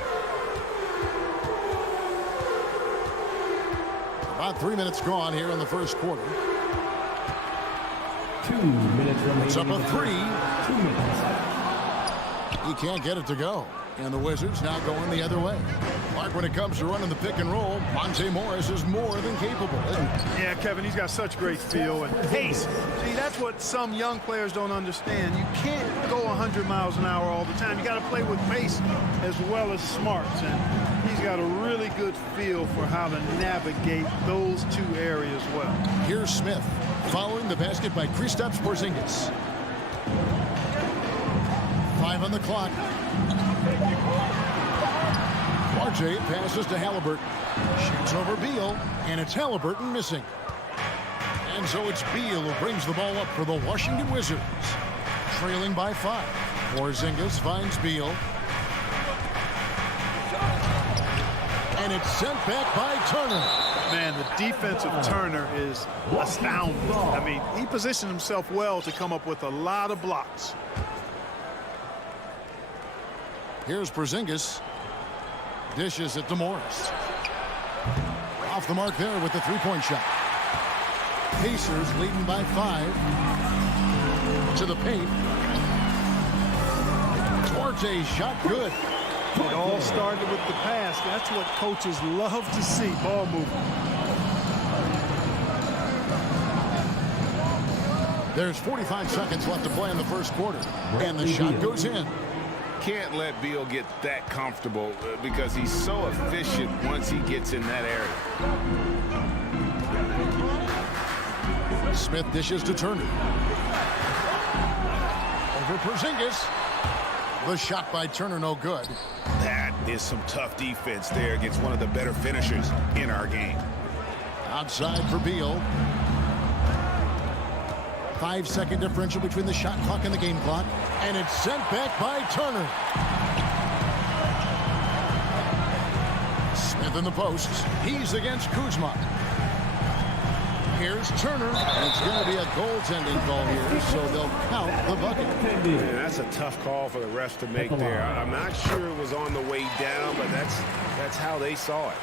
About 3 minutes gone here in the first quarter. 2 minutes remaining. It's up a 3. 2 minutes. He can't get it to go. And the Wizards now going the other way. Mark, when it comes to running the pick and roll, Monte Morris is more than capable, isn't he? Yeah, Kevin, he's got such great feel and pace. See, that's what some young players don't understand. You can't go 100 miles an hour all the time. You got to play with pace as well as smarts. And he's got a really good feel for how to navigate those two areas well. Here's Smith, following the basket by Kristaps Porzingis. 5 on the clock. RJ passes to Halliburton. Shoots over Beal, and it's Halliburton missing. And so it's Beal who brings the ball up for the Washington Wizards. Trailing by 5. Porzingis finds Beal. And it's sent back by Turner. Man, the defense of Turner is astounding. I mean, he positioned himself well to come up with a lot of blocks. Here's Porzingis. Dishes it to Morris. Off the mark there with the three-point shot. Pacers leading by 5. To the paint. Duarte shot good. It all started with the pass. That's what coaches love to see, ball movement. There's 45 seconds left to play in the first quarter. And the shot goes in. Can't let Beal get that comfortable because he's so efficient once he gets in that area. Smith dishes to Turner. Over Porzingis. The shot by Turner, no good. That is some tough defense there against one of the better finishers in our game. Outside for Beal. 5-second differential between the shot clock and the game clock. And it's sent back by Turner. Smith in the posts. He's against Kuzma. Here's Turner. And it's going to be a goaltending call here, so they'll count the bucket. Man, that's a tough call for the refs to make there. I'm not sure it was on the way down, but that's how they saw it.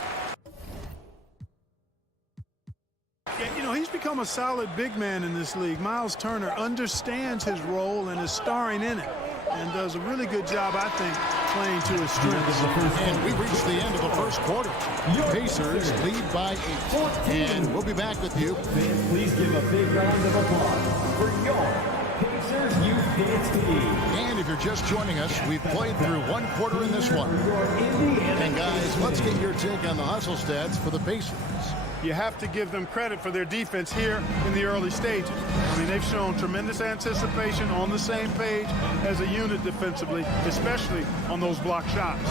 Yeah, you know, he's become a solid big man in this league. Miles Turner understands his role and is starring in it, and does a really good job, I think, playing to his strengths. And we reached the end of the first quarter. Pacers lead by 8. And we'll be back with you. Please give a big round of applause for your Pacers Youth Dance Team. And if you're just joining us, we've played through one quarter in this one. And guys, let's get your take on the hustle stats for the Pacers. You have to give them credit for their defense here in the early stages. I mean, they've shown tremendous anticipation, on the same page as a unit defensively, especially on those block shots.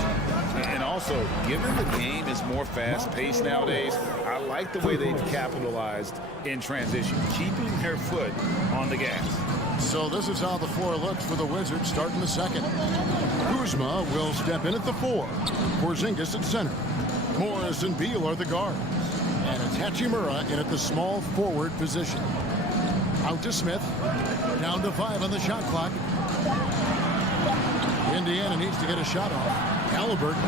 And also, given the game is more fast-paced nowadays, I like the way they've capitalized in transition, keeping their foot on the gas. So this is how the floor looks for the Wizards starting the second. Kuzma will step in at the 4. Porzingis at center. Morris and Beal are the guards. And it's Hachimura in at the small forward position. Out to Smith. Down to 5 on the shot clock. Indiana needs to get a shot off. Halliburton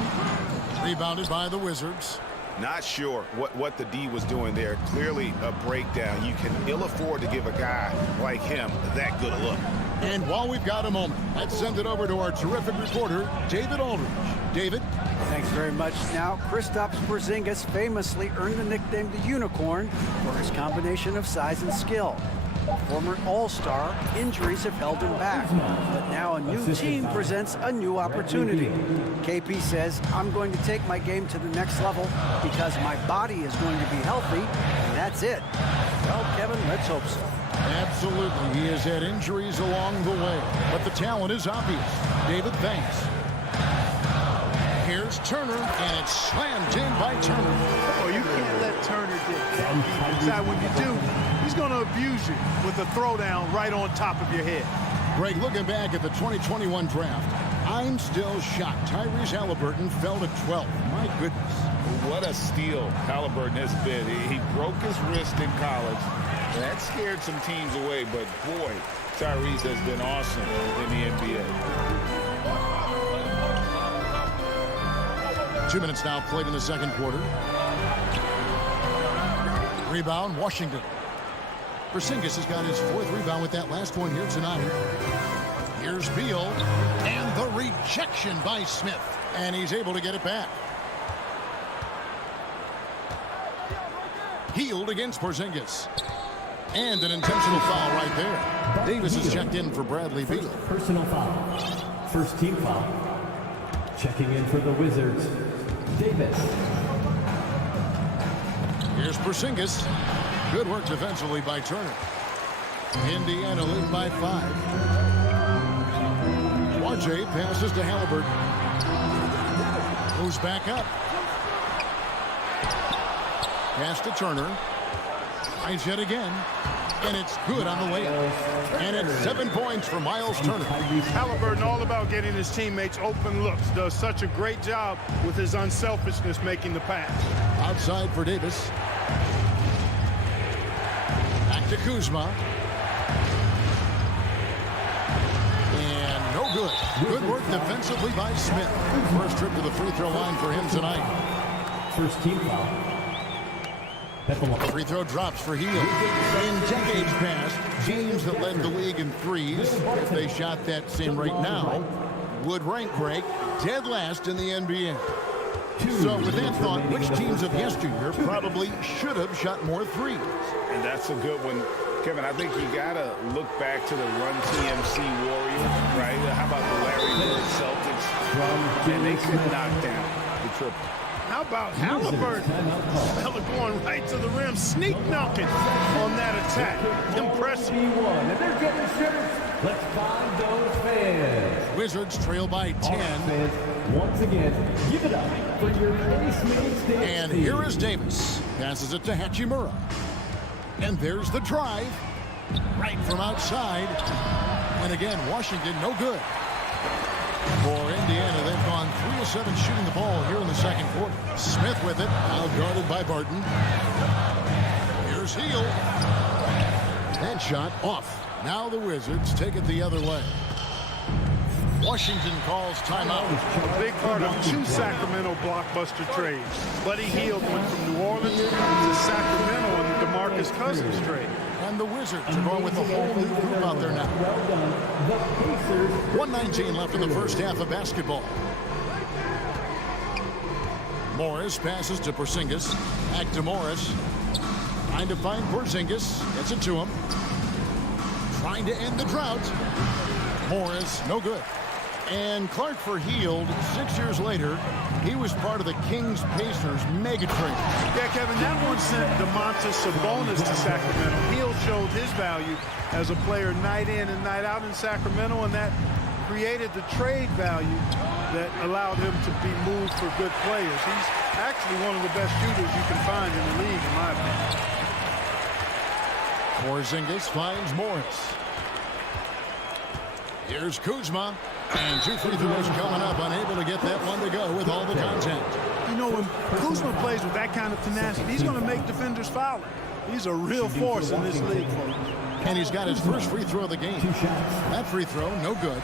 rebounded by the Wizards. Not sure what the D was doing there. Clearly a breakdown. You can ill afford to give a guy like him that good a look. And while we've got a moment, let's send it over to our terrific reporter, David Aldridge. David? Thanks very much. Now, Kristaps Porzingis famously earned the nickname the Unicorn for his combination of size and skill. Former All-Star, injuries have held him back. But now a new team presents a new opportunity. KP says, I'm going to take my game to the next level because my body is going to be healthy, and that's it. Well, Kevin, let's hope so. Absolutely. He has had injuries along the way, but the talent is obvious. David, thanks. Here's Turner, and it's slammed in by Turner. Oh, you can't let Turner get that deep inside. When you do, he's going to abuse you with a throwdown right on top of your head. Greg, looking back at the 2021 draft, I'm still shocked. Tyrese Halliburton fell to 12th. My goodness. What a steal Halliburton has been. He broke his wrist in college. That scared some teams away, but boy, Tyrese has been awesome in the NBA. 2 minutes now played in the second quarter. Rebound, Washington. Porzingis has got his 4th rebound with that last one here tonight. Here's Beal, and the rejection by Smith. And he's able to get it back. Healed against Porzingis. And an intentional foul right there. Davis is checked in for Bradley Beal. Personal foul. First team foul. Checking in for the Wizards, Davis. Here's Porzingis. Good work defensively by Turner. Indiana lead by 5. Duarte passes to Halliburton. Moves back up. Pass to Turner. Tries yet again. And it's good on the layup. And it's 7 points for Miles Turner. Halliburton, all about getting his teammates open looks. Does such a great job with his unselfishness making the pass. Outside for Davis. Back to Kuzma. And no good. Good work defensively by Smith. First trip to the free throw line for him tonight. First team foul. Free throw drops for Hield. In decades past, teams that led the league in threes, if they shot that same rate now, would rank Greg dead last in the NBA. So with that thought, which teams of yesteryear probably should have shot more threes? And that's a good one. Kevin, I think you got to look back to the Run TMC Warriors, right? How about the Larry Bird Celtics? And they could knock down the triple. How about Halliburton? Fella going right to the rim, sneak knocking on that attack. Impressive. And they're getting serious. Let's find those fans. Wizards trail by 10. Fans, once again, give it up for your place. And here is Davis. Passes it to Hachimura. And there's the drive. Right from outside. And again, Washington, no good. For Indiana, they've gone 3 of 7 shooting the ball here in the second quarter. Smith with it, now guarded by Barton. Here's Hield. That shot off. Now the Wizards take it the other way. Washington calls timeout. A big part of 2 Sacramento blockbuster trades. Buddy Hield went from New Orleans to Sacramento on the DeMarcus Cousins trade. And the Wizards are going with a whole new group out there now. 1:19 left in the first half of basketball. Morris passes to Porzingis. Back to Morris. Trying to find Porzingis. Gets it to him. Trying to end the drought. Morris, no good. And Clark for Hield, 6 years later, he was part of the Kings-Pacers mega trade. Yeah, Kevin, that one sent Domantas Sabonis to Sacramento. Hield showed his value as a player night in and night out in Sacramento, and that created the trade value that allowed him to be moved for good players. He's actually one of the best shooters you can find in the league, in my opinion. Porzingis finds Morris. Here's Kuzma. And 2 free throws coming up, unable to get that one to go with all the contact. You know, when Kuzma plays with that kind of tenacity, he's going to make defenders foul. He's a real force in this league, folks. And he's got his first free throw of the game. That free throw, no good.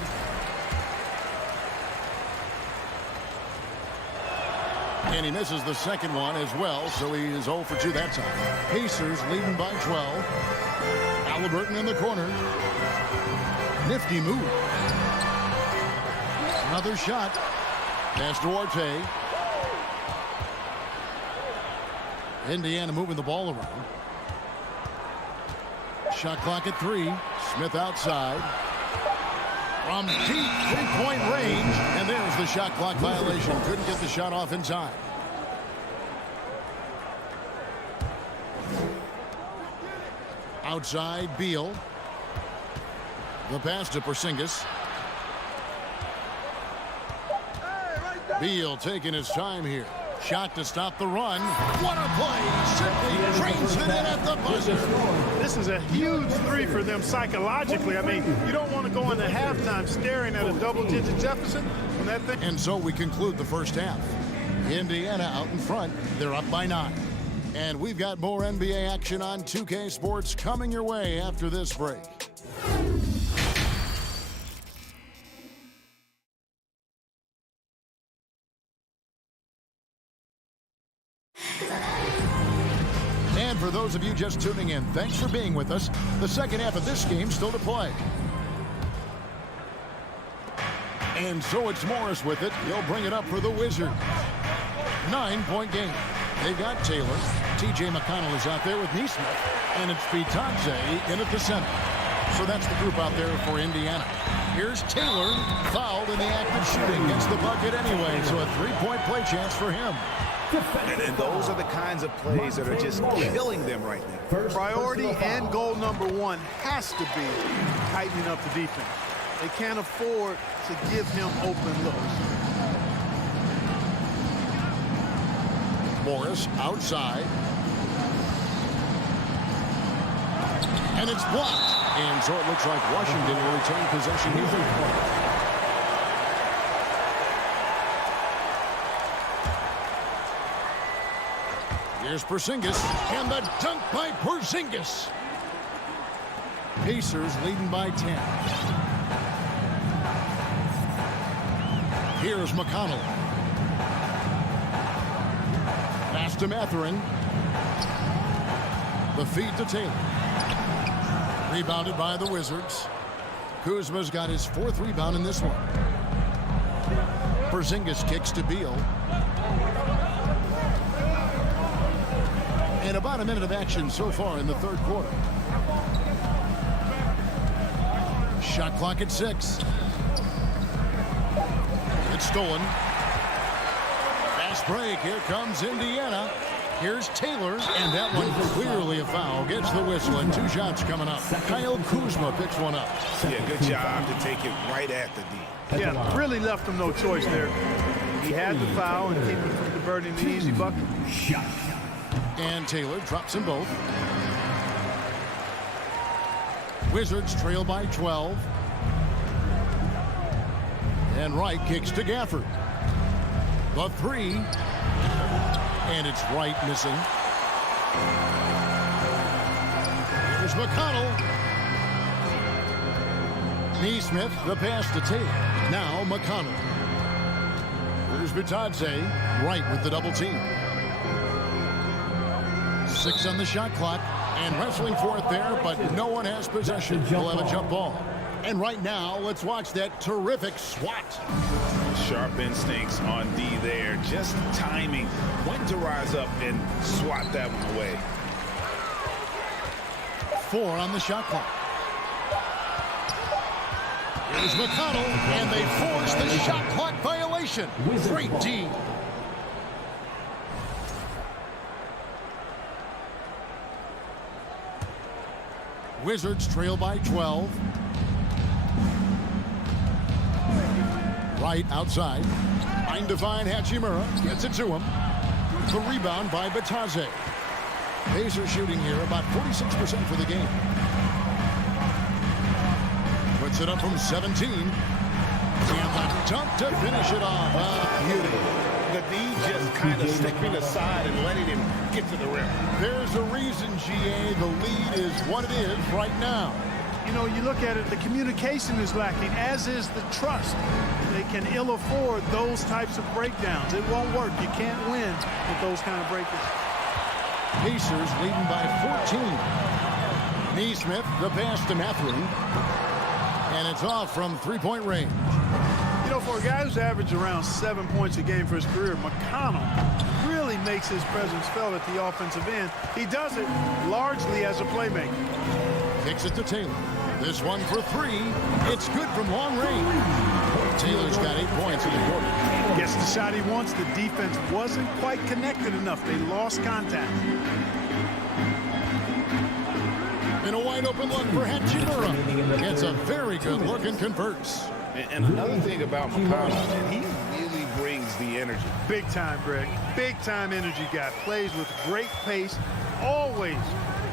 And he misses the second one as well, so he is 0 for 2 that time. Pacers leading by 12. Halliburton in the corner. Nifty move. Another shot. Pass to Duarte. Indiana moving the ball around. Shot clock at 3. Smith outside. From deep three-point range. And there's the shot clock violation. Couldn't get the shot off in time. Outside, Beal. The pass to Porzingis. Beal taking his time here. Shot to stop the run. What a play! Simply trains it in at the buzzer. This is a huge 3 for them psychologically. I mean, you don't want to go into halftime staring at a double-digit deficit on that thing. And so we conclude the first half. Indiana out in front. They're up by 9. And we've got more NBA action on 2K Sports coming your way after this break. And for those of you just tuning in, thanks for being with us. The second half of this game still to play. And so it's Morris with it. He'll bring it up for the Wizards. 9-point game. They've got Taylor. T.J. McConnell is out there with Nesmith. And it's Bitadze in at the center. So that's the group out there for Indiana. Here's Taylor, fouled in the act of shooting. Gets the bucket anyway, so a 3-point play chance for him. And those are the kinds of plays that are just killing them right now. Priority and goal number 1 has to be tightening up the defense. They can't afford to give him open looks. Morris outside. And it's blocked. And so it looks like Washington will retain possession here. Here's Porzingis, and the dunk by Porzingis. Pacers leading by 10. Here's McConnell. Pass to Mathurin. The feed to Taylor. Rebounded by the Wizards. Kuzma's got his 4th rebound in this one. Porzingis kicks to Beal. And about a minute of action so far in the 3rd quarter. Shot clock at 6. It's stolen. Fast break. Here comes Indiana. Here's Taylor, and that one clearly a foul. Gets the whistle, and 2 shots coming up. Kyle Kuzma picks one up. Yeah, good job to take it right at the D. Yeah, really left him no choice there. He had the foul and keep him from converting the easy bucket. And Taylor drops them both. Wizards trail by 12. And Wright kicks to Gafford. The 3. And it's Wright missing. Here's McConnell. Neesmith, the pass to Taylor. Now McConnell. Here's Bitadze. Wright with the double team. 6 on the shot clock. And wrestling for it there, but no one has possession. We'll have a jump ball. And right now, let's watch that terrific swat. Sharp instincts on D there. Just timing when to rise up and swat that one away. 4 on the shot clock. Here's McConnell, and they force the shot clock violation. Great D. Wizards trail by 12. Right outside. Trying to find Hachimura. Gets it to him. The rebound by Bitadze. Pacers shooting here about 46% for the game. Puts it up from 17. And the dunk to finish it off. Beauty. The D just kind of stepping aside and letting him get to the rim. There's a reason, GA, the lead is what it is right now. You know, you look at it, the communication is lacking, as is the trust. They can ill afford those types of breakdowns. It won't work. You can't win with those kind of breakdowns. Pacers leading by 14. Neesmith, the pass to Mathurin. And it's off from 3-point range. You know, for a guy who's averaged around 7 points a game for his career, McConnell really makes his presence felt at the offensive end. He does it largely as a playmaker. Kicks it to Taylor. This one for 3. It's good from long range. Taylor's got 8 points in the quarter. Gets the shot he wants. The defense wasn't quite connected enough. They lost contact. In a wide open look for Hachimura. Gets a very good look and converts. And another thing about McConnell, he really brings the energy. Big time, Greg. Big time energy guy. Plays with great pace. Always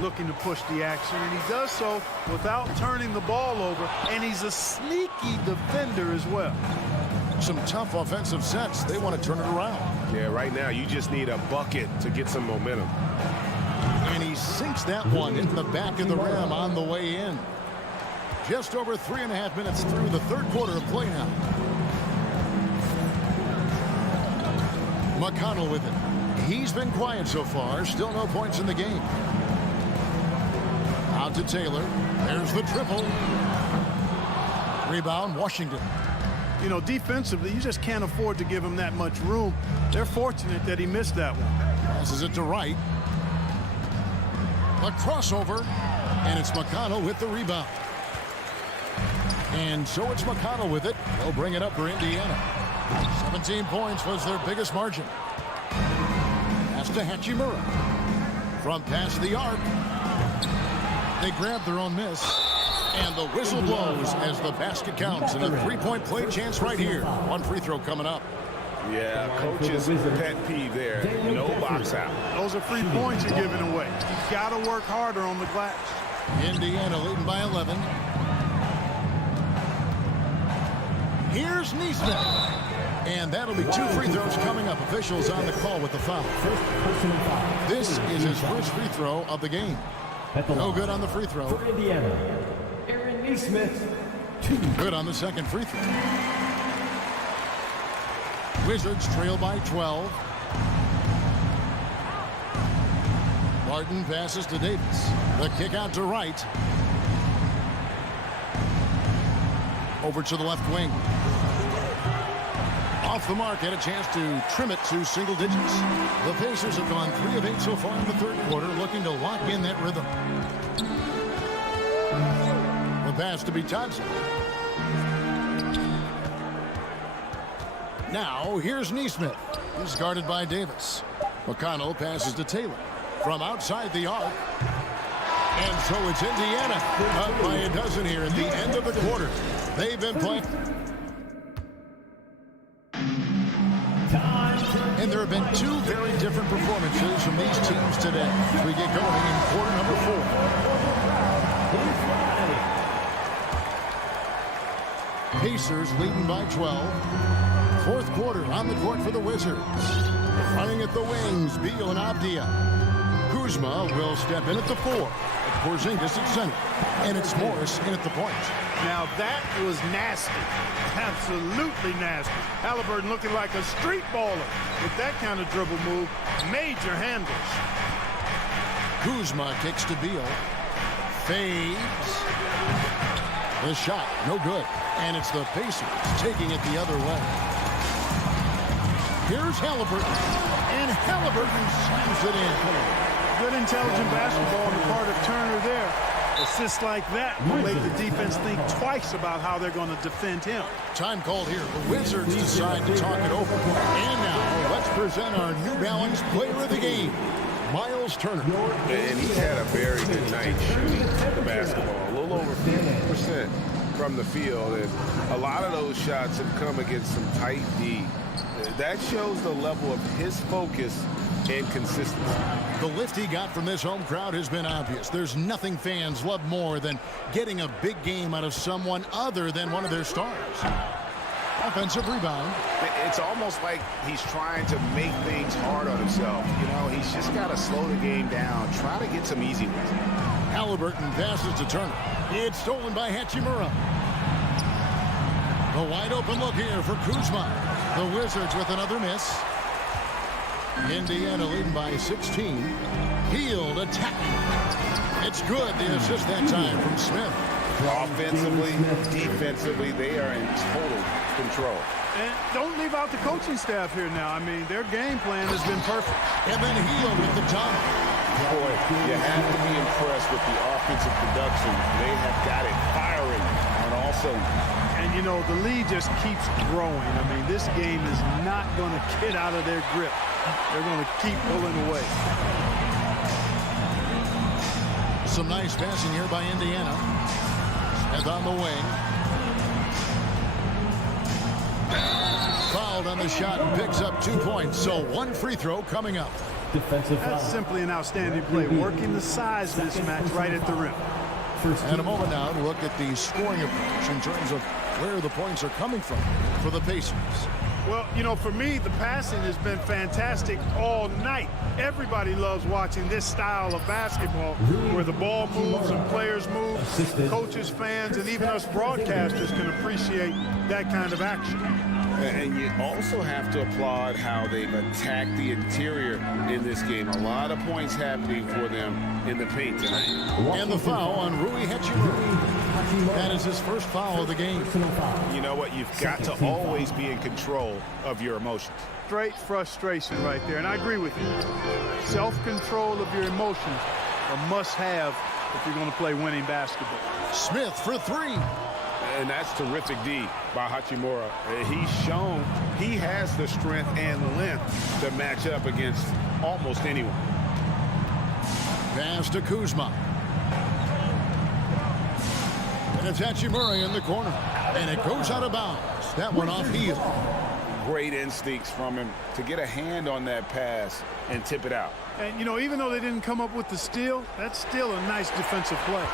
looking to push the action, and he does so without turning the ball over, and he's a sneaky defender as well. Some tough offensive sets. They want to turn it around. Yeah, right now you just need a bucket to get some momentum. And he sinks that one into the back of the rim on the way in. Just over 3.5 minutes through the 3rd quarter of play now. McConnell with it. He's been quiet so far. Still no points in the game. Out to Taylor. There's the triple. Rebound, Washington. You know, defensively, you just can't afford to give him that much room. They're fortunate that he missed that one. Passes it to Wright. A crossover, and it's McConnell with the rebound. And so it's McConnell with it. They'll bring it up for Indiana. 17 points was their biggest margin. Pass to Hachimura. From past the arc. They grab their own miss. And the whistle blows as the basket counts. And a 3-point play chance right here. One free throw coming up. Yeah, coach's pet peeve there. No box out. Those are free points you're giving away. You've got to work harder on the glass. Indiana leading by 11. Here's Neesmith. And that'll be 2 free throws coming up. Officials on the call with the foul. This is his first free throw of the game. No good on the free throw. For Indiana, Aaron Neesmith, 2. Good on the second free throw. Wizards trail by 12. Martin passes to Davis. The kick out to Wright. Over to the left wing. Off the mark, had a chance to trim it to single digits. The Pacers have gone 3 of 8 so far in the third quarter, looking to lock in that rhythm. The pass to be Thompson. Now, here's Nesmith. He's guarded by Davis. McConnell passes to Taylor. From outside the arc. And so it's Indiana up by a dozen here at the end of the quarter. They've been playing. And there have been 2 very different performances from these teams today as we get going in quarter number 4. Pacers leading by 12. Fourth quarter on the court for the Wizards. Running at the wings, Beal and Avdia. Kuzma will step in at the 4. Porzingis at center. And it's Morris in at the point. Now that was nasty. Absolutely nasty. Halliburton looking like a street baller with that kind of dribble move. Major handles. Kuzma kicks to Beal. Fades. The shot, no good. And it's the Pacers taking it the other way. Here's Halliburton. And Halliburton slams it in. Good intelligent basketball on the part of Turner there. Assists like that will make the defense think twice about how they're going to defend him. Time called here. The Wizards decide to talk it over. And now let's present our New Balance player of the game, Miles Turner. And he's had a very good night shooting the basketball. A little over 50% from the field. And a lot of those shots have come against some tight D. That shows the level of his focus and consistency. The lift he got from this home crowd has been obvious. There's nothing fans love more than getting a big game out of someone other than one of their stars. Offensive rebound. It's almost like he's trying to make things hard on himself. You know, he's just got to slow the game down, try to get some easy ones. Halliburton passes to Turner. It's stolen by Hachimura. A wide open look here for Kuzma. The Wizards with another miss. Indiana leading by 16. Hield attacking. It's good. The assist that time from Smith. Offensively, defensively, they are in total control. And don't leave out the coaching staff here now. I mean, their game plan has been perfect. And then Hield with the top. Boy, you have to be impressed with the offensive production. They have got it firing on all cylinders. And, you know, the lead just keeps growing. I mean, this game is not going to get out of their grip. They're going to keep pulling away. Some nice passing here by Indiana. Smith on the wing. Fouled on the shot and picks up 2 points. So 1 free throw coming up. Defensive foul. That's simply an outstanding play. Working the size mismatch right at the rim. And a moment now to look at the scoring approach in terms of where the points are coming from for the Pacers. Well, you know, for me, the passing has been fantastic all night. Everybody loves watching this style of basketball where the ball moves and players move. Coaches, fans, and even us broadcasters can appreciate that kind of action. And you also have to applaud how they've attacked the interior in this game. A lot of points happening for them in the paint tonight. And the foul on Rui Hachimura. That is his first foul of the game. You know what? You've got to always be in control of your emotions. Straight frustration right there, and I agree with you. Self-control of your emotions a must-have if you're going to play winning basketball. Smith for 3. And that's terrific D by Hachimura. He's shown he has the strength and length to match up against almost anyone. Pass to Kuzma. And it's Hachimura in the corner. And it goes out of bounds. That one off heel. Great instincts from him to get a hand on that pass and tip it out. And, you know, even though they didn't come up with the steal, that's still a nice defensive play.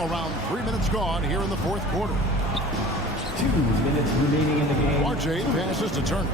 Around 3 minutes gone here in the fourth quarter. 2 minutes remaining in the game. RJ passes to Turner.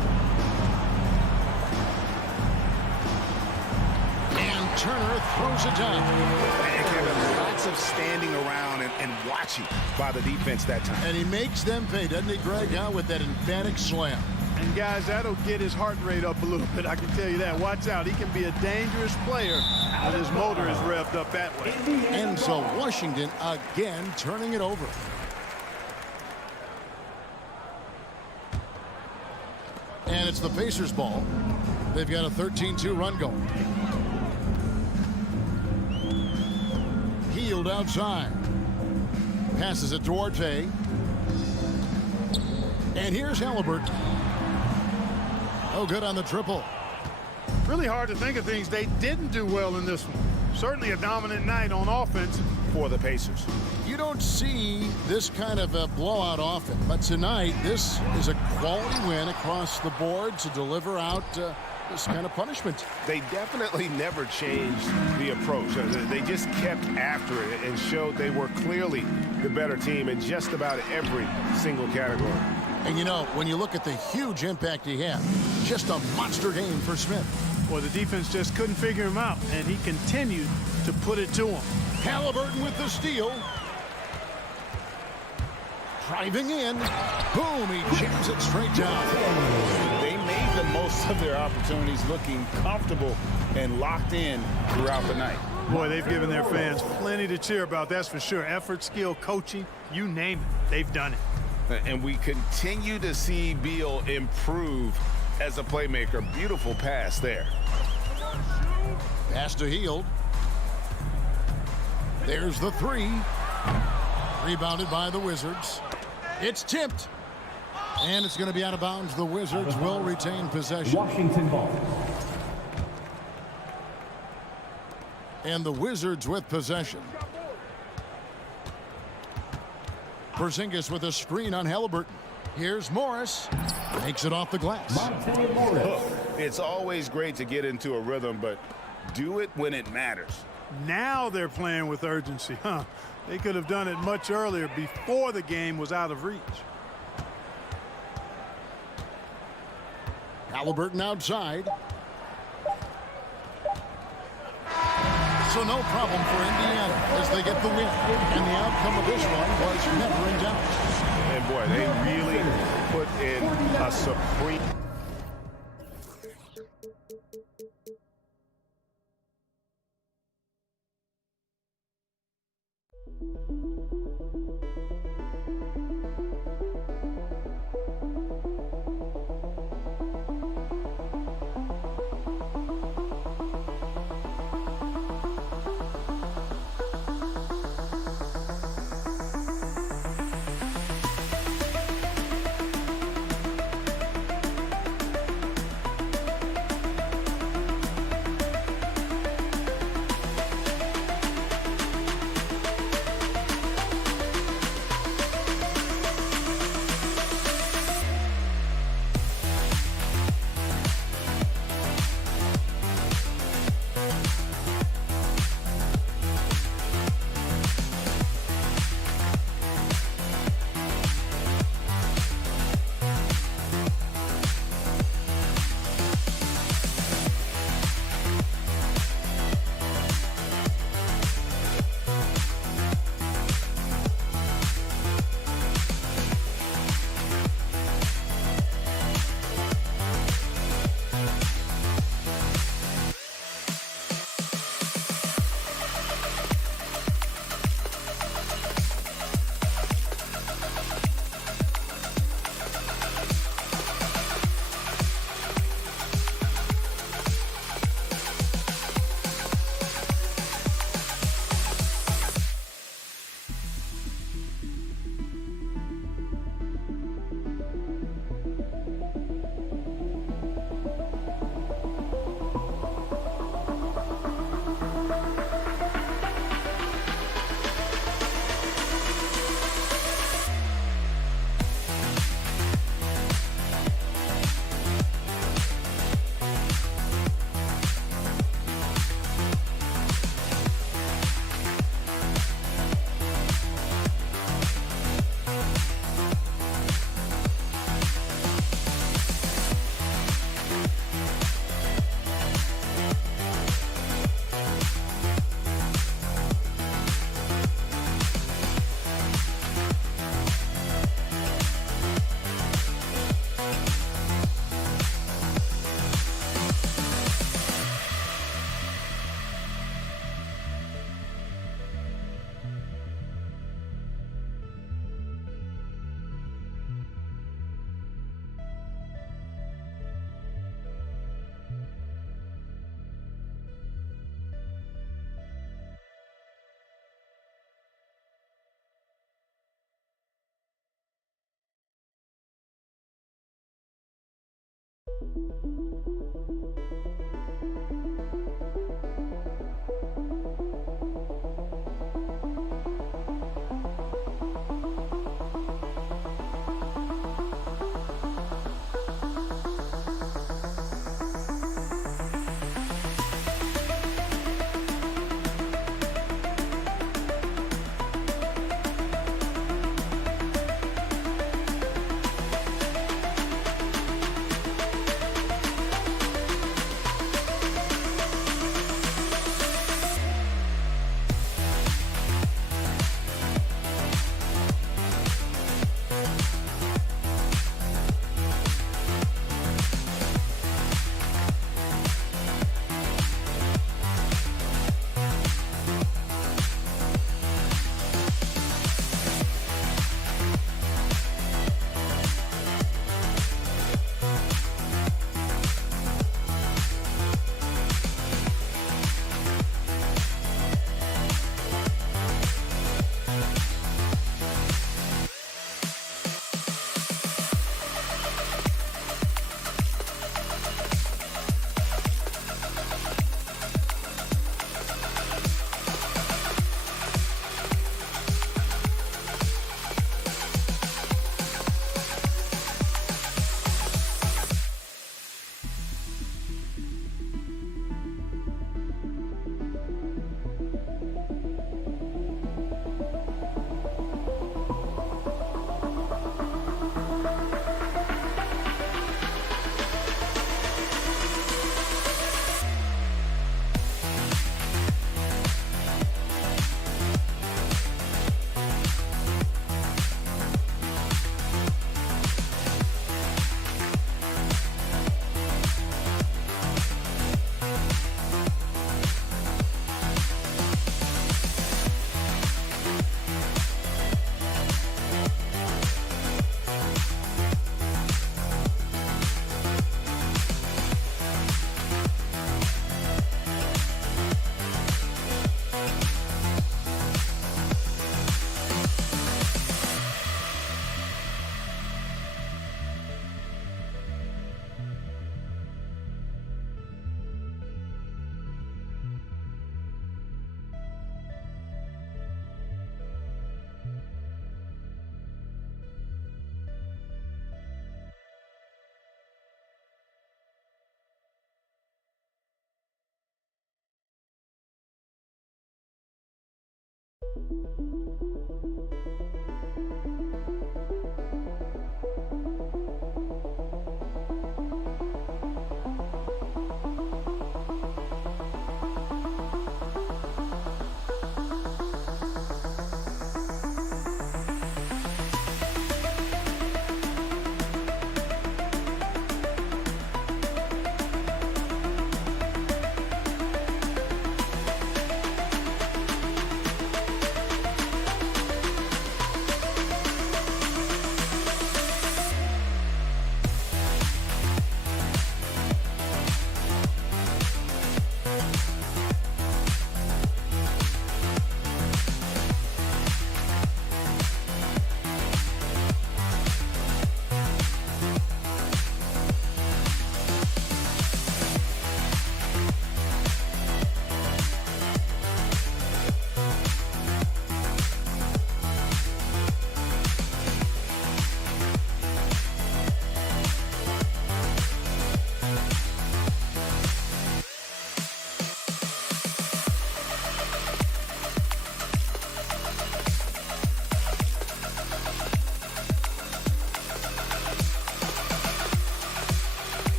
And Turner throws it down. And Kevin, lots passive standing around and watching by the defense that time. And he makes them pay, doesn't he, Greg, with that emphatic slam. And, guys, that'll get his heart rate up a little bit, I can tell you that. Watch out. He can be a dangerous player when his motor is revved up that way. And so Washington again turning it over. And it's the Pacers' ball. They've got a 13-2 run going. Hield outside. Passes it to Duarte. And here's Halliburton. Oh, good on the triple. Really hard to think of things they didn't do well in this one. Certainly a dominant night on offense for the Pacers. You don't see this kind of a blowout often, but tonight this is a quality win across the board to deliver out this kind of punishment. They definitely never changed the approach. They just kept after it and showed they were clearly the better team in just about every single category. And, you know, when you look at the huge impact he had, just a monster game for Smith. Well, the defense just couldn't figure him out, and he continued to put it to him. Halliburton with the steal. Driving in. Boom, he jams it straight down. They made the most of their opportunities, looking comfortable and locked in throughout the night. Boy, they've given their fans plenty to cheer about, that's for sure. Effort, skill, coaching, you name it, they've done it. And we continue to see Beal improve as a playmaker. Beautiful pass there. Pass to Hield. There's the three. Rebounded by the Wizards. It's tipped. And it's going to be out of bounds. The Wizards will retain possession. Washington ball. And the Wizards with possession. Porzingis with a screen on Halliburton. Here's Morris. Makes it off the glass. It's always great to get into a rhythm, but do it when it matters. Now they're playing with urgency, huh? They could have done it much earlier before the game was out of reach. Halliburton outside. So no problem for Indiana as they get the win. And the outcome of this one was never in doubt. And boy, they really put in a supreme...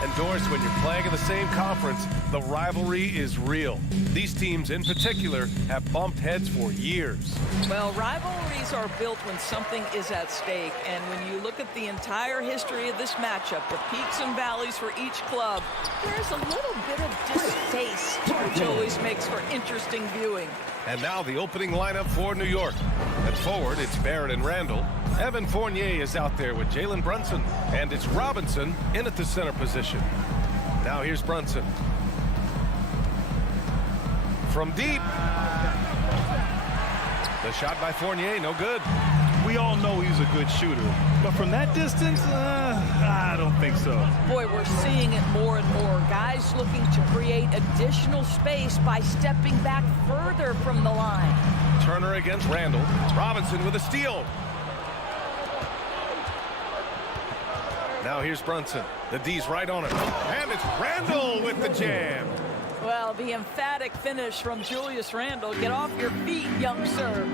And Doris, when you're playing in the same conference, the rivalry is real. These teams in particular have bumped heads for years. Well, rivalries are built when something is at stake. And when you look at the entire history of this matchup, the peaks and valleys for each club, there's a little bit of distaste, which always makes for interesting viewing. And now the opening lineup for New York. At forward, it's Barrett and Randall. Evan Fournier is out there with Jalen Brunson. And it's Robinson in at the center position. Now here's Brunson. From deep. The shot by Fournier, no good. We all know he's a good shooter. But from that distance, I don't think so. Boy, we're seeing it more and more. Guys looking to create additional space by stepping back further from the line. Turner against Randall. Robinson with a steal. Now here's Brunson. The D's right on it. And it's Randall with the jam. Well, the emphatic finish from Julius Randle. Get off your feet, young sir.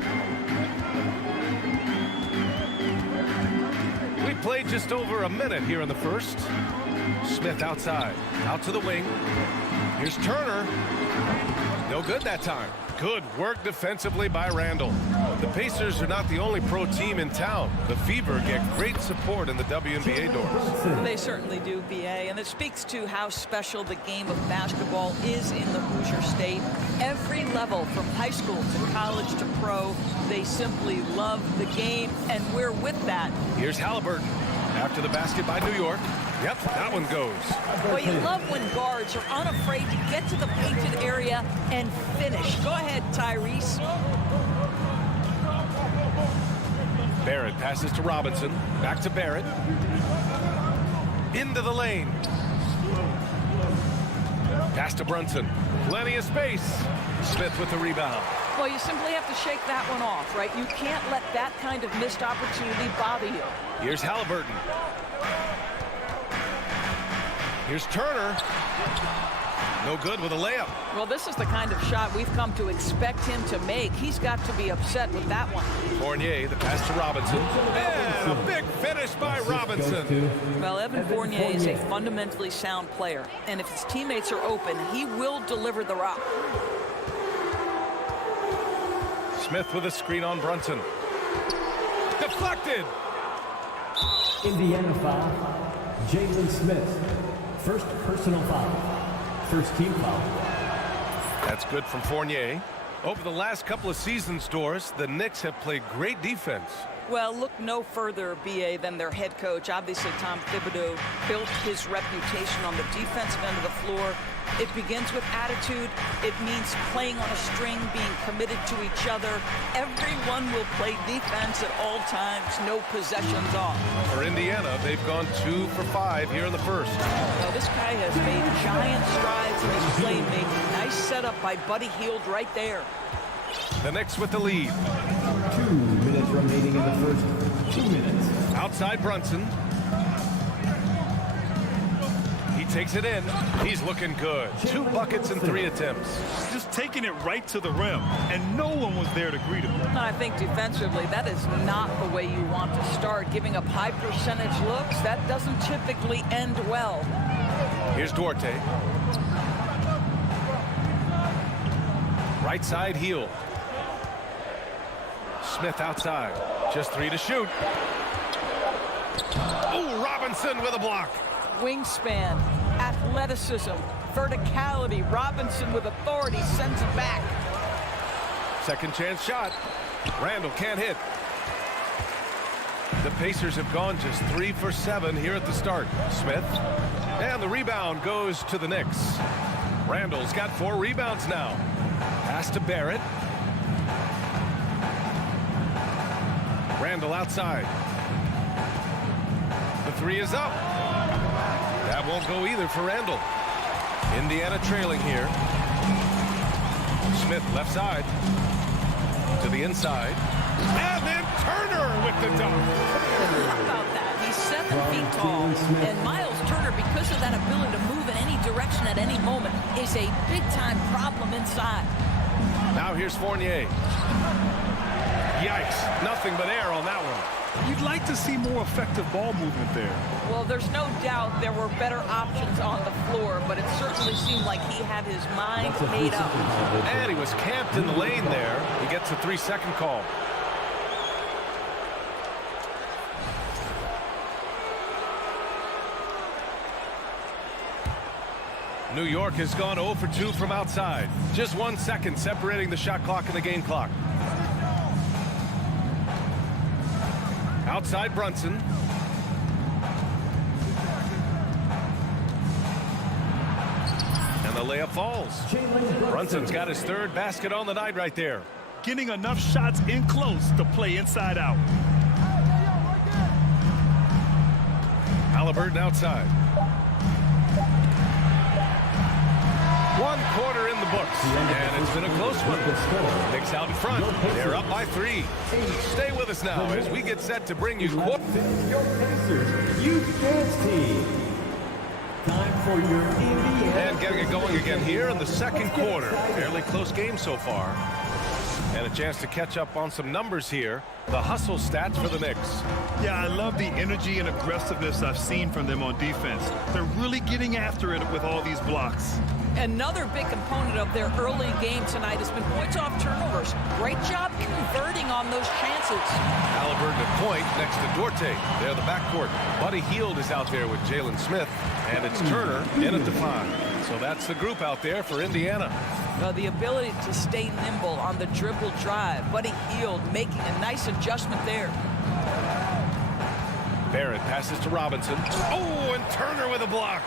We played just over a minute here in the first. Smith outside. Out to the wing. Here's Turner. No good that time. Good work defensively by Randall. The Pacers are not the only pro team in town. The Fever get great support in the WNBA doors. They certainly do, BA, and it speaks to how special the game of basketball is in the Hoosier State. Every level, from high school to college to pro, they simply love the game, and we're with that. Here's Halliburton. After the basket by New York. Yep, that one goes. Well, you love when guards are unafraid to get to the painted area and finish. Go ahead, Tyrese. Barrett passes to Robinson. Back to Barrett. Into the lane. Pass to Brunson. Plenty of space. Smith with the rebound. Well, you simply have to shake that one off, right? You can't let that kind of missed opportunity bother you. Here's Halliburton. Here's Turner. No good with a layup. Well, this is the kind of shot we've come to expect him to make. He's got to be upset with that one. Fournier, the pass to Robinson. And a big finish by Robinson. Well, Evan Fournier is a fundamentally sound player. And if his teammates are open, he will deliver the rock. Smith with a screen on Brunson. Deflected. Indiana foul. Jalen Smith. First personal foul. First team foul. That's good from Fournier. Over the last couple of seasons, Doris, the Knicks have played great defense. Well, look no further, B.A., than their head coach. Obviously, Tom Thibodeau built his reputation on the defensive end of the floor. It begins with attitude. It means playing on a string, being committed to each other. Everyone will play defense at all times, no possessions off. For Indiana, they've gone 2 for 5 here in the first. Well, this guy has made giant strides in his playmaking. Nice setup by Buddy Hield right there. The Knicks with the lead. 2 minutes remaining in the first. 2 minutes. Outside Brunson. He takes it in. He's looking good. 2 buckets and 3 attempts. Just taking it right to the rim, and no one was there to greet him. I think defensively, that is not the way you want to start. Giving up high percentage looks, that doesn't typically end well. Here's Duarte. Right side heel. Smith outside. Just 3 to shoot. Oh, Robinson with a block. Wingspan, athleticism, verticality. Robinson with authority sends it back. Second chance shot. Randall can't hit. The Pacers have gone just 3 for 7 here at the start. Smith. And the rebound goes to the Knicks. Randall's got 4 rebounds now. Pass to Barrett. Randall outside. The 3 is up. That won't go either for Randall. Indiana trailing here. Smith left side. To the inside. And then Turner with the dunk. How about that? He's 7 feet tall. And Miles Turner, because of that ability to move in any direction at any moment, is a big-time problem inside. Now here's Fournier. Yikes. Nothing but air on that one. You'd like to see more effective ball movement there. Well, there's no doubt there were better options on the floor, but it certainly seemed like he had his mind made up. And he was camped in the lane there. He gets a 3-second call. New York has gone 0 for 2 from outside. Just 1 second separating the shot clock and the game clock. Outside Brunson. And the layup falls. Brunson's got his 3rd basket on the night right there. Getting enough shots in close to play inside out. Halliburton outside. 1 quarter in the books, and it's been a close one. Knicks out in front. They're up by 3. Stay with us now as we get set to bring you your Pacers Youth Dance Team. Time for your Indiana. And getting it going again here in the second quarter. Fairly close game so far. And a chance to catch up on some numbers here. The hustle stats for the Knicks. Yeah, I love the energy and aggressiveness I've seen from them on defense. They're really getting after it with all these blocks. Another big component of their early game tonight has been points off turnovers. Great job converting on those chances. Halliburton at point next to Duarte. They're the backcourt. Buddy Hield is out there with Jalen Smith. And it's Turner in at the 5. So that's the group out there for Indiana. The ability to stay nimble on the dribble drive. Buddy Hield making a nice adjustment there. Barrett passes to Robinson. Oh, and Turner with a block.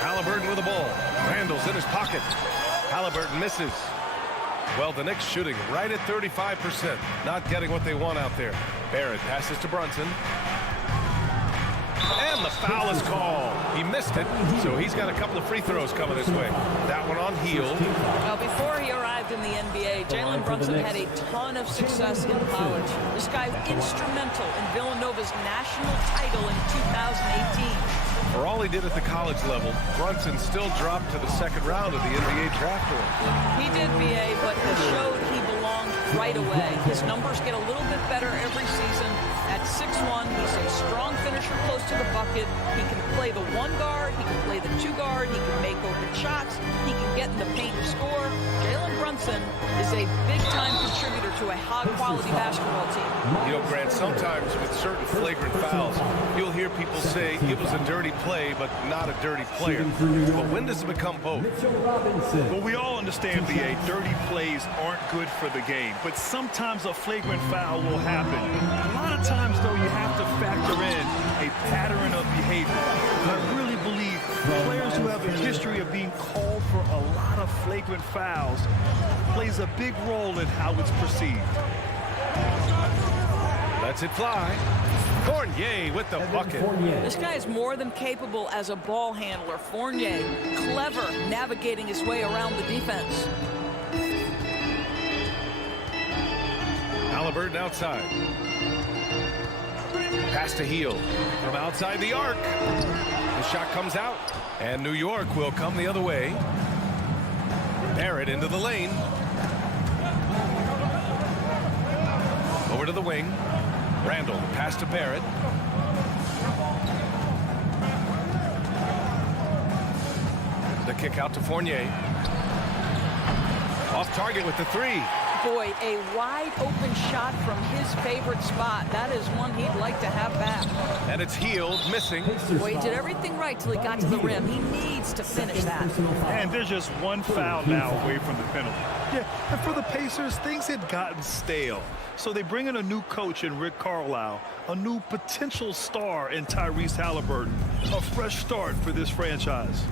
Halliburton with the ball. Randall's in his pocket. Halliburton misses. Well, the Knicks shooting right at 35%. Not getting what they want out there. Barrett passes to Brunson. And And the foul is called. He missed it, so he's got a couple of free throws coming his way. That one on Hield. Well, before he arrived in the NBA, Jalen Brunson had a ton of success in college. This guy instrumental in Villanova's national title in 2018. For all he did at the college level, Brunson still dropped to the second round of the NBA draft order. He did, BA, but it showed he belonged right away. His numbers get a little bit better every season. At 6'1", he's a strong finisher close to the bucket. He can play the one guard. He can play the two guard. He can make open shots. He can get in the paint and score. Jalen Brunson is a big-time contributor to a high-quality basketball team. You know, Grant, sometimes with certain flagrant fouls, you'll hear people say it was a dirty play, but not a dirty player. But when does it become both? Well, we all understand, BA, dirty plays aren't good for the game, but sometimes a flagrant foul will happen. A lot of times, though, you have to factor in a pattern of behavior. I really believe players who have a history of being called for a lot of flagrant fouls plays a big role in how it's perceived. Lets it fly. Fournier with the bucket. This guy is more than capable as a ball handler. Fournier, clever, navigating his way around the defense. Halliburton outside. Pass to Hield from outside the arc. The shot comes out, and New York will come the other way. Barrett into the lane. Over to the wing. Randall, pass to Barrett. The kick out to Fournier. Off target with the three. Boy, a wide open shot from his favorite spot. That is one he'd like to have back. And it's Hield missing. Boy, he did everything right till he got to the rim. He needs to finish that. And there's just one foul now away from the penalty. Yeah, and for the Pacers, things had gotten stale. So they bring in a new coach in Rick Carlisle, a new potential star in Tyrese Halliburton, a fresh start for this franchise.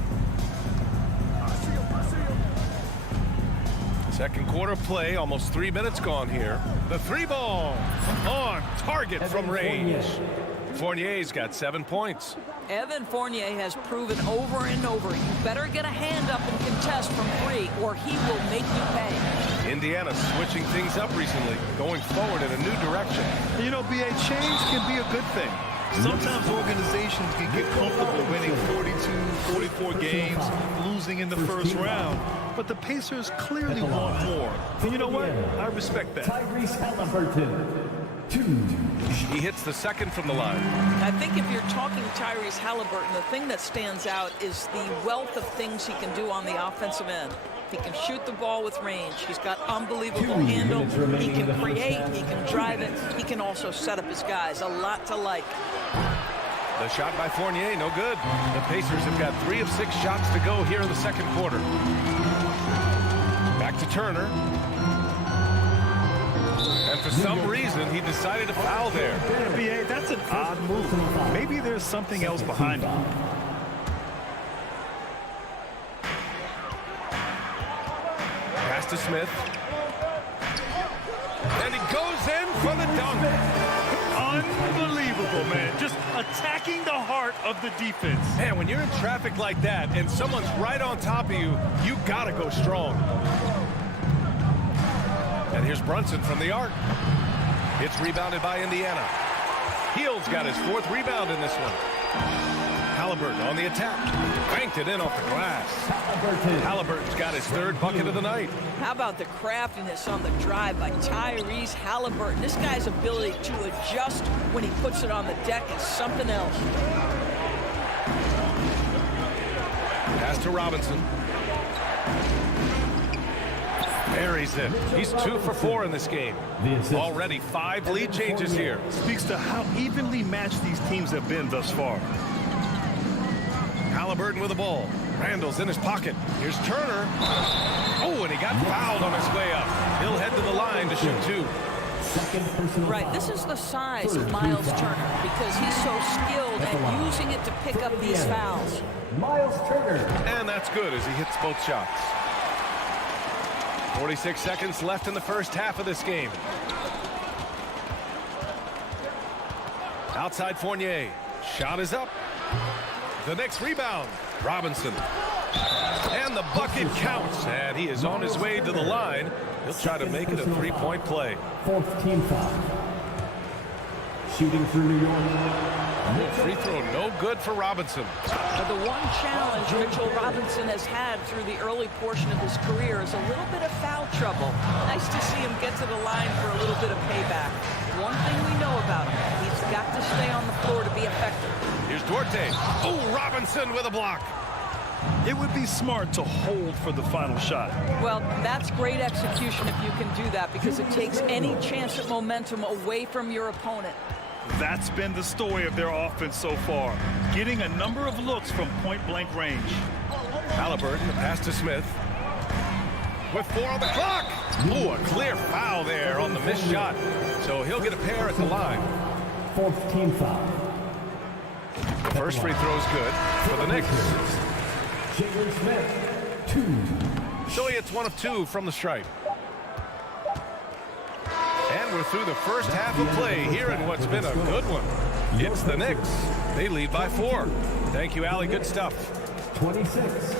Second quarter play, almost 3 minutes gone here. The three ball on target from range. Fournier's got 7 points. Evan Fournier has proven over and over, you better get a hand up and contest from three, or he will make you pay. Indiana switching things up recently, going forward in a new direction. You know, BA, change can be a good thing. Sometimes organizations can get comfortable winning 42, 44 games, losing in the first round. But the Pacers clearly want more. And you know what? I respect that. Tyrese Halliburton. He hits the second from the line. I think if you're talking Tyrese Halliburton, the thing that stands out is the wealth of things he can do on the offensive end. He can shoot the ball with range. He's got unbelievable handle. He can create. He can drive it. He can also set up his guys. A lot to like. The shot by Fournier, no good. The Pacers have got 3 of 6 shots to go here in the second quarter. Back to Turner. And for some reason, he decided to foul there. Yeah, BA, that's an odd move. Maybe there's something else behind it. Pass to Smith. And he goes in for the dunk. Unbelievable, man. Just attacking the heart of the defense. Man, when you're in traffic like that and someone's right on top of you, you gotta go strong. And here's Brunson from the arc. It's rebounded by Indiana. Hield's got his 4th rebound in this one. Halliburton on the attack. Banked it in off the glass. Halliburton's got his 3rd bucket of the night. How about the craftiness on the drive by Tyrese Halliburton? This guy's ability to adjust when he puts it on the deck is something else. Pass to Robinson. Buries it. He's 2 for 4 in this game. Already 5 lead changes here. Speaks to how evenly matched these teams have been thus far. Halliburton with the ball. Randall's in his pocket. Here's Turner. Oh, and he got fouled on his way up. He'll head to the line to shoot 2. Right, this is the size of Miles Turner because he's so skilled at using it to pick up these fouls. Miles Turner. And that's good as he hits both shots. 46 seconds left in the first half of this game. Outside Fournier. Shot is up. The Knicks rebound. Robinson. And the bucket counts. And he is on his way to the line. He'll try to make it a three-point play. Fourth team foul. Shooting through New York. Free throw no good for Robinson. The one challenge Mitchell Robinson has had through the early portion of his career is a little bit of foul trouble. Nice to see him get to the line for a little bit of payback. One thing we know about him, he's got to stay on the floor to be effective. Here's Duarte. Oh, Robinson with a block. It would be smart to hold for the final shot. Well, that's great execution if you can do that, because it takes any chance at momentum away from your opponent. That's been the story of their offense so far, getting a number of looks from point-blank range. Halliburton, the pass to Smith. With 4 on the clock. Ooh, a clear foul there on the missed shot. So he'll get a pair at the line. Fourth team foul. First free throw is good for the Knicks. Jalen Smith, 2. So he hits 1 of 2 from the stripe. And we're through the first half of play here in what's been a good one. It's the Knicks. They lead by 4. Thank you, Allie. Good stuff. 26.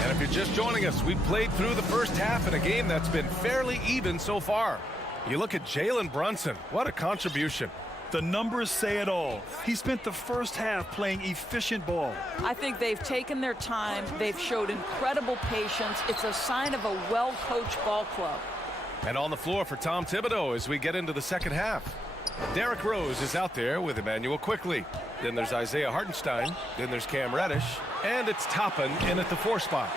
And if you're just joining us, we've played through the first half in a game that's been fairly even so far. You look at Jalen Brunson. What a contribution. The numbers say it all. He spent the first half playing efficient ball. I think they've taken their time. They've showed incredible patience. It's a sign of a well-coached ball club. And on the floor for Tom Thibodeau as we get into the second half. Derrick Rose is out there with Emmanuel Quickly. Then there's Isaiah Hartenstein. Then there's Cam Reddish. And it's Toppin in at the 4 spot.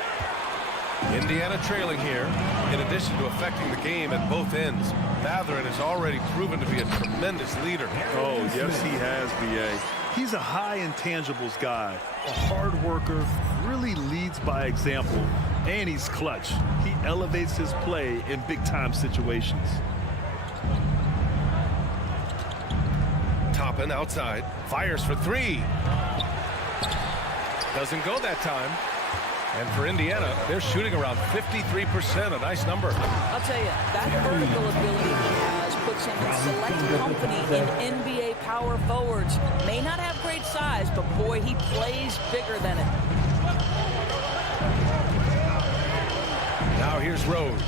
Indiana trailing here. In addition to affecting the game at both ends, Mathurin has already proven to be a tremendous leader. Oh, yes, he has, B.A. He's a high intangibles guy, a hard worker, really leads by example, and he's clutch. He elevates his play in big-time situations. Toppin outside, fires for 3. Doesn't go that time. And for Indiana, they're shooting around 53%, a nice number. I'll tell you, that vertical ability he has puts him in select company in NBA power forwards. May not have great size, but boy, he plays bigger than it. Now here's Rose.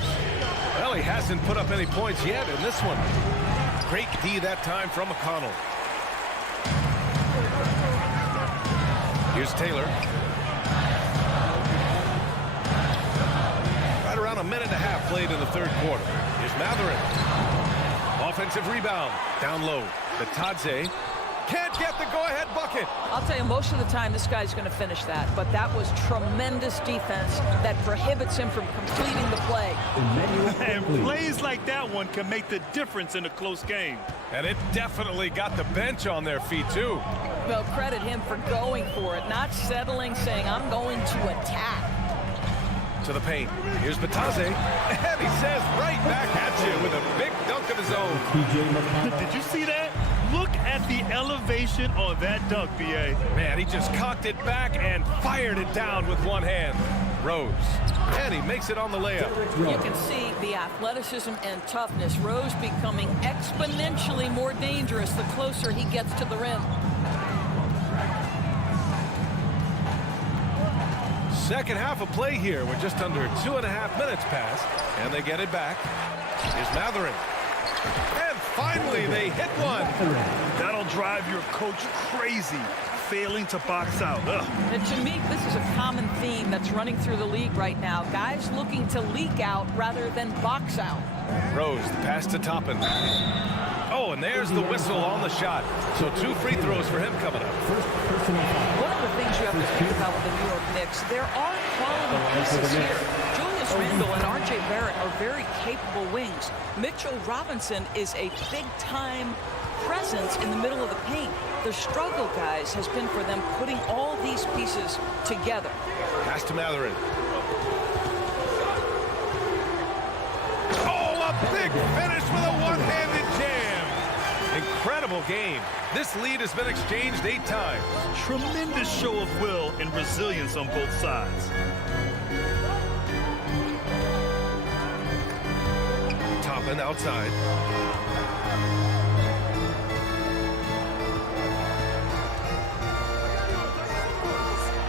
Well, he hasn't put up any points yet in this one. Great D that time from McConnell. Here's Taylor. Right around a minute and a half played in the third quarter. Here's Mathurin. Offensive rebound. Down low. Batadze can't get the go-ahead bucket. I'll tell you, most of the time this guy's going to finish that, but that was tremendous defense that prohibits him from completing the play. And plays like that one can make the difference in a close game. And it definitely got the bench on their feet, too. Well, credit him for going for it, not settling, saying, I'm going to attack. To the paint. Here's Batadze. And he says right back at you with a big dunk of his own. Did you see that? Look at the elevation on that dunk, B.A. Man, he just cocked it back and fired it down with one hand. Rose. And he makes it on the layup. You can see the athleticism and toughness. Rose becoming exponentially more dangerous the closer he gets to the rim. Second half of play here. We're just under 2.5 minutes past. And they get it back. Here's Mathurin. And finally, they hit one. That'll drive your coach crazy, failing to box out. And to me, this is a common theme that's running through the league right now. Guys looking to leak out rather than box out. Rose, the pass to Toppin. Oh, and there's the whistle on the shot. So 2 free throws for him coming up. One of the things you have to think about with the New York Knicks, there are quality pieces here. Julius Randle and R.J. Barrett are very capable wings. Mitchell Robinson is a big-time presence in the middle of the paint. The struggle, guys, has been for them putting all these pieces together. Pass to Mathurin. Oh, a big finish with a one-handed jam. Incredible game. This lead has been exchanged 8 times. Tremendous show of will and resilience on both sides. Toppin outside.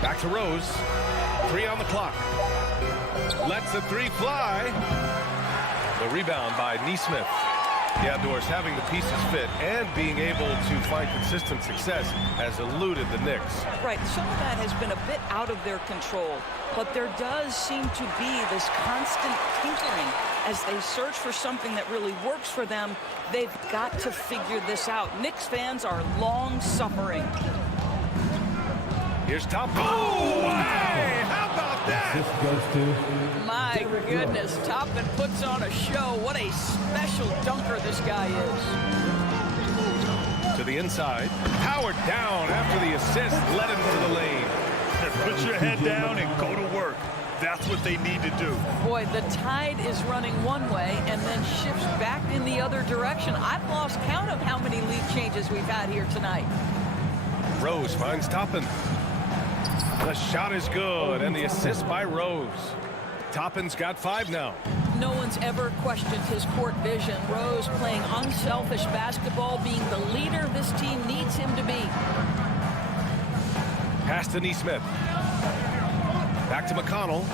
Back to Rose. 3 on the clock. Lets the 3 fly. The rebound by Nesmith. The Outdoors having the pieces fit and being able to find consistent success has eluded the Knicks. Right, some of that has been a bit out of their control, but there does seem to be this constant tinkering as they search for something that really works for them. They've got to figure this out. Knicks fans are long suffering. Here's Toppin. Oh, hey, how about that? This goes to... My goodness, Toppin puts on a show. What a special dunker this guy is. To the inside. Powered down after the assist. Led him to the lane. Put your head down and go to work. That's what they need to do. Boy, the tide is running one way and then shifts back in the other direction. I've lost count of how many lead changes we've had here tonight. Rose finds Toppin. The shot is good, and the assist by Rose. Toppin's got 5 now. No one's ever questioned his court vision. Rose playing unselfish basketball, being the leader this team needs him to be. Pass to Nesmith. Back to McConnell.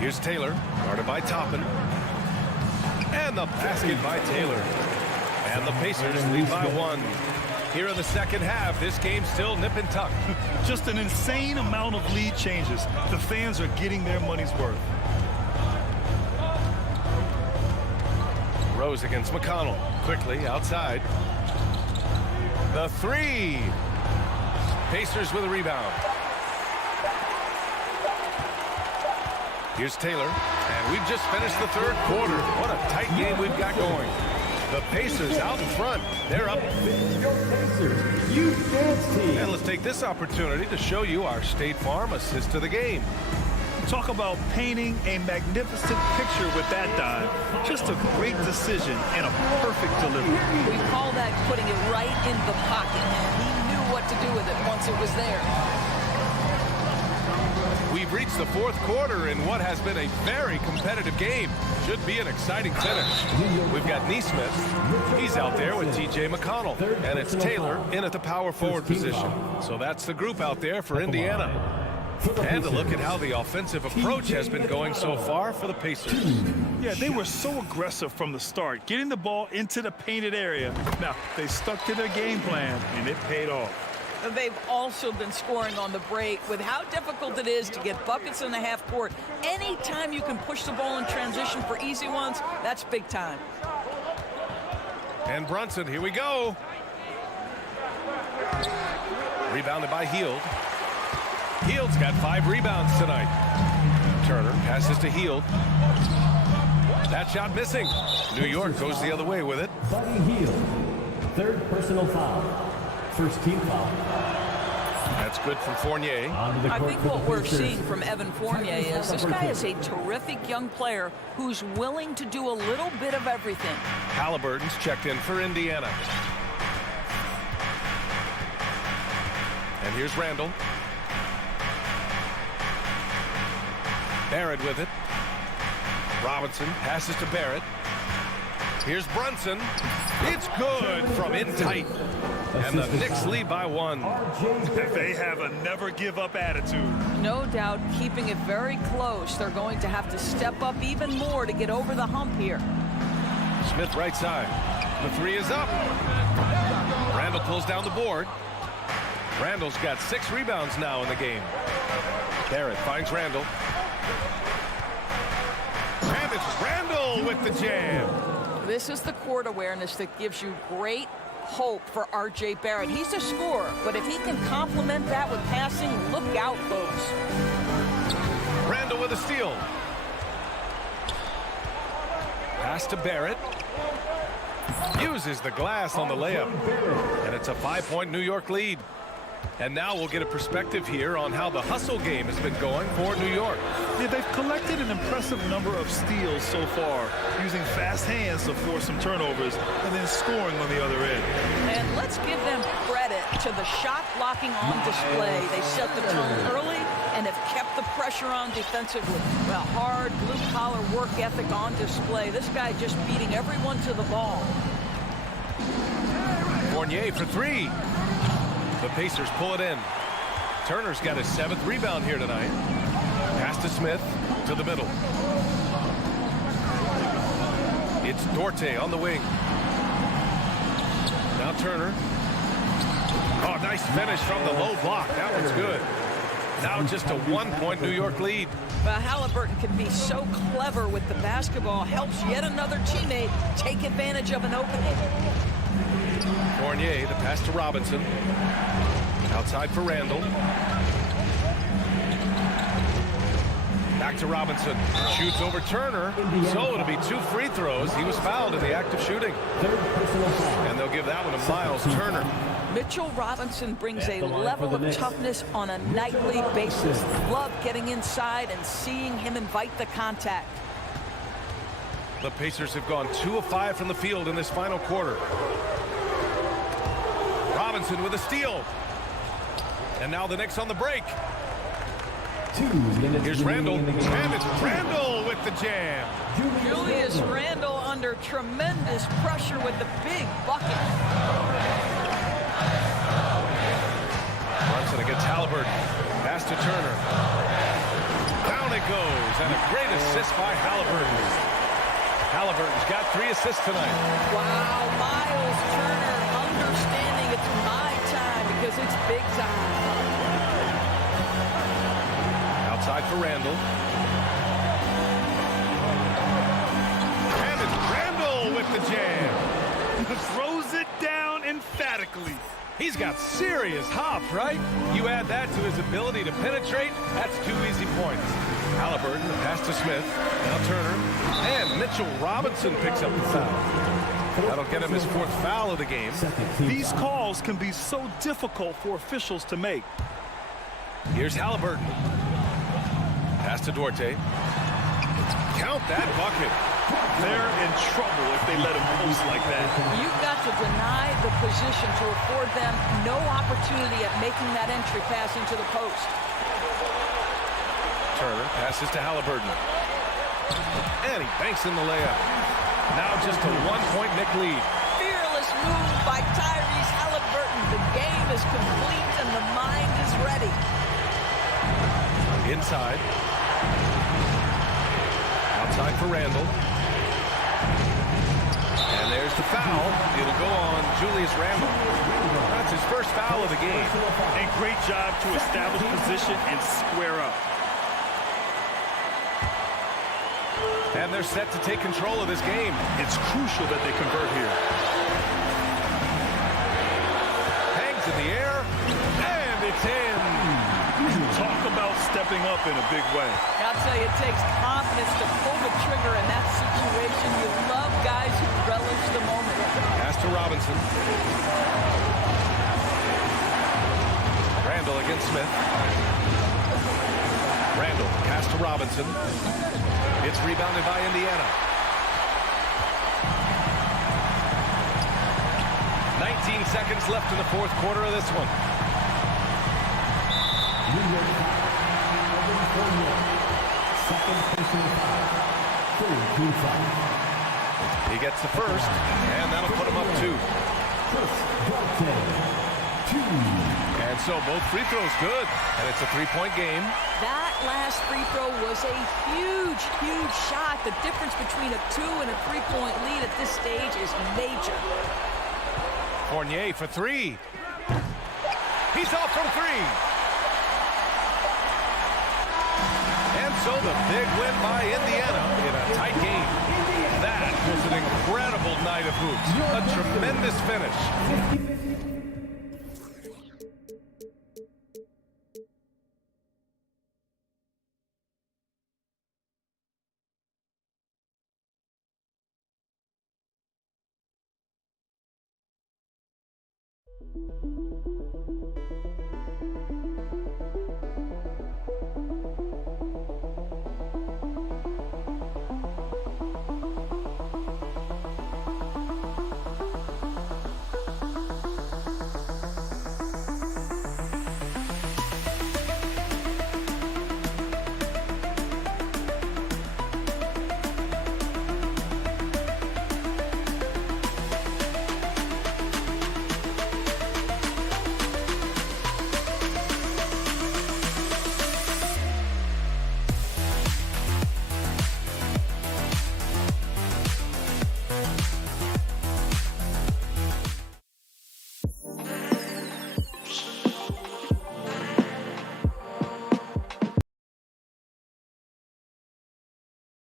Here's Taylor, guarded by Toppin. And the basket by Taylor. And the Pacers lead by 1. Here in the second half, this game's still nip and tuck. Just an insane amount of lead changes. The fans are getting their money's worth. Rose against McConnell. Quickly outside. The 3. Pacers with a rebound. Here's Taylor. And we've just finished the 3rd quarter. What a tight game we've got going. The Pacers out in front. They're up. Pacers, you dance team. And let's take this opportunity to show you our State Farm assist to the game. Talk about painting a magnificent picture with that dime. Just a great decision and a perfect delivery. We call that putting it right in the pocket. He knew what to do with it once it was there. We've reached the 4th quarter in what has been a very competitive game. Should be an exciting finish. We've got Nesmith. He's out there with T.J. McConnell. And it's Taylor in at the power forward position. So that's the group out there for Indiana. And a look at how the offensive approach has been going so far for the Pacers. Yeah, they were so aggressive from the start, getting the ball into the painted area. Now, they stuck to their game plan, and it paid off. They've also been scoring on the break. With how difficult it is to get buckets in the half court, anytime you can push the ball in transition for easy ones, that's big time. And Brunson, here we go. Rebounded by Hield. Hield's got 5 rebounds tonight. Turner passes to Hield. That shot missing. New York goes the other way with it. Buddy Hield, 3rd personal foul. First team foul. That's good from Fournier. I think what we're seeing from Evan Fournier is this guy is a terrific young player who's willing to do a little bit of everything. Halliburton's checked in for Indiana. And here's Randall. Barrett with it. Robinson passes to Barrett. Here's Brunson. It's good from in tight. And the Knicks lead by 1. They have a never-give-up attitude. No doubt keeping it very close. They're going to have to step up even more to get over the hump here. Smith right side. The 3 is up. Randall pulls down the board. Randall's got 6 rebounds now in the game. Barrett finds Randall. And it's Randall with the jam. This is the court awareness that gives you great hope for R.J. Barrett. He's a scorer, but if he can complement that with passing, look out, folks. Randall with a steal. Pass to Barrett. Uses the glass on the layup. And it's a 5-point New York lead. And now we'll get a perspective here on how the hustle game has been going for New York. Yeah, they've collected an impressive number of steals so far, using fast hands to force some turnovers and then scoring on the other end. And let's give them credit to the shot blocking on display. They set the tone early and have kept the pressure on defensively. Well, hard blue-collar work ethic on display. This guy just beating everyone to the ball. Fournier for three. The Pacers pull it in. Turner's got his 7th rebound here tonight. Pass to Smith to the middle. It's Dorte on the wing. Now Turner. Oh, nice finish from the low block. That one's good. Now just a 1-point New York lead. Well, Halliburton can be so clever with the basketball. Helps yet another teammate take advantage of an opening. Fournier, the pass to Robinson. Outside for Randall. Back to Robinson. Shoots over Turner. So it'll be 2 free throws. He was fouled in the act of shooting. And they'll give that one to Miles Turner. Mitchell Robinson brings a level of toughness on a nightly basis. Love getting inside and seeing him invite the contact. The Pacers have gone 2 of 5 from the field in this final quarter. Robinson with a steal. And now the Knicks on the break. Here's Randall. And it's Randall with the jam. Julius Randall under tremendous pressure with the big bucket. Brunson against Halliburton. Pass to Turner. Down it goes. And a great assist by Halliburton. Halliburton's got 3 assists tonight. Wow, Miles Turner understanding it's my time because it's big time. Outside for Randall. And it's Randall with the jam. Throws it down emphatically. He's got serious hop, right? You add that to his ability to penetrate, that's 2 easy points. Halliburton, the pass to Smith. Now Turner. And Mitchell Robinson picks up the foul. That'll get him his 4th foul of the game. These calls can be so difficult for officials to make. Here's Halliburton. Pass to Dorte. Count that bucket. They're in trouble if they let him post like that. You've got to deny the position to afford them no opportunity at making that entry pass into the post. Turner passes to Halliburton. And he banks in the layup. Now just a 1-point Knick lead. Fearless move by Tyrese Halliburton. The game is complete and the mind is ready. Inside. Outside for Randall. And there's the foul. It'll go on Julius Randall. That's his 1st foul of the game. A great job to establish position and square up. And they're set to take control of this game. It's crucial that they convert here. Hangs in the air. And it's in. Talk about stepping up in a big way. I'll tell you, it takes confidence to pull the trigger in that situation. You love guys who relish the moment. Pass to Robinson. Randall against Smith. Randall, pass to Robinson. It's rebounded by Indiana. 19 seconds left in the 4th quarter of this one. He gets the 1st, and that'll put him up 2. And so both free throws good, and it's a 3-point game. That last free throw was a huge, huge shot. The difference between a 2 and a 3-point lead at this stage is major. Fournier for 3. He's off from 3. And so the big win by Indiana in a tight game. That was an incredible night of hoops. A tremendous finish.